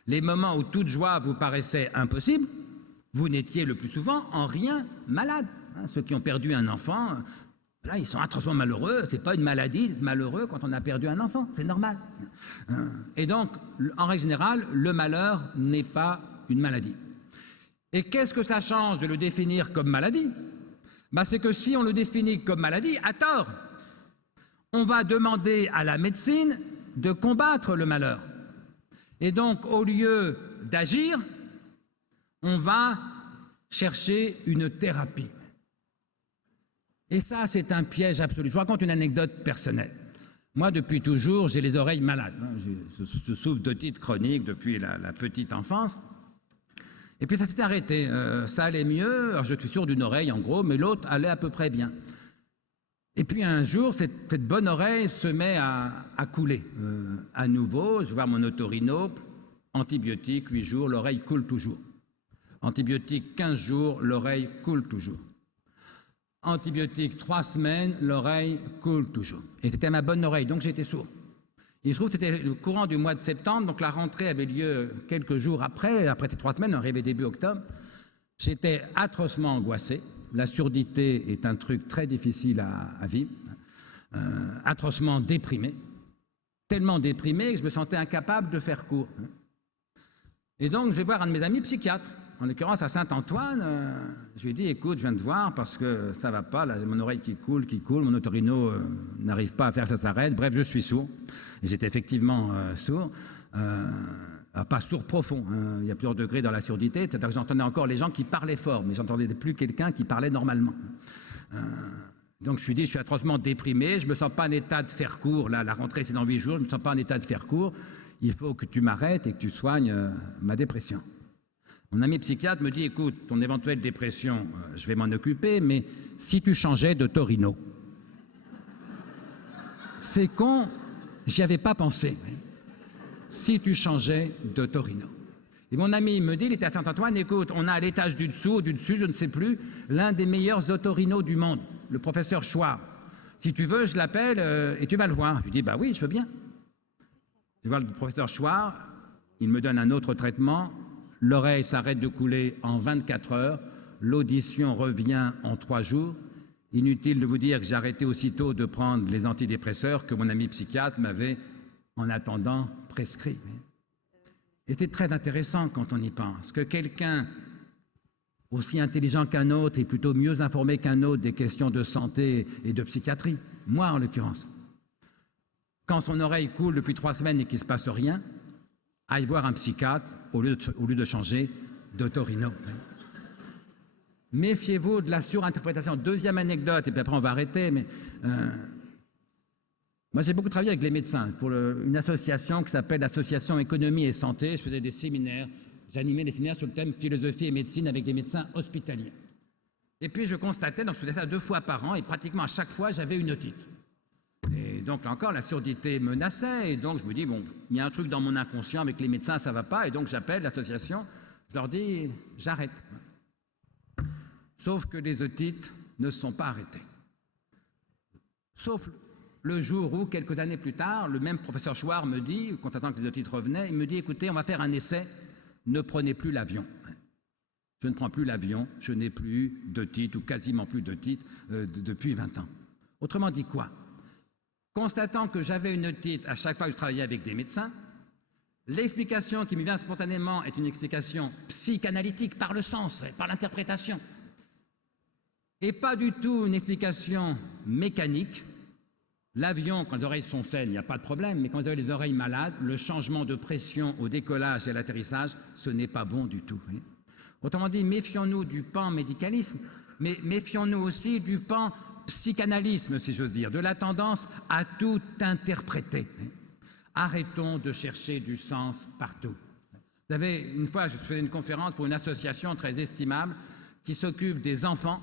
Les moments où toute joie vous paraissait impossible, vous n'étiez le plus souvent en rien malade. Ceux qui ont perdu un enfant, là, ils sont atrocement malheureux. Ce n'est pas une maladie d'être malheureux quand on a perdu un enfant, c'est normal. Et donc, en règle générale, le malheur n'est pas une maladie. Et qu'est-ce que ça change de le définir comme maladie? C'est que si on le définit comme maladie, à tort, on va demander à la médecine de combattre le malheur. Et donc, au lieu d'agir, on va chercher une thérapie. Et ça, c'est un piège absolu. Je vous raconte une anecdote personnelle. Moi, depuis toujours, j'ai les oreilles malades. Je souffre d'otite chronique depuis la petite enfance. Et puis ça s'était arrêté. Ça allait mieux. Alors, je suis sûr d'une oreille, en gros, mais l'autre allait à peu près bien. Et puis un jour, cette bonne oreille se met à couler. À nouveau, je vais voir mon otorino. Antibiotique, 8 jours, l'oreille coule toujours. Antibiotique, 15 jours, l'oreille coule toujours. Antibiotique, 3 semaines, l'oreille coule toujours. Et c'était ma bonne oreille, donc j'étais sourd. Il se trouve que c'était le courant du mois de septembre, donc la rentrée avait lieu quelques jours après ces 3 semaines, on arrivait début octobre. J'étais atrocement angoissé. La surdité est un truc très difficile à vivre. Atrocement déprimé. Tellement déprimé que je me sentais incapable de faire court. Et donc je vais voir un de mes amis psychiatres. En l'occurrence, à Saint-Antoine, je lui ai dit, écoute, je viens te voir parce que ça va pas, là, j'ai mon oreille qui coule, mon otorino n'arrive pas à faire, ça s'arrête. Bref, je suis sourd. Et j'étais effectivement sourd. Pas sourd profond, hein. Il y a plusieurs degrés dans la surdité, c'est-à-dire que j'entendais encore les gens qui parlaient fort, mais j'entendais plus quelqu'un qui parlait normalement. Donc je lui ai dit, je suis atrocement déprimé, je ne me sens pas en état de faire court, là, la rentrée c'est dans 8 jours, je ne me sens pas en état de faire court, il faut que tu m'arrêtes et que tu soignes ma dépression. Mon ami psychiatre me dit, écoute, ton éventuelle dépression, je vais m'en occuper, mais si tu changeais d'otorino. C'est con, j'y avais pas pensé. Si tu changeais d'otorino. Et mon ami me dit, il était à Saint-Antoine, écoute, on a à l'étage du dessous ou du dessus, je ne sais plus, l'un des meilleurs otorinos du monde, le professeur Chouard. Si tu veux, je l'appelle et tu vas le voir. Je lui dis, bah oui, je veux bien. Je vois le professeur Chouard, il me donne un autre traitement. L'oreille s'arrête de couler en 24 heures, l'audition revient en 3 jours. Inutile de vous dire que j'ai arrêté aussitôt de prendre les antidépresseurs que mon ami psychiatre m'avait, en attendant, prescrit. Et c'est très intéressant quand on y pense, que quelqu'un aussi intelligent qu'un autre et plutôt mieux informé qu'un autre des questions de santé et de psychiatrie, moi en l'occurrence, quand son oreille coule depuis 3 semaines et qu'il ne se passe rien, aille voir un psychiatre au lieu de changer d'otorino. Méfiez-vous de la surinterprétation. Deuxième anecdote, et puis après on va arrêter, mais moi j'ai beaucoup travaillé avec les médecins pour une association qui s'appelle l'Association Économie et Santé. Je faisais des séminaires, j'animais des séminaires sur le thème philosophie et médecine avec des médecins hospitaliers. Et puis je constatais, donc je faisais ça 2 fois par an, et pratiquement à chaque fois j'avais une otite. Et donc là encore, la surdité menaçait, et donc je me dis, bon, il y a un truc dans mon inconscient, avec les médecins, ça ne va pas, et donc j'appelle l'association, je leur dis, j'arrête. Sauf que les otites ne sont pas arrêtées. Sauf le jour où, quelques années plus tard, le même professeur Chouard me dit, constatant que les otites revenaient, il me dit, écoutez, on va faire un essai, ne prenez plus l'avion. Je ne prends plus l'avion, je n'ai plus d'otite, ou quasiment plus d'otite, depuis 20 ans. Autrement dit quoi? Constatant que j'avais une otite à chaque fois que je travaillais avec des médecins, l'explication qui me vient spontanément est une explication psychanalytique par le sens, par l'interprétation, et pas du tout une explication mécanique. L'avion, quand les oreilles sont saines, il n'y a pas de problème, mais quand vous avez les oreilles malades, le changement de pression au décollage et à l'atterrissage, ce n'est pas bon du tout. Autrement dit, méfions-nous du pan médicalisme, mais méfions-nous aussi du pan psychanalysme, si j'ose dire, de la tendance à tout interpréter. Arrêtons de chercher du sens partout. Vous savez, une fois, je faisais une conférence pour une association très estimable qui s'occupe des enfants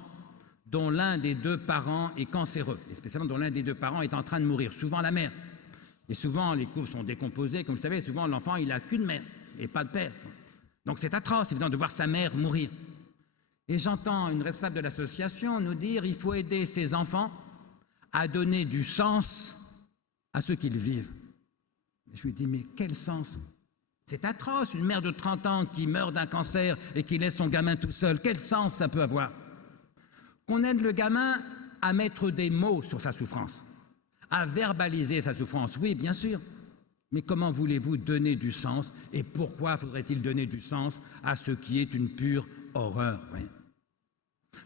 dont l'un des 2 parents est cancéreux, et spécialement dont l'un des 2 parents est en train de mourir, souvent la mère. Et souvent, les couples sont décomposés. Comme vous savez, souvent, l'enfant, il n'a qu'une mère et pas de père. Donc c'est atroce, évidemment, de voir sa mère mourir. Et j'entends une responsable de l'association nous dire qu'il faut aider ces enfants à donner du sens à ce qu'ils vivent. Je lui dis, mais quel sens? C'est atroce, une mère de 30 ans qui meurt d'un cancer et qui laisse son gamin tout seul. Quel sens ça peut avoir? Qu'on aide le gamin à mettre des mots sur sa souffrance, à verbaliser sa souffrance, oui, bien sûr. Mais comment voulez-vous donner du sens? Et pourquoi faudrait-il donner du sens à ce qui est une pure horreur? Oui.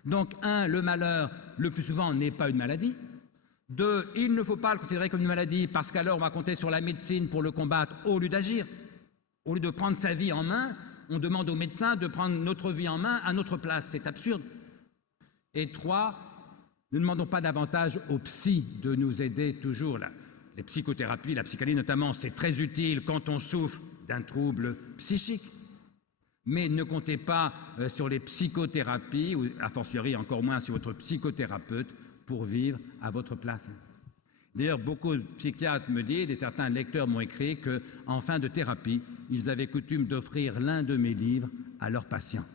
Donc, 1, le malheur, le plus souvent, n'est pas une maladie. 2, il ne faut pas le considérer comme une maladie parce qu'alors on va compter sur la médecine pour le combattre au lieu d'agir. Au lieu de prendre sa vie en main, on demande aux médecins de prendre notre vie en main à notre place. C'est absurde. Et 3, ne demandons pas davantage aux psys de nous aider toujours là. Les psychothérapies, la psychanalyse notamment, c'est très utile quand on souffre d'un trouble psychique. Mais ne comptez pas sur les psychothérapies, ou a fortiori encore moins sur votre psychothérapeute, pour vivre à votre place. D'ailleurs, beaucoup de psychiatres me disent, et certains lecteurs m'ont écrit qu'en fin de thérapie, ils avaient coutume d'offrir l'un de mes livres à leurs patients.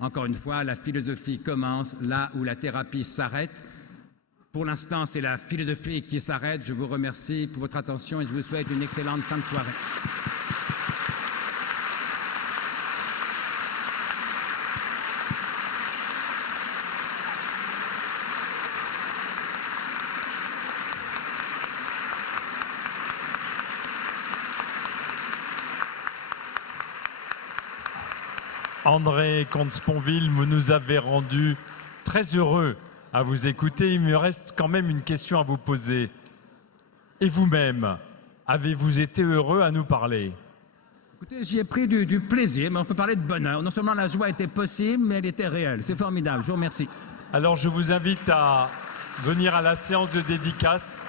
Encore une fois, la philosophie commence là où la thérapie s'arrête. Pour l'instant, c'est la philosophie qui s'arrête. Je vous remercie pour votre attention et je vous souhaite une excellente fin de soirée. André Comte-Sponville, vous nous avez rendu très heureux à vous écouter. Il me reste quand même une question à vous poser. Et vous-même, avez-vous été heureux à nous parler? Écoutez, j'y ai pris du plaisir, mais on peut parler de bonheur. Non seulement la joie était possible, mais elle était réelle. C'est formidable. Je vous remercie. Alors je vous invite à venir à la séance de dédicace